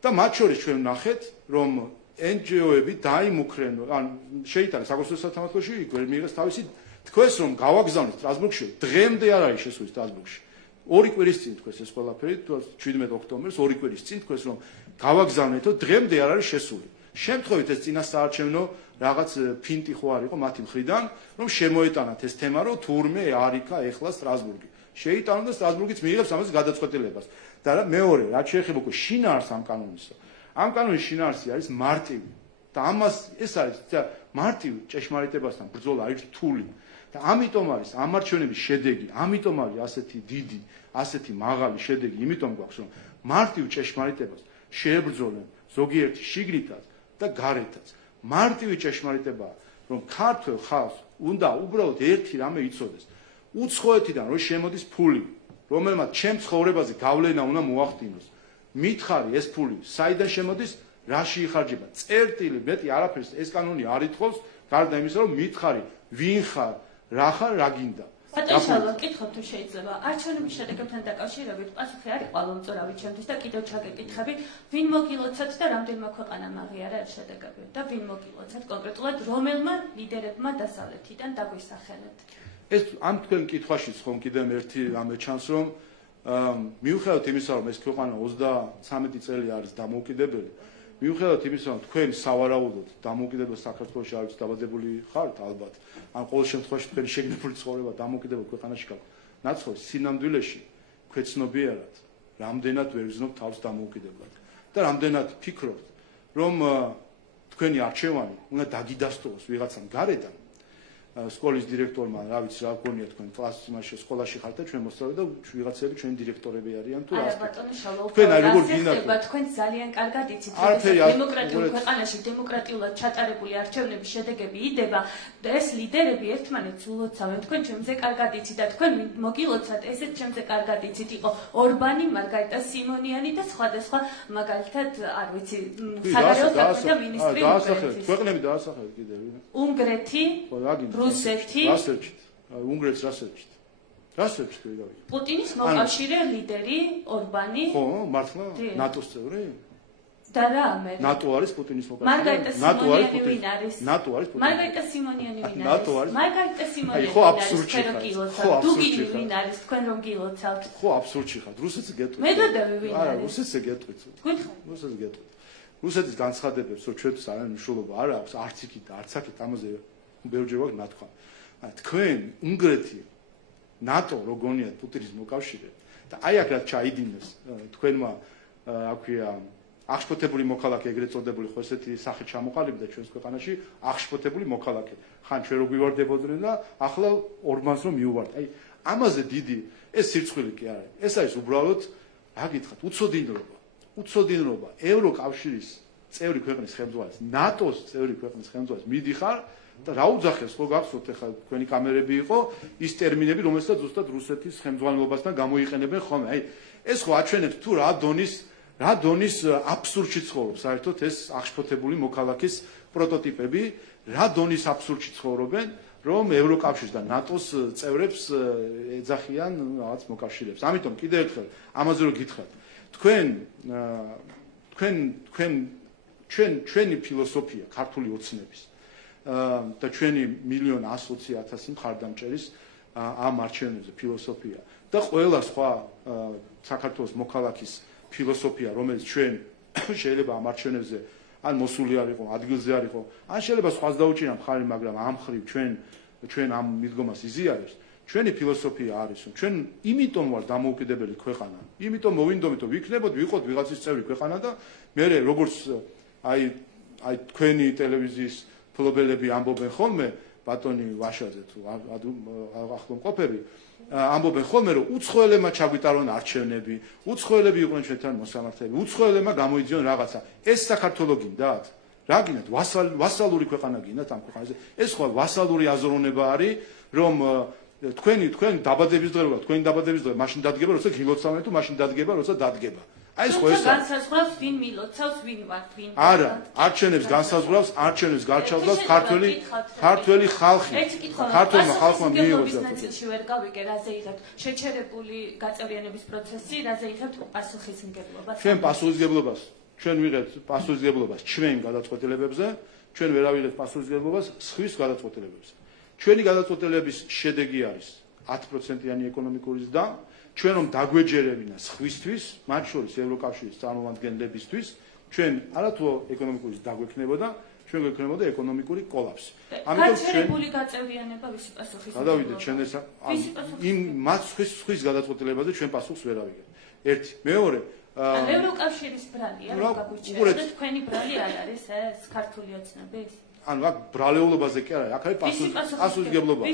და მათ შორის ჩვენ ვნახეთ, რომ NGO-ები დაიმუქრენ, ან შეიტანეს საკონსტიტუციო სასამართლოში, იქ ვერ მიიღეს თავისი, თქვენს რომ გავაგზავნეთ სტრასბურგში, დღემდე არ არის შესული სტრასბურგში. 2 კვირის წინ თქვენს ეს ყველაფერი, 17 ოქტომბერს 2 კვირის წინ თქვენს რომ გავაგზავნეთო, დღემდე არ არის შესული. შემთხვევით ეს წინასაარჩევნო რაღაც ფინტი ხო არ იყო მათი მხრიდან, რომ შემოეტანათ ეს თემა, რომ თურმე არ იქა ეხლა სტრასბურგი. შეიტანონ და სტრასბურგიც მიიღებს ამას გადაწყვეტილებას. და მეორე, რაც შეეხება უკვე შინაარს ამ კანონისა. ამ კანონის შინაარსი არის მარტივი. და ამას ეს არის მარტივი ჭეშმარიტებასთან ბრძოლა არის რთული. და ამიტომ არის ამ არჩევნების შედეგი, ამიტომ არის ასეთი დიდი, ასეთი მაღალი შედეგი, იმიტომ გვაქვს რომ მარტივ ჭეშმარიტებას შეებრძოლენ ზოგიერთი შიგნითაც და გარეთაც. მარტივი ჭეშმარიტებაა, რომ ქართველ ხალხს უნდა უბრალოდ ერთი რამე იცოდეს. უცხოეთიდან რომ შემოდის ფული, რომელმაც ჩემ ცხოვრებაზე გავლენა უნდა მოახდინოს. მითხარი ეს ფული საიდან შემოდის, რაში იხარჯება. წერტილი, მეტი არაფერს ეს კანონი არ ითხოვს, გარდა იმისა, რომ მითხარი ვინ ხარ, რა ხარ, რა გინდა. ბატონო, კითხავ თუ შეიძლება. არჩევნების შედეგებთან დაკავშირებით პასუხი არის ყოველწლიური ჩემთვის და კიდევ ჩაგეკითხები, ვინ მოგილოცათ და რამდენმა ქვეყანამ აღიარა ეს შედეგები და ვინ მოგილოცათ კონკრეტულად რომელმა ლიდერებმა დასავლეთიდან დაგვისახელეთ. ეს ამ თქვენ კითხვაშიც ხომ კიდევ ერთი რამე ჩანს, რომ მიუხედავად იმისა, რომ ეს ქვეყანა 33 წელი არის დამოუკიდებელი, მიუხედავად იმისა, რომ თქვენ სავარაუდოდ დამოუკიდებელ საქართველოში არის დაბადებული ხართ ალბათ, ან ყოველ შემთხვევაში თქვენი შეგნებული ცხოვრება დამოუკიდებელ ქვეყანაში გაქვთ. ნაცხოვს სინამდვილეში ქვეცნობიერად, რამდენად ვერ გზნობთ თავს დამოუკიდებლად და რამდენად ფიქრობთ, რომ თქვენი არჩევანი უნდა დაგიდასტუროს ვიღაცამ გარედან. სკოლის დირექტორმა, რა ვიცი, რა გქონია თქვენ კლასის იმაში სკოლაში ხართ და ჩვენ მოსწავლე და ვიღაცები ჩვენი დირექტორები არიან თუ რა. თქვენ აი როგორ გინდა თქვენ ძალიან კარგად იცით, რომ დემოკრატიულ ქვეყანაში დემოკრატიულად ჩატარებული არჩევნების შედეგები იდება და ეს ლიდერები ერთმანეთს ულოცავენ. თქვენ ჩემზე კარგად იცით და თქვენ მოგილოცავთ, ესეც ჩემზე კარგად იცით, იყო ორბანი, მარგარიტა სიმონიანი და სხვადასხვა მაგალითად, არ ვიცი, საგარეო საქმეთა მინისტრი. ქვეყნები დაასახელეთ კიდევ. უნგრეთი, რუსეთი, უნგრეთს რასერჩით? რასერჩით ვიღავი? პუტინის მოკავშირე ლიდერი ორბანი. ხო, მართლა ნატოს წევრი? და რა ამერ? ნატო არის პუტინის მოკავშირე. მარგარიტა სიმონიანი ვინ არის? ნატო არის პუტინის. მარგარიტა სიმონიანი ვინ არის? ნატო არის. მარგარიტა სიმონიანი. ხო, აბსურდში ხარ. ხო, დუგინი ვინ არის? თქვენ რომ გილოცავთ? ხო, აბსურდში ხარ. რუსეთს გეტყვით. მედოდები ვინ არის? არა, რუსეთს გეტყვით. გითხარ. რუსეთს გეტყვით. რუსეთის განცხადებებს, რომ ჩვენთვის არიან მნიშვნელობა არ აქვს, არც იქით და არც აქეთ ამაზე ბევრჯერ ვაქვს ნათქვა. თქვენ უნგრეთი ნატო რო გონიათ პუტინის მოკავშირე და აი აქ რაც ჩაიდინეს თქვენმა აქვია აღშფოთებული მოქალაქე ეგრეთ წოდებული ხო ესეთი სახე ჩამოყალიბდა ჩვენს ქვეყანაში აღშფოთებული მოქალაქე. ხან ჩვენ რო გვივარდებოდნენ და ახლა ორბანს რომ მიუვართ. აი ამაზე დიდი ეს სირცხვილი კი არის. ეს არის უბრალოდ რა გითხრათ, უცოდინრობა. უცოდინრობა ევროკავშირის წევრი ქვეყნის ხელმძღვანელს, ნატოს წევრი ქვეყნის ხელმძღვანელს მიდიხარ და რა უძახეს ხო გახსოვთ ახლა თქვენი კამერები იყო ის ტერმინები რომელსაც ზუსტად რუსეთის ხელმძღვანელობასთან გამოიყენებენ ხოლმე. აი ეს ხო აჩვენებს თუ რა დონის აბსურდში ცხოვრობს საერთოდ ეს აღშფოთებული მოქალაქის პროტოტიპები, რა დონის აბსურდში ცხოვრობენ, რომ ევროკავშირს და ნატოს წევრებს ეძახიან რაღაც მოკავშირეებს. ამიტომ კიდევ ერთხელ ამაზე რომ გითხრათ, ჩვენი ფილოსოფია ქართული ოცნების და ჩვენი 1,100,000 მხარდამჭერის ამ არჩევნებზე ფილოსოფია და ყველა სხვა საქართველოს მოქალაქის ფილოსოფია, რომელიც ჩვენ შეიძლება ამ არჩევნებზე ან მოსული არ იყო, ადგილზე არ იყო, ან შეიძლება სხვას დაუჭირა მხარი, მაგრამ ამ ხრივ ჩვენ ამ მიდგომას იზიარებს. ჩვენი ფილოსოფია არის, რომ ჩვენ იმიტომ ვარ დამოუკიდებელი ქვეყანა, იმიტომ მოვინდომით, რომ ვიქნებოდ, ვიყოთ ვიღაცის წევრი ქვეყანა და მე როგორც აი თქვენი ტელევიზიის ფლობელები ამბობენ ხოლმე, ბატონი ვაშაძე თუ ახლომყოფები ამბობენ ხოლმე რომ უცხოელებმა ჩაგვიტარონ არჩევნები, უცხოელები იყვნენ ჩვენთან მოსამართლეები, უცხოელებმა გამოიძიონ რაღაცა. ეს საქართველოს გინდათ? რა გინდათ? ვასალური ქვეყანა გინდათ ამ ქვეყანაზე? ეს ხო ვასალური აზროვნება არის, რომ თქვენ დაბადების დღე რა, თქვენი დაბადების დღე მაშინ დადგება, როცა გილოცავენ თუ მაშინ დადგება, როცა დადგება. აი ეს ხო ეს განსაზღვრავს ვინ მილოცავს, ვინ ვართ, ვინ. არა, არჩევნებს განსაზღვრავს, არჩევნებს გარჩევს ქართველი ხალხი. ქართველმა ხალხმა მიიღოს ნაწილში ვერ გავიგე, რაზე იღებთ შეჩერებული გაწევრიანების პროცესი, რაზე იღებთ პასუხისმგებლობას. ჩვენ პასუხისმგებლობას, ჩვენ ვიღებთ პასუხისმგებლობას ჩვენ გადაწყვეტილებებზე, ჩვენ ვერ ავიღებთ პასუხისმგებლობას სხვის გადაწყვეტილებებზე. ჩვენი გადაწყვეტილების შედეგი არის 10%-იანი ეკონომიკური ზრდა. ჩვენ რომ დაგვეჯერებინა სხვისთვის, მათ შორის ევროკავშირის წარმომადგენლებისთვის, ჩვენ არათუ ეკონომიკური დაგვექნებოდა, ჩვენ გვექნებოდა ეკონომიკური კოლაფსი. ამიტომ ჩვენ გაწევრიანება ვისი პასუხისმგებლობა? გადავიდეთ ჩვენ ეს იმ მათ სხვის გადაწყვეტილებაზე ჩვენ პასუხს ვერ ავიღებთ. ერთი, მეორე, ევროკავშირის ბრალია, რომ გაგვიჩერეთ, თქვენი brალი არ არის ეს ქართული ოცნების? ანუ აქ ბრალეულობაზე კი არა, აქ არის პასუხისმგებლობა.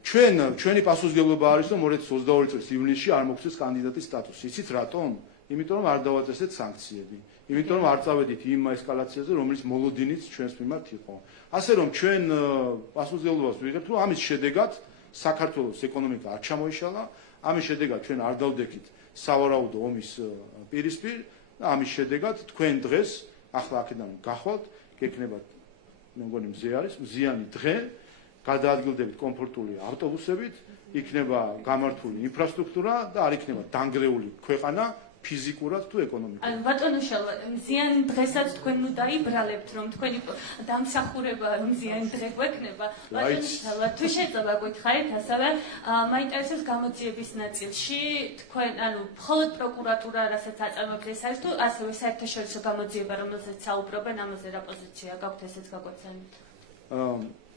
ჩვენი პასუხისმგებლობა არის, რომ 2022 წლის ივნისში არ მოგვცეს კანდიდატის სტატუსი. იცით რატომ? იმიტომ რომ არ დავაწესეთ სანქციები. იმიტომ რომ არ წავედით იმ ესკალაციაზე, რომელიც მოლოდინიც ჩვენს მიმართ იყო. ასე რომ ჩვენ პასუხისმგებლობას ვიღებთ, რომ ამის შედეგად საქართველოს ეკონომიკა არ ჩამოიშალა, ამის შედეგად ჩვენ არ დავდექით სავარაუდო ომის პირისპირ და ამის შედეგად თქვენ დღეს ახლა აქედან გახვალთ, გექნებათ მე მგონი მზე არის, მზიანი დღე, გადაადგილდებით კომფორტული ავტობუსებით, იქნება გამართული ინფრასტრუქტურა და არ იქნება დანგრეული ქვეყანა ფიზიკურად თუ ეკონომიკურად. ანუ ბატონო შალვა, მზიანი დღესაც თქვენ ნუ დაიბრალებთ, რომ თქვენი დამსახურება მზიანი დღე გვექნება. ბატონო შალვა, თუ შეიძლება გითხარით ასევე, მაინტერესებს გამოძიების ნაწილში თქვენ, ანუ მხოლოდ პროკურატურა რასაც აწარმოებს ეს არის თუ ასევე საერთაშორისო გამოძიება, რომელზეც საუბრობენ, ამაზე რა პოზიცია გაქვთ ესეც გაგვაცანით?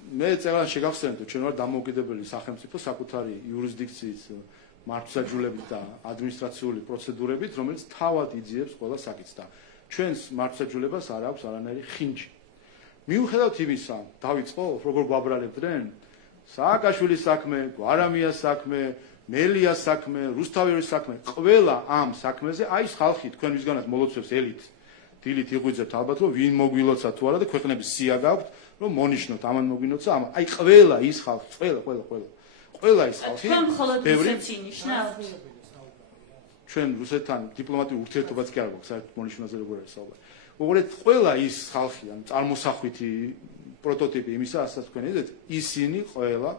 მე წერან შეგახსენებთ, ჩვენ ვარ დამოუკიდებელი სახელმწიფო საკუთარი იურისდიქციის მართლმსაჯულებით და ადმინისტრაციული პროცედურებით, რომელიც თავად იძიებს ყველა საკითხს და ჩვენს მართლმსაჯულებას არ აქვს არანაირი ხინჯი. მიუხედავად იმისა, დავიწყო, როგორ გვაბრალებდნენ, სააკაშვილის საქმე, გვარამიას საქმე, მელიას საქმე, რუსთაველის საქმე, ყველა ამ საქმეზე აი ეს ხალხი თქვენ ვისგანაც მოლოცვებს ელით, დილით იღვიძებთ ალბათ, რომ ვინ მოგვილოცა თუ არა და ქვეყნების სია გაქვთ, რომ მონიშნოთ ამან მოგვინოცა, აი ყველა ის ხალხი, ყველა ის ხალხი. თქვენ მხოლოდ რუსეთს ინიშნავთ? ჩვენ რუსეთთან დიპლომატიურ ურთიერთობაც კი არ გვაქვს, საერთოდ მონიშნაზე როგორ არის საუბარი. უყურეთ, ყველა ის ხალხი, ან წარმოსახვითი პროტოტიპი იმისა, რასაც თქვენ ედეთ, ისინი ყველა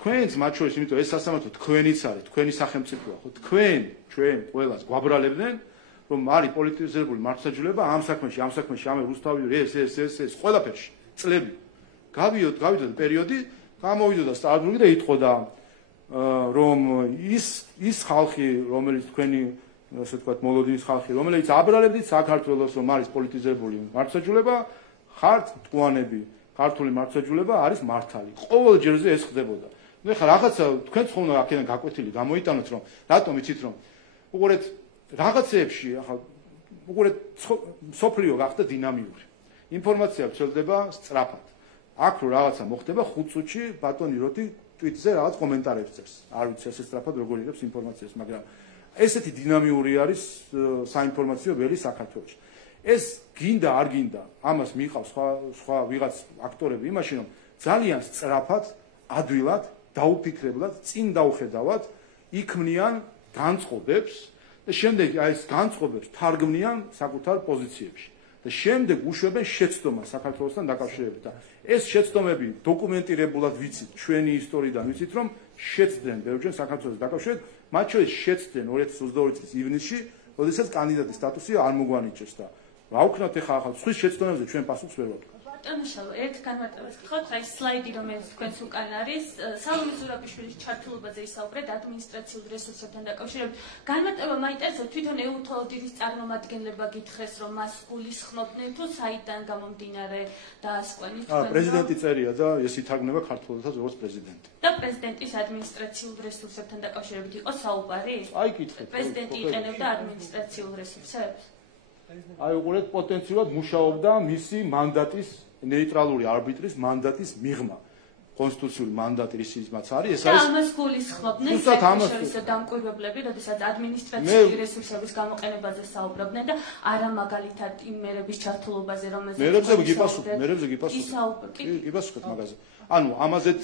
თქვენს მათ შორის, იმიტომ ეს სასამართლო თქვენიც არის, თქვენი სახელმწიფოა, ხო? ჩვენ ყველას გვაბრალებდნენ, რომ არის პოლიტიზებული მართლმსაჯულება ამ საქმეში, ამ რუსთავი ეს ყველაფერში წლები. გავიდოდა პერიოდი, გამოვიდოდა სტრასბურგი და იტყოდა რომ ის ხალხი, რომელიც თქვენი ასე ვთქვათ, მოლოდინის ხალხი, რომელიც აბრალებდით საქართველოს, რომ არის პოლიტიზებული მართლმსაჯულება, ხართ მტკვანები, ქართული მართლმსაჯულება არის მართალი. ყოველ ჯერზე ეს ხდებოდა. ნუ ხა რაღაცა თქვენ ხომ აქედან გაკვეთილი გამოიტანოთ, რომ რატომ იცით რომ უყურეთ რაღაცეებში, ახლა უყურეთ სოფლიო გახდა დინამიური. ინფორმაცია ვრცელდება სწრაფად. აქ რო რაღაცა მოხდება 5 წუთში ბატონი როთი ტვიტზე რაღაც კომენტარებს წერს. არ ვიცი ესე სწრაფად როგორ იღებს ინფორმაციას, მაგრამ ესეთი დინამიური არის საინფორმაციო ველი საქართველოში. ეს გინდა არ გინდა, ამას მიიღავს სხვა ვიღაც აქტორები იმაში, რომ ძალიან სწრაფად, ადვილად, დაუფიქრებლად, წინ დაუხედავად იქმნიან განწყობებს და შემდეგ აი ეს განწყობებს თარგმნიან საკუთარ პოზიციებში. და შემდეგ უშვებენ შეცდომას საქართველოსთან დაკავშირებით და ეს შეცდომები დოკუმენტირებულად ვიცით ჩვენი ისტორიიდან ვიცით რომ შეცდნენ ბევრჯერ საქართველოს დაკავშირებით მათ შორის შეცდნენ 2022 წლის ივნისში როდესაც კანდიდატის სტატუსი არ მოგვანიჭეს და რა ვქნათ ახლა სხვის შეცდომებზე ჩვენ პასუხს ვერ ვაქვს. ბატონო შალვა, ერთ განმარტებას გიხოთ, აი სლაიდი რომელიც თქვენს უკან არის, სალომე ზურაბიშვილის ჩართულობაზე ისაუბრეთ ადმინისტრაციულ რესურსებთან დაკავშირებით. განმარტება მაინტერესებს თვითონ ეუთოდინის წარმომადგენლება გითხრეს, რომ მას გულისხმობდნენ თუ საიდან გამომდინარე დაასკვენით თქვენ. პრეზიდენტი წერია და ეს ითარგმნება ქართულადაც როგორც პრეზიდენტი. და პრეზიდენტის ადმინისტრაციულ რესურსებთან დაკავშირებით იყო საუბარი? აი კითხეთ. პრეზიდენტი იყენებდა ადმინისტრაციულ რესურსებს? აი უყურეთ პოტენციურად მუშაობდა მისი მანდატის ნეიტრალური არბიტრის მანდატის მიღმა. კონსტიტუციური მანდატი ისიც არის, ეს და არის ამას გულისხმობდნენ საერთაშორისო დამკვირვებლები, როდესაც ადმინისტრაციული რესურსების გამოყენებაზე საუბრობდნენ და არა მაგალითად იმ მერების ჩართულობაზე, რომელზეც მერებზე გიპასუხეთ მაგაზე. ანუ ამაზეც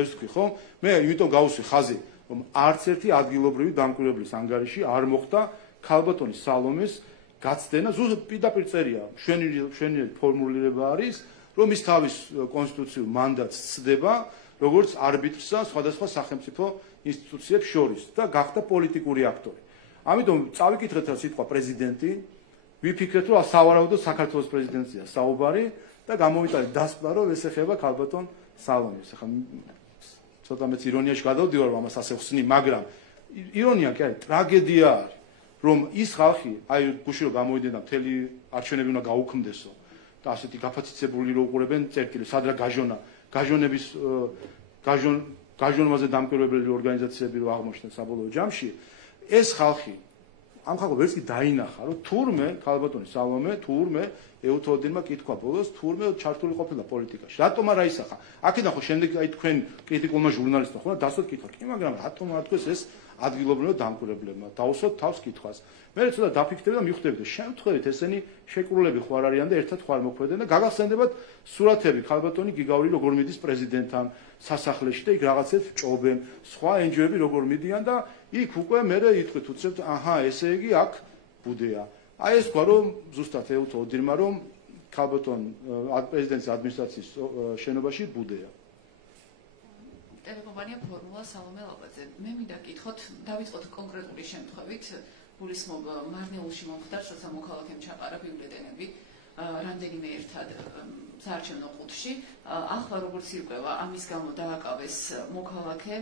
ეს თქვი, ხო? მე იმიტომ გავუსვი ხაზი, რომ არც ერთი ადგილობრივი დამკვირვებლის ანგარიში არ მოხდა ქალბატონის სალომეს გაცდენა, ზუსტად პირდაპირ წერია, მშვენიერი ფორმულირება არის, რომ ის თავის კონსტიტუციურ მანდატს ცდება, როგორც არბიტრსა სხვადასხვა სახელმწიფო ინსტიტუციებს შორის და გახდა პოლიტიკური აქტორი. ამიტომ წავიკითხეთ რა სიტყვა პრეზიდენტი, ვიფიქრეთ, რომ სავარაუდოდ საქართველოს პრეზიდენტია საუბარი და გამოვიტანეთ დასკვნა, რომ ეს ეხება ქალბატონ სალომეს. ახლა ცოტა მეც ირონიაში გადავდივარ, რომ ამას ასე ხსნი, მაგრამ ირონია კი არის, ტრაგედია არის, რომ ის ხალხი, აი გუში რომ გამოვიდნენ და მთელი არჩევნები უნდა გაუქმდესო და ასეთი გაფაციცებული რო უყურებენ წერტილებს, სადრა გაჟონვაზე დამკვირვებელი ორგანიზაციები რო აღმოჩნდნენ საბოლოო ჯამში, ეს ხალხი ამ ხალხს ვერც კი დაინახა, რომ თურმე ქალბატონი სალომე, თურმე ეუთოდინმა კითხვა ბოლოს, თურმე ჩართული ყოფილა პოლიტიკაში. რატომ არ აისახა? აქედან ხო შემდეგ აი თქვენ კრიტიკულმა ჟურნალისტმა ხო დასვათ კითხვა, კი, მაგრამ რატომ არ თქვეს ეს ადგილობრივ დამკვირვებლებმა? დაუსვათ თავს კითხვას. მე ცოტა დაფიქრდები და მივხვდები, შემთხვევით ესენი შეკრულები ხო არ არიან და ერთად ხო არ მოქმედებენ და გაგახსენდებათ სურათები ქალბატონი გიგაური როგორ მიდის პრეზიდენტთან სასახლეში და იქ რაღაცებს ჭობენ, სხვა NGO-ები როგორ მიდიან და იქ უკვე მე იტყვით უცებთ, აჰა, ესე იგი აქ ბუდეა. აი ეს თქვა რომ ზუსტად ეუთოდირმა რომ ქალბატონ პრეზიდენტის ადმინისტრაციის შენობაში ბუდეა. ტელეკომპანია ფორმულა სალომე ლაბაძე. მე მინდა გითხოთ, დავიწყოთ კონკრეტული შემთხვევით, გულისხმობ მარნეულში მომხდარს, როცა მოქალაქემ ჩაყარა ბიულეტენები, რამდენიმე ერთად საარჩევნო ყუთში. ახლა როგორც ირკვევა, ამის გამო დააკავეს მოქალაქე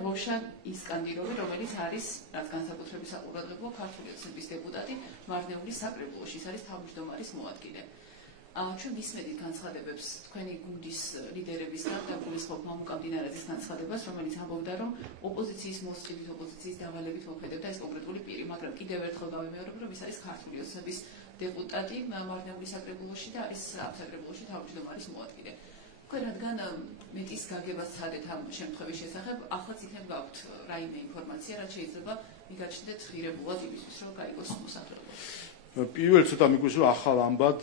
როშან ისკანდიროვი, რომელიც არის, რაც განსაკუთრების საყურადღებოა, ქართული ოცნების დეპუტატი მარნეულის საკრებულოში, ის არის თავმჯდომარის მოადგილე. ჩვენ ვისმენთ განცხადებებს თქვენი გუნდის ლიდერებისგან და გულისხმობ მამუკამდინარაძის განცხადებას, რომელიც ამბობდა, რომ ოპოზიციის მოსყიდით, ოპოზიციის დავალებით მოქმედებდა ეს კონკრეტული პირი, მაგრამ კიდევ ერთხელ გავიმეორებ, რომ ის არის ქართული ოცნების დეპუტატი მარნეულის საკრებულოში და არის ამ საკრებულოში თავმჯდომარის მოადგილე. თქვენ რადგან მეტის გაგებას ცადეთ ამ შემთხვევის შესახებ, ახლაც იქნებ გაქვთ რაიმე ინფორმაცია, რაც შეიძლება მიგაჩნდეთ ღირებულად იმისთვის, რომ გაიგოს მოსახლეობა. პირველ ცოტა მიგვიშვ, რომ ახალ ამბად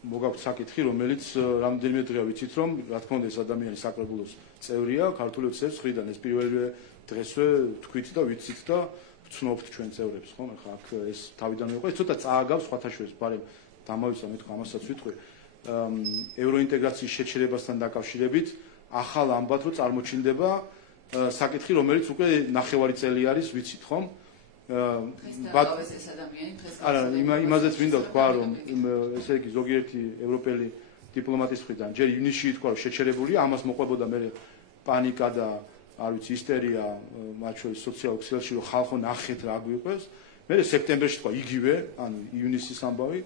მოგაქვთ საკითხი, რომელიც რამდენიმე დღეა ვიცით, რომ რა თქმა უნდა ეს ადამიანი საკრებულოს წევრია, ქართული ოცნების მხრიდან ეს პირველივე დღესვე თქვით და ვიცით და ვცნობთ ჩვენ წევრებს, ხო? ახლა აქ ეს თავიდანვე იყო, ეს ცოტა წააგავს სხვათა შორის, ბარემ დამავიწყდა მე თქვა ამასაც ვიტყვი. ევროინტეგრაციის შეჩერებასთან დაკავშირებით ახალ ამბად რო წარმოჩინდება საკითხი, რომელიც უკვე ნახევარი წელი არის, ვიცით, ხო? არა, იმაზეც მინდა ვთქვა, რომ ესე იგი ზოგიერთი ევროპელი დიპლომატის მხრიდან ჯერ ივნისში ითქვა, რომ შეჩერებულია, ამას მოყვებოდა მე პანიკა და არ ვიცი, ისტერია, მათ შორის სოციალურ ქსელში, რომ ხალხო ნახეთ რა გვიყვეს. მე სექტემბერში თქვა იგივე, ანუ ივნისის ამბავი,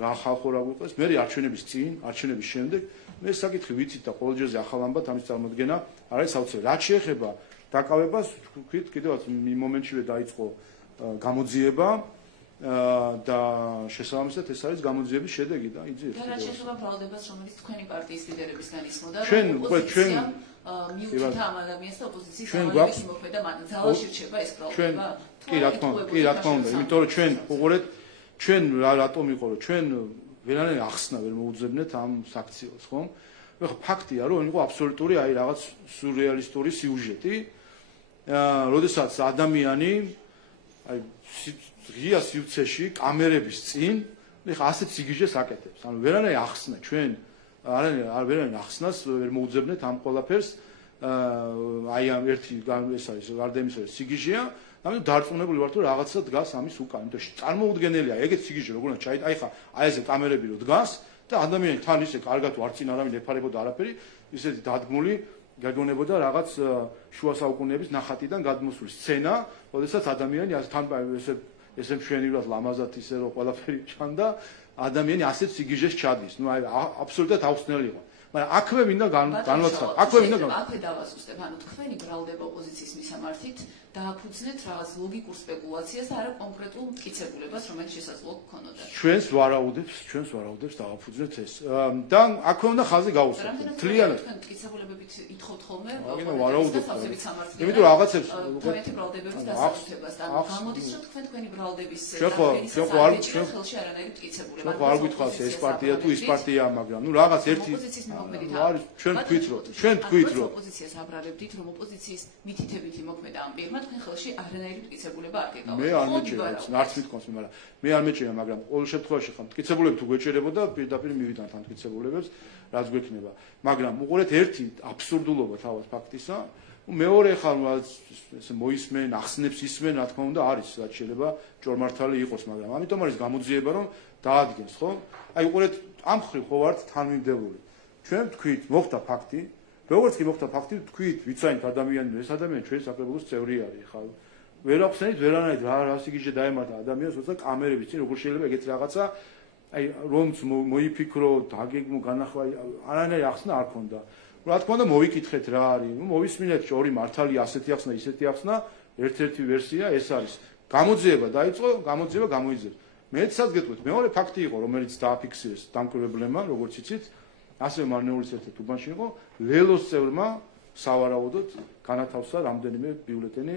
რა ხალხო რა გვიყვეს. მე არჩევნების წინ, არჩევნების შემდეგ მე საკითხი ვიცით და ყოველჯერზე ახალ ამბად ამის წარმოდგენა არ არის საოცარი. რაც შეეხება დაკავებას, ვთქვით, კიდევაც იმ მომენტშივე დაიწყო გამოძიება და შესაბამისად ეს არის გამოძიების შედეგი და იძლიერთ. და რაც შეეხება ბრალდებას, რომელიც თქვენი პარტიის ლიდერებისგან ისმოდა, ჩვენ მიუჩით ამ ადამიანს და ოპოზიციის დავალებით მოქმედა, მაგრამ ძალაში რჩება ეს ბრალდება. კი, რა თქმა უნდა, იმიტომ რომ ჩვენ უყურეთ, ჩვენ რატომ იყო, რომ ჩვენ ვერანაირ ახსნა ვერ მოუძებნეთ ამ საქციელს, ხო? ეხლა ფაქტია, რომ იყო აბსოლუტური აი რაღაც სურეალისტური სიუჟეტი, როდესაც ადამიანი აი ღია სივრცეში კამერების წინ ეხლა ასეთ სიგიჟეს აკეთებს. ანუ ვერანაირ ახსნა ჩვენ ვერანაირ ახსნას ვერ მოუძებნეთ ამ ყველაფერს. აი ამ ერთი ეს არის გარდა იმისა, სიგიჟეა, ამიტომ დარწმუნებული ვართ, რომ რაღაცა დგას ამის უკან. იმიტომ რომ წარმოუდგენელია ეგეთ სიგიჟე როგორ უნდა ჩაი, აი ხა აი ესე კამერები რო დგას და ადამიანი თან ისე კარგად ვარ წინ არავინ ეფარებოდა არაფერი, ისეთი დადგმული გაგონებოდა რაღაც შუა საუკუნეების ნახატიდან გადმოსული სცენა, როდესაც ადამიანი თან ესე მშვენივრად ლამაზად ისე რომ ყველაფერი ჩანდა, ადამიანი ასეთ სიგიჟეს ჩადის. ნუ აი აბსოლუტურად აუხსნელი იყო. მაგრამ აქვე მინდა განვაცხადო. აქვე მინდა აქვე დავასუსტებ, ანუ თქვენი ბრალდება ოპოზიციის მისამართით დააფუძნეთ რაღაც ლოგიკურ სპეკულაციას და არა კონკრეტულ მტკიცებულებას, რომელიც შესაძლოა გქონოდა. ჩვენს ვარაუდებს დააფუძნეთ ეს. და აქვე უნდა ხაზი გაუსვათ. თლიანად თქვენ მტკიცებულებებით ითხოვთ ხოლმე ვარაუდობთ. სამართლიანად. იმიტომ რაღაცებს თქვენი ბრალდების დასაწყისებას და გამოდის რომ თქვენი ბრალდების ჩვენ ხელში არანაირი მტკიცებულება. ხო არ გითხავს ეს პარტია თუ ის პარტია, მაგრამ ნუ რაღაც ერთი არის ჩვენ თქვით რომ ოპოზიციას აბრალებდით, რომ ოპოზიციის მითითებითი მოქმედა ამ პირმა თქვენ ხელში არანაირი მტკიცებულება არ გეკავათ. მე არ მეჭირა, არც მithქონს მე, მაგრამ მე არ მეჭირა, მაგრამ ყოველ შემთხვევაში ხომ მტკიცებულები თუ გვეჭერებოდა, პირდაპირ მივიდანთ ამ მტკიცებულებებს, რაც გვექნება. მაგრამ უყურეთ ერთი აბსურდულობა თავად ფაქტისა, მეორე ხალხი ესე მოისმენ, ახსნებს ისმენ, რა თქმა უნდა, არის რაც შეიძლება ჭორმართალი იყოს, მაგრამ ამიტომ არის გამოძიება, რომ დაადგენს, ხო? აი უყურეთ, ამ ხრივ ხო ვართ თანმიმდევრული. ჩვენ თქვით, მოხდა ფაქტი, როგორც კი მოხდა ფაქტი, თქვით, ვიცაინთ ადამიანი, ეს ადამიანი ჩვენ საკრებულოს წევრი არის, ხა. ვერ ახსენით ვერანაირ რა სიგიჟე დაემართა ადამიანს, როცა კამერების წინ როგორ შეიძლება ეგეთ რაღაცა, აი რომც მოიფიქრო, დაგეგმო, განახლა, არანაირი ახსნა არ ქონდა. რა თქმა უნდა მოვიკითხეთ რა არის, ნუ მოვისმინეთ ორი მართალი ასეთი ახსნა, ისეთი ახსნა, ერთ-ერთი ვერსია ეს არის. გამოძიება დაიწყო, გამოძიება გამოიძიეს. მეცაც გეტყვით, მეორე ფაქტი იყო, რომელიც დააფიქსირეს დამკვირვებლებმა, როგორც იცით, ასევე მარნეულის ერთ-ერთ უბანში იყო, ლელოს წევრმა სავარაუდოდ განათავსა რამდენიმე ბიულეტენი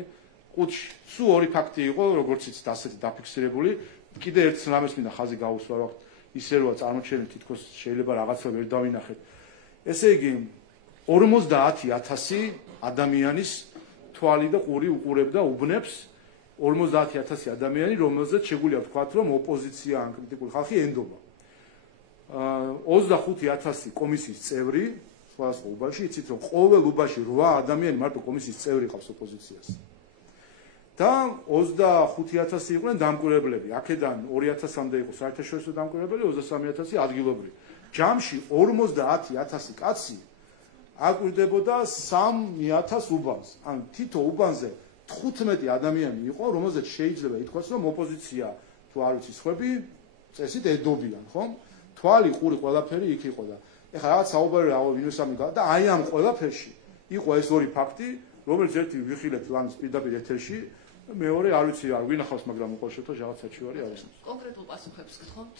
ყუთში. სულ ორი ფაქტი იყო, როგორც იცით, ასეთი დაფიქსირებული. კიდე ერთ რამეს მინდა ხაზი გაუსვა, ვახთ ისე როა წარმოჩენილ თითქოს შეიძლება რაღაცა ვერ დავინახეთ. ესე იგი 50,000 ადამიანის თვალი და ყური უყურებდა უბნებს 50,000 ადამიანი, რომელზეც შეგვიძლია ვთქვათ, რომ ოპოზიცია ან კრიტიკული ხალხი ენდობა. 25,000 კომისიის წევრი, სხვადასხვა უბანში, იცით რომ ყოველ უბანში 8 ადამიანი მარტო კომისიის წევრი ყავს ოპოზიციას. და 25,000 იყვნენ დამკვირვებლები. აქედან 2,000-მდე იყო საერთაშორისო დამკვირვებლები, 23,000 ადგილობრივი. ჯამში 50,000 კაცი აკვირდებოდა 3,000 უბანს. ან თითო უბანზე 15 ადამიანი იყო, რომელზეც შეიძლება ითქვას, რომ ოპოზიცია თუ არ ვიცი სხვები წესით ედობიან, ხო? თვალი, ყური, ყველაფერი იქ იყო და ეხლა რაღაც საუბარი რა ვინმესამი და აი ამ ყველაფერში იყო ეს ორი ფაქტი, რომელიც ერთი ვიხილეთ ლანის პირდაპირ ეთერში, მეორე არ ვიცი არ ვინახავს, მაგრამ ყოველ შემთხვევაში რაღაც საჩივარი არის. კონკრეტულ პასუხებს გთხოვთ?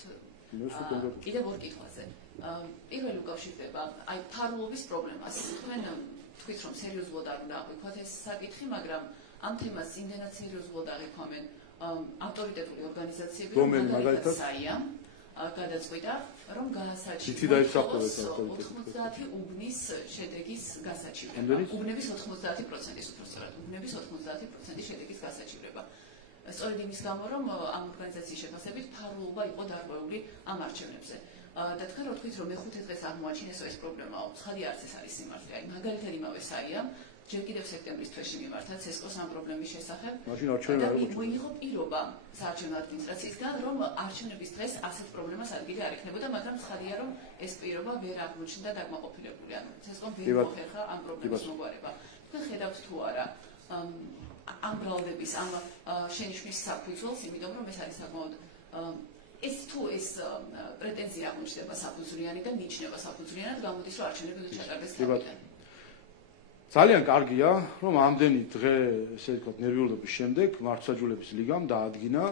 კიდევ ორ კითხვაზე. პირველი უკავშირდება აი ფარულობის პრობლემას. თქვენ თქვით რომ სერიოზულად არ უნდა აღვიქვათ ეს საკითხი, მაგრამ ამ თემას იმდენად სერიოზულად აღიქვამენ ავტორიტეტული ორგანიზაციები, მაგალითად საიამ გადაწყვიტა, რომ გაასაჩივრა 90 უბნის შედეგის გასაჩივრება. უბნების 90%-ის უпростоრად, უბნების 90% შედეგის გასაჩივრება. სწორედ იმის გამო, რომ ამ ორგანიზაციის შეფასებით ფარულობა იყო დარღვეული ამ არჩევნებზე. და თქვენ რო თქვით, რომ მეხუთე დღეს აღმოაჩინეს ეს პრობლემაო, ცხადი არც ეს არის სიმართლე. აი მაგალითად იმავე საიამ ჯერ კიდევ სექტემბრის თვეში მიმართა ცესკოს ამ პრობლემის შესახებ. და მოიღო პირობა საარჩევნო ადმინისტრაციისგან, რომ არჩევნების დღეს ასეთ პრობლემას ადგილი არ ექნებოდა, მაგრამ ცხადია, რომ ეს პირობა ვერ აღმოჩნდა დაკმაყოფილებული. ანუ ცესკომ ვერ მოხერხა ამ პრობლემის მოგვარება. თქვენ ხედავთ თუ არა ამ ბრალდების, ამ შენიშვნის საფუძველს, იმიტომ რომ ეს არის საკმაოდ ეს თუ ეს პრეტენზია აღმოჩნდება საფუძვლიანი და მიიჩნევა საფუძვლიანად, გამოდის რომ არჩევნები უნდა ჩატარდეს თავიდან. ძალიან კარგია, რომ ამდენი დღე, ესე ვთქვათ, ნერვიულობის შემდეგ მართლმსაჯულების ლიგამ დაადგინა,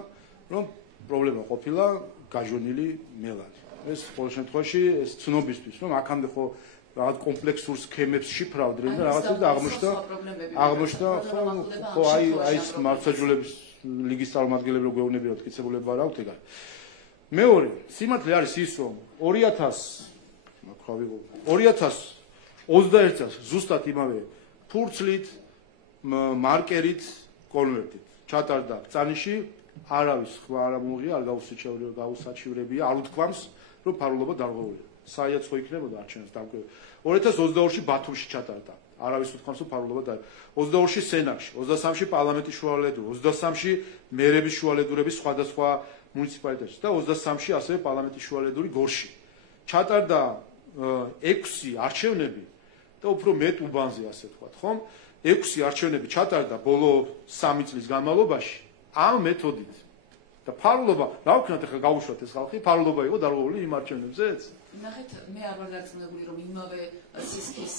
რომ პრობლემა ყოფილა გაჟონილი მელანი. ეს ყოველ შემთხვევაში ეს ცნობისთვის, რომ აქამდე ხო რაღაც კომპლექსურ სქემებს შიფრავდნენ და რაღაცა და აღმოჩნდა ხო აი ეს მართლმსაჯულების ლიგის წარმომადგენლები რო გვეუბნებიან მტკიცებულება არ აქვს ეგარი. მეორე, სიმართლე არის ის, რომ 2021 წელს ზუსტად იმავე ფურცლით, მარკერით, კონვერტით ჩატარდა ბრძანიში, არავის სხვა არ მოუღია, არ გაუსაჩივრებია, არ უთქვამს, რომ ფარულობა დარღვეულია. საიაც ხო იქნებოდა არჩევნებს დამკვირვებელი. 2022-ში ბათუმში ჩატარდა. არავის უთქვამს, რომ ფარულობა და 22-ში სენაკში, 23-ში პარლამენტის შუალედური, 23-ში მერების შუალედურების სხვადასხვა მუნიციპალიტეტში და 23-ში ასევე პარლამენტის შუალედური გორში. ჩატარდა 6 არჩევნები და უფრო მეტ უბანზე ასე ვთქვათ, ხომ? 6 არჩევნები ჩატარდა ბოლო 3 წლის განმავლობაში ამ მეთოდით. და ფარულობა, რა ვქნათ ახლა გავუშვათ ეს ხალხი, ფარულობა იყო დარღვეული იმ არჩევნებზეც? ნახეთ, მე არ ვარ დარწმუნებული, რომ იმავე სისქის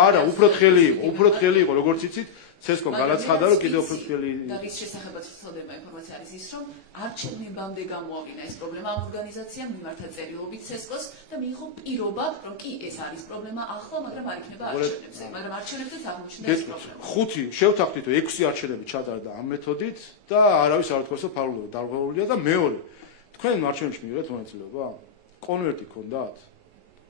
არა, უფრო თხელი იყო, როგორც იცით, ცესკომ განაცხადა რომ კიდევ უფრო მსხვილი და რის შესახებაც ვცდილდება ინფორმაცია არის ის რომ არჩევნებამდე გამოავლინა ეს პრობლემა ამ ორგანიზაციამ მიმართა წერილობით ცესკოს და მიიღო პირობა რომ კი ეს არის პრობლემა ახლა მაგრამ არ იქნება არჩევნებზე მაგრამ არჩევნებზეც აღმოჩნდა ეს პრობლემა 5 შევთანხმდით რომ 6 არჩევნები ჩატარდა ამ მეთოდით და არავის არ თქვას რომ ფარულობა დარღვეულია და მეორე თქვენ არჩევნებში მიიღეთ მონაწილეობა კონვერტი გქონდათ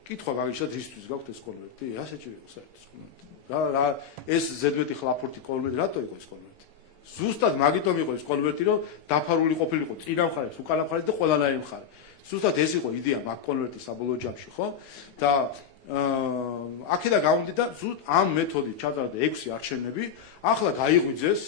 კითხვა გაგიჩნდათ რისთვის გაქვთ ეს კონვერტი ასეთი იყო საერთოდ რა ეს ზედმეტი ხლაფურთი კონვერტი რატო იყო ეს კონვერტი ზუსტად მაგიტომ იყო ეს კონვერტი რომ დაფარული ყოფილიყო წინა მხარეს უკანა მხარეს და ყველანაირი მხარე ზუსტად ეს იყო იდეა მაგ კონვერტის საბოლოო ჯამში ხო და აქედან გამომდინარე და ზუსტად ამ მეთოდით ჩატარდა 6 არჩევნები ახლა გაიღვიძეს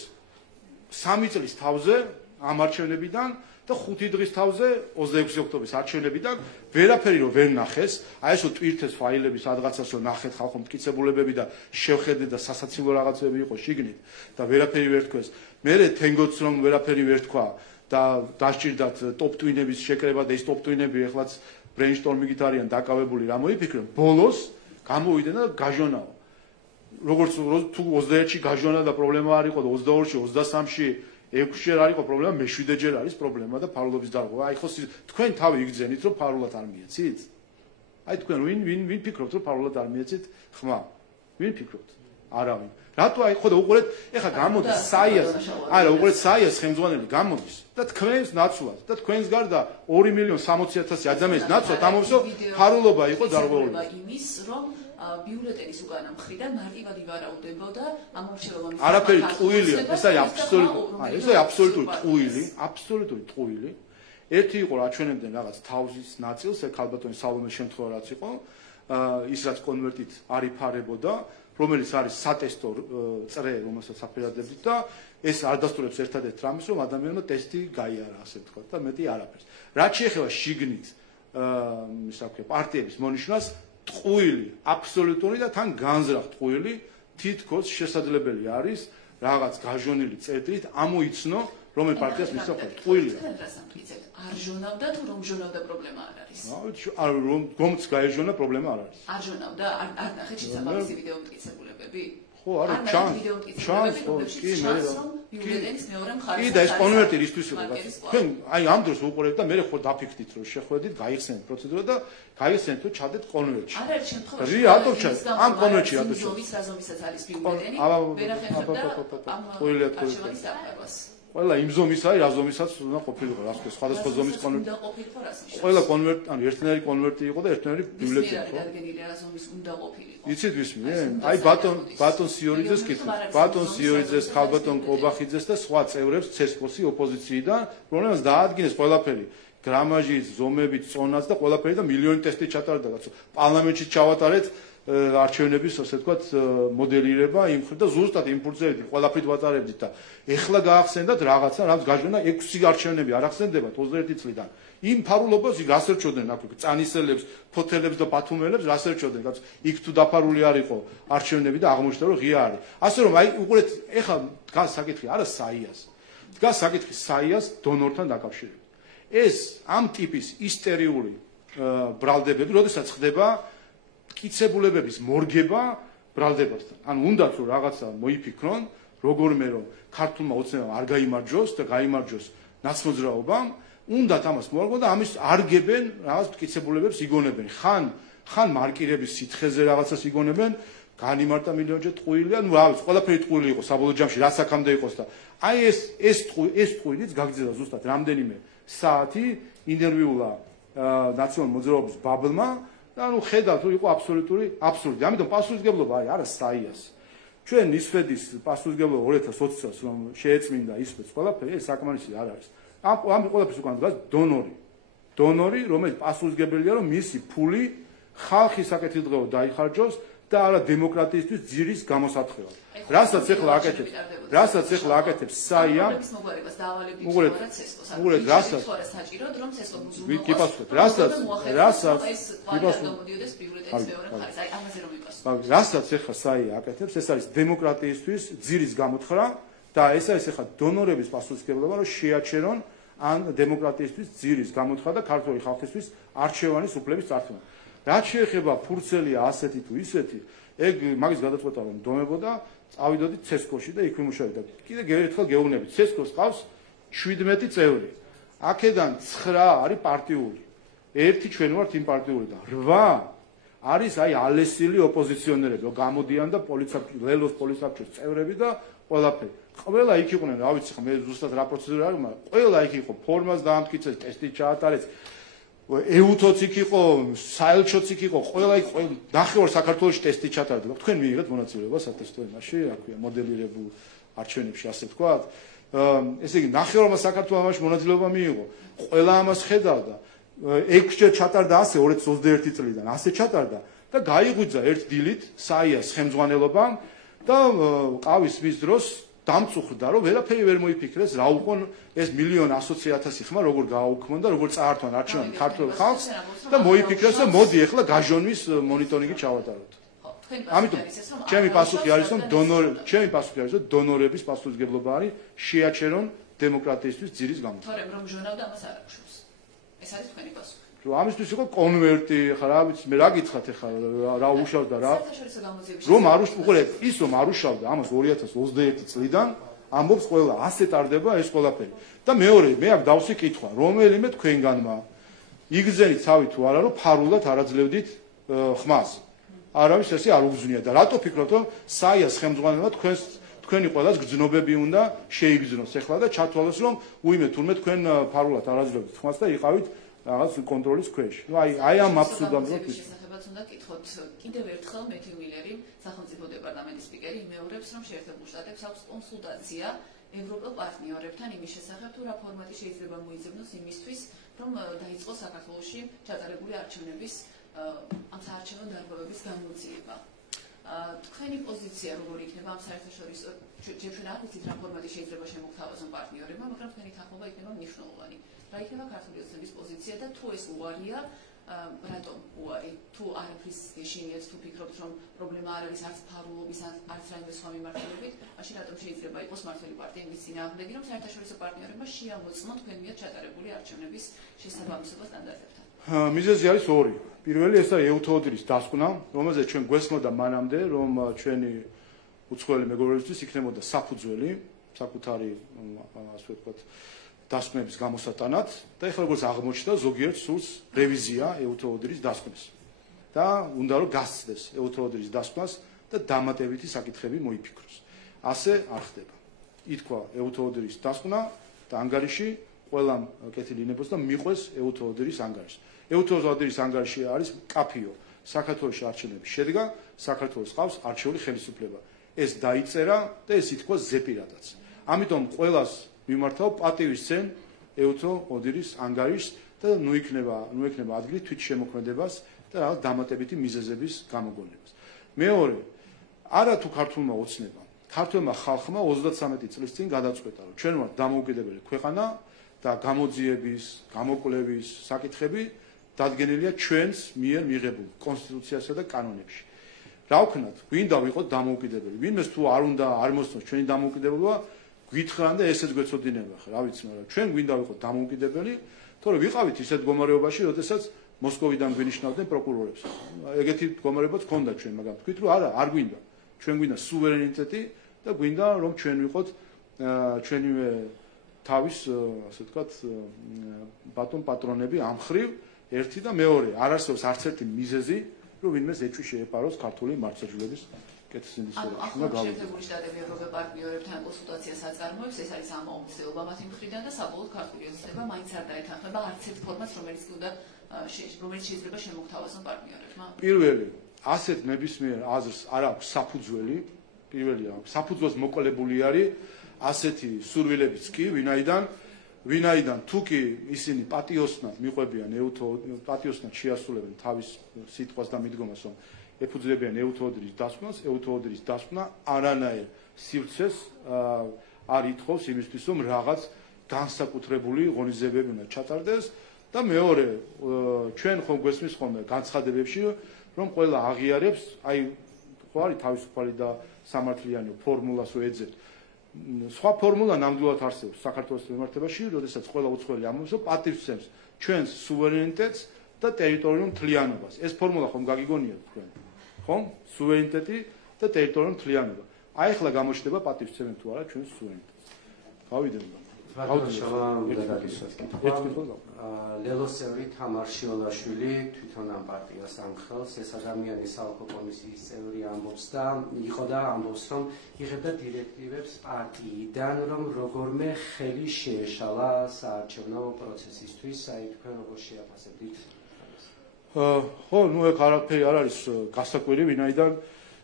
3 წლის თავზე ამ არჩევნებიდან და 5 დღის თავზე 26 ოქტომბრის არჩევნებიდან ვერაფერი რომ ვერ ნახეს, აი ესო ტვირთეს ფაილები სადღაცას რომ ნახეთ ხალხო მტკიცებულებები და შევხედეთ და სასაცილო რაღაცები იყო შიგნით და ვერაფერი ვერ თქვეს. მე თენგოც რომ ვერაფერი ვერ თქვა და დასჭირდათ ტოპ ტვინების შეკრება და ის ტოპ ტვინები ეხლაც ბრეინშტორმინგით არიან დაკავებული რა მოიფიქრონ. ბოლოს გამოვიდნენ და გაჟონაო. როგორც თუ 21-ში გაჟონა და პრობლემა არ იყო და 22-ში, 23-ში 6-ში არ იყო პრობლემა, მე-7-ჯერ არის პრობლემა და ფარულობის დარღვევა. აი ხო თქვენ თავი იგძენით რომ ფარულად არ მიეცით? აი თქვენ ვინ ფიქრობთ რომ ფარულად არ მიეცით? ხმა. ვინ ფიქრობთ? არავინ. რატო აი ხო და უყურეთ, ეხა გამოდის საიას, არა უყურეთ საიას ხელმძღვანელი გამოდის და თქვენს ნაცვლად და თქვენს გარდა 2,60,000 ადამიანის ნაცვლად ამბობს რომ ფარულობა იყო დარღვეული. იმის რომ ბიულეტენის უკანა მხრიდან მარტივად ივარაუდებოდა ამ არჩევნებამდე. არაფერი ტყუილია, ეს არის აბსოლუტური ტყუილი, აბსოლუტური ტყუილი. ერთი იყო რაჩვენებდნენ რაღაც თავის ნაწილს, ეგ ალბათ სალომეს შემთხვევა რაც იყო, ის რაც კონვერტით არ იფარებოდა, რომელიც არის სატესტო წრე, რომელსაც აფერადებდით და ეს არ დასტურებს ერთადერთ რამეს, რომ ადამიანმა ტესტი გაიარა, ასე ვთქვათ, და მეტი არაფერს. რაც შეეხება შიგნით, ისე ვთქვათ, პარტიების მონიშნვას ტყუილი, აბსოლუტური და თან განზრახ ტყუილი, თითქოს შესაძლებელი არის რაღაც გაჟონილი წერტილით ამოიცნო, რომელ პარტიას მისწავლა ტყუილია. არ ჟონავდა თუ რომ ჟონავდა პრობლემა არ არის. არ რომც გაეჟონა პრობლემა არ არის. არ ჟონავდა, არ ნახეთ შესაბამისი ვიდეო მტკიცებულებები. ხო, არა, ჩანს, კი, მე ბიულეტენის მეორე მხარეს. კი და ეს კონვერტი რისთვის იყო? თქვენ აი ამ დროს უყურებთ და მე ხო დაფიქრდით რომ შეხვედით, გაიხსენეთ პროცედურა და გაიხსენეთ რომ ჩადეთ კონვერტში. არ არის შემთხვევაში. რატო ჩადეთ? ამ კონვერტში რატო ჩადეთ? ზომის რაზომისაც არის ბიულეტენი. ვერახერხებდა ამ არჩევანის დაფარვას. ყველა იმ ზომისა, რა ზომისაც უნდა ყოფილიყო, რა თქმა უნდა, სხვადასხვა ზომის კონვერტი. ყველა კონვერტი, ანუ ერთნაირი კონვერტი იყო და ერთნაირი ბიულეტენი იყო. რა ზომის უნდა ყოფილიყო. იცით ვისმენ? აი ბატონ სიორიძეს კითხეთ. ბატონ სიორიძეს, ხალბატონ კობახიძეს და სხვა წევრებს ცესკოსი ოპოზიციიდან, რომელსაც დაადგინეს ყველაფერი. გრამაჟით, ზომებით, წონაც და ყველაფერი და მილიონი ტესტი ჩატარდა, კაცო. პარლამენტში ჩავატარეთ არჩევნების, ასე ვთქვათ, მოდელირება იმ ხრი და ზუსტად იმ ფურცებით ყველაფრით ვატარებდით და ეხლა გაახსენდათ რაღაცა, რაც გაჟონა 6 არჩევნები არ ახსენდებათ 21 წლიდან. იმ ფარულობას რას ერჩოდნენ აქ წანისელებს, ფოთელებს და ბათუმელებს რას ერჩოდნენ, კაცო. იქ თუ დაფარული არ იყო არჩევნები და აღმოჩნდა რომ ღია არის. ასე რომ აი უყურეთ, ეხლა დგას საკითხი არა საიას. დგას საკითხი საიას დონორთან დაკავშირებით. ეს ამ ტიპის ისტერიული ბრალდებები, როდესაც ხდება კიცებულებების მორგება ბრალდებასთან. ანუ უნდათ რომ რაღაცა მოიფიქრონ, როგორმე რომ ქართულმა ოცნებამ არ გაიმარჯოს და გაიმარჯოს ნაცმოძრაობამ, უნდათ ამას მოარგონ და ამის არგებენ რაღაც კიცებულებებს იგონებენ. ხან მარკირების სითხეზე რაღაცას იგონებენ, განიმარტა მილიონჯერ ტყუილია, ნუ რა ვიცი, ყველაფერი ტყუილი იყო საბოლოო ჯამში, რა საქამდე იყოს და აი ეს ტყუილიც გაგრძელდა ზუსტად რამდენიმე საათი ინტერვიულა ნაციონალურ მოძრაობის ბაბლმა და ნუ ხედავთ რომ იყო აბსოლუტური აბსურდი. ამიტომ პასუხისგებლობა არის არა საიას. ჩვენ ისფედის პასუხისგებლობა 2020 წელს რომ შეეწმინდა ისფედს ყველაფერი, ეს საკმარისი არ არის. ამ ყველაფერს უკან დგას დონორი, რომელიც პასუხისგებელია რომ მისი ფული ხალხის საკეთილდღეოდ დაიხარჯოს და არა დემოკრატიისთვის ძირის გამოსათხრელად. რასაც ეხლა აკეთებს საია. უყურეთ, რასაც საჭიროდ რომ ცესკო რასაც ეხლა საია აკეთებს, ეს არის დემოკრატიისთვის ძირის გამოთხრა და ეს არის ეხლა დონორების პასუხისგებლობა რომ შეაჩერონ ან დემოკრატიისთვის ძირის გამოთხრა და ქართული ხალხისთვის არჩევანის უფლების წარდგენა. რაც შეეხება ფურცელია ასეთი თუ ისეთი, ეგ მაგის გადაწყვეტა რომ დომებოდა წავიდოდით CESCO-ში და იქ ვიმუშავებდი. კიდე ერთხელ გეუბნებით, CESCO-ს ყავს 17 წევრი. აქედან 9 არის პარტიული. ერთი ჩვენ ვართ იმ პარტიულიდან. 8 არის აი ალესილი ოპოზიციონერები, გამოდიან და ლელოს პოლიცსაბჭოს წევრები და ყველაფერი. ყველა იქ იყვნენ, რა ვიცი, მე ზუსტად რა პროცედურა არის, მაგრამ ყველა იქ იყო, ფორმას დაამტკიცეს, ტესტი ჩაატარეს. ეუთოც იქ იყო, საელჩოც იქ იყო, ყველა იქ ნახევარ საქართველოში ტესტი ჩატარდა. თქვენ მიიღეთ მონაწილეობა სატესტო იმაში, რა ქვია, მოდელირებულ არჩევნებში, ასე ვთქვათ. ესე იგი, ნახევარმა საქართველოში მონაწილეობა მიიღო. ყველა ამას ხედავდა. 6-ჯერ ჩატარდა ასე 2021 წლიდან, ასე ჩატარდა და გაიღვიძა ერთ დილით საიას ხელმძღვანელობამ და ყავის მის დროს დამწუხრდა, რომ ვერაფერი ვერ მოიფიქრეს, რა უყონ ეს 1,100,000 ხმა როგორ გააუქმონ და როგორ წაართვან არჩევანი ქართულ ხალხს და მოიფიქრეს, რომ მოდი ახლა გაჟონვის მონიტორინგი ჩავატაროთ. ამიტომ ჩემი პასუხი არის, რომ დონორების პასუხისმგებლობა არის შეაჩერონ დემოკრატიისთვის ძირის გამო. თორემ რომ ჟონავდა ამას არ აღშვს. ეს არის თქვენი პასუხი. რომ ამისთვის იყო კონვერტი, ხა რა ვიცი, მე რა გითხრათ ახლა რა უშავდა რა. რომ არ უყურეთ, ის რომ არ უშავდა ამას 2021 წლიდან ამბობს ყველა, ასე ტარდება ეს ყველაფერი. და მეორე, მე აქ დავსი კითხვა, რომელიმე თქვენგანმა იგრძენით თავი თუ არა, რომ ფარულად არაძლევდით ხმას. არავის ესე არ უგზნია და რატო ფიქრობთ, რომ საიას ხელმძღვანელმა თქვენი ყველას გრძნობები უნდა შეიგრძნოს ახლა და ჩათვალოს, რომ უიმე თურმე თქვენ ფარულად არაძლევდით ხმას და იყავით რაღაც კონტროლის ქვეშ. ნუ აი ამ აბსურდამდე შესახებაც უნდა კითხოთ. კიდევ ერთხელ მეთიუ მილერი, სახელმწიფო დეპარტამენტის სპიკერი, იმეორებს, რომ შეერთებულ შტატებს აქვს კონსულტაცია ევროპელ პარტნიორებთან იმის შესახებ, თუ რა ფორმატი შეიძლება მოიძებნოს იმისთვის, რომ დაიწყოს საქართველოში ჩატარებული არჩევნების ამ საარჩევნო დარღვევების გამოძიება. თქვენი პოზიცია როგორი იქნება ამ საერთაშორისო ჩვენ არ ვიცით რა ფორმატი შეიძლება შემოგთავაზონ პარტნიორებმა, მაგრამ თქვენი თანხმობა იქნება მნიშვნელოვანი. რა იქნება ქართული ოცნების პოზიცია და თუ ეს უარია, რატომ უარი? თუ არაფრის შეშინიათ, თუ ფიქრობთ, რომ პრობლემა არ არის არც ფარულობის, არც რაიმე სხვა მიმართულებით, მაშინ რატომ შეიძლება იყოს მართალი პარტია იმის წინააღმდეგი, რომ საერთაშორისო პარტნიორებმა შეამოწმონ თქვენ მიერ ჩატარებული არჩევნების შესაბამისობა სტანდარტებთან? მიზეზი არის ორი. პირველი ეს არის ეუთოოდირის დასკვნა, რომელზეც ჩვენ გვესმოდა მანამდე, რომ ჩვენი უცხოელი მეგობრებისთვის იქნებოდა საფუძველი, საკუთარი ასე ვთქვათ, დასკვნების გამოსატანად და ეხლა როგორც აღმოჩნდა, ზოგიერთ სურს რევიზია ეუთოოდირის დასკვნის. და უნდა რომ გასცდეს ეუთოოდირის დასკვნას და დამატებითი საკითხები მოიფიქროს. ასე არ ხდება. ითქვა ეუთოოდირის დასკვნა და ანგარიში ყველამ კეთილი ინებოს და მიყვეს ეუთოოდირის ანგარიშს. ეუთოოდირის ანგარიში არის კაფიო. საქართველოს არჩევნების შედგა, საქართველოს ყავს არჩეული ხელისუფლება. ეს დაიწერა და ეს ითქვა ზეპირადაც. ამიტომ ყველას მიმართავ პატივისცემ ეუთოოდირის ანგარიშს და ნუ იქნება ადგილი თვითშემოქმედებას და რაღაც დამატებითი მიზეზების გამოგონებას. მეორე, არა თუ ქართულმა ოცნებამ, ქართულმა ხალხმა 33 წლის წინ გადაწყვეტა, რომ ჩვენ ვართ დამოუკიდებელი ქვეყანა და გამოძიების, გამოკვლევის საკითხები დადგენილია ჩვენს მიერ მიღებულ კონსტიტუციასა და კანონებში. რა ვქნათ, გვინდა ვიყოთ დამოუკიდებელი. ვინმეს თუ არ უნდა არ მოსწონს ჩვენი დამოუკიდებლობა, გითხრან და ესეც გვეცოდინება ხა, რა ვიცი, მაგრამ ჩვენ გვინდა ვიყოთ დამოუკიდებელი, თორე ვიყავით ისეთ მდგომარეობაში, როდესაც მოსკოვიდან გვინიშნავდნენ პროკურორებს. ეგეთი მდგომარეობაც ჰქონდა ჩვენ, მაგრამ თქვით რომ არა, არ გვინდა. ჩვენ გვინდა სუვერენიტეტი და გვინდა რომ ჩვენ ვიყოთ ჩვენივე თავის, ასე ვთქვათ, ბატონ პატრონები ამ ხრივ ერთი და მეორე, არ არსებობს არც ერთი მიზეზი, რომ ვინმეს ეჭვი შეეპაროს ქართული მართლმსაჯულების კეთილსინდისწრებაში. შეერთებული შტატები ევროპელ პარტნიორებთან კონსულტაციას აწარმოებს, ეს არის ამაუცილებლობა მათი მხრიდან და საბოლოოდ ქართული ოცნება მაინც არ დაეთანხმება არც ერთ ფორმატს, რომელიც შეიძლება შემოგთავაზონ პარტნიორებმა. პირველი, ასეთ ნებისმიერ აზრს არ აქვს საფუძველი, პირველია, საფუძველს მოკლებული არის ასეთი სურვილებიც კი, ვინაიდან თუ კი ისინი პატიოსნად მიყვებიან პატიოსნად შეასრულებენ თავის სიტყვას და მიდგომას, რომ ეფუძნებიან ეუთოოდირის დასკვნას, ეუთოოდირის დასკვნა არანაირ სივრცეს არ ითხოვს იმისთვის, რომ რაღაც განსაკუთრებული ღონისძიებები უნდა ჩატარდეს და მეორე, ჩვენ ხომ გვესმის ხოლმე განცხადებებში, რომ ყველა აღიარებს, აი ხო არის თავისუფალი და სამართლიანი ფორმულას ვეძებთ. სხვა ფორმულა ნამდვილად არსებობს საქართველოს მიმართებაში, როდესაც ყველა უცხოელი ამბობს, რომ პატივისცემს ჩვენს სუვერენიტეტს და ტერიტორიულ მთლიანობას. ეს ფორმულა ხომ გაგიგონიათ თქვენ? ხომ? სუვერენიტეტი და ტერიტორიული მთლიანობა. აი ახლა გამოჩნდება პატივცემი თუ არა ჩვენს სუვერენიტეტს. გავიდეთ. ლელოს წევრი თამარ შიოლაშვილი თვითონ ამ პარტიას ამხელს, ეს ადამიანი საალკო კომისიის წევრი ამბობს და იყო და ამბობს, რომ იღებდა დირექტივებს პარტიიდან, რომ როგორმე ხელი შეეშალა საარჩევნო პროცესისთვის, აი თქვენ როგორ შეაფასებთ? ხო, ნუ ეგ არაფერი არ არის გასაკვირი, ვინაიდან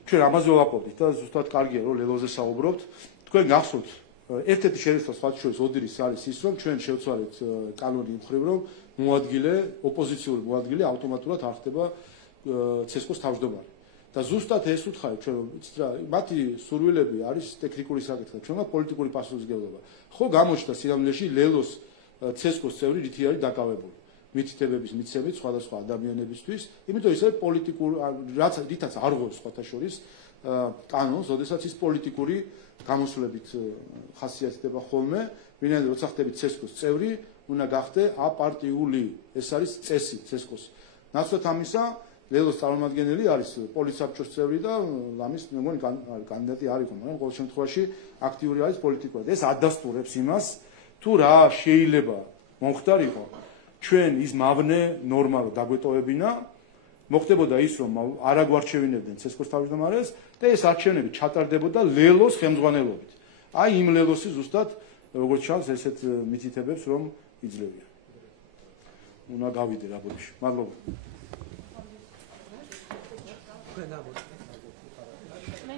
ჩვენ ამაზე ვლაპარაკობთ და ზუსტად კარგია რომ ლელოზე საუბრობთ. თქვენ გახსოვთ ერთ-ერთი შერევა სხვა შორის ოდირის არის ის, რომ ჩვენ შევცვალეთ კანონი მხრივ, რომ მოადგილე, ოპოზიციური მოადგილე ავტომატურად არ ხდება ცესკოს თავმჯდომარე. და ზუსტად ეს უთხარი ჩვენ მათი სურვილები არის ტექნიკური საკითხი, ჩვენმა პოლიტიკური პასუხისმგებლობა. ხო გამოჩნდა სინამდვილეში ლელოს ცესკოს წევრი რითი არის დაკავებული. მითითებების მიცემით სხვადასხვა ადამიანებისთვის, იმიტომ ის არის პოლიტიკური, რაც რითაც არ ღვევს სხვათა შორის კანონს, ოდესაც ის პოლიტიკური გამოსვლებით ხასიათდება ხოლმე, ვინაიდან როცა ხდებით ცესკოს წევრი, უნდა გახდე აპარტიული, ეს არის წესი ცესკოს. ნაცვლად ამისა, ლელოს წარმომადგენელი არის პოლიცსაბჭოს წევრი და ამის მეგონი კანდიდატი არ იყო, მაგრამ ყოველ შემთხვევაში აქტიური არის პოლიტიკურად. ეს ადასტურებს იმას, თუ რა შეიძლება მომხდარიყო ჩვენ ის მავნე ნორმალ დაგვეტოვებინა, მოხდებოდა ის, რომ არ აგვარჩევინებდნენ ცესკოს თავმჯდომარეს და ეს არჩევნები ჩატარდებოდა ლელოს ხელმძღვანელობით. აი იმ ლელოსი ზუსტად როგორც ჩანს ესეთ მითითებებს რომ იძლევია. უნდა გავიდე რა ბოდიში. მადლობა. მე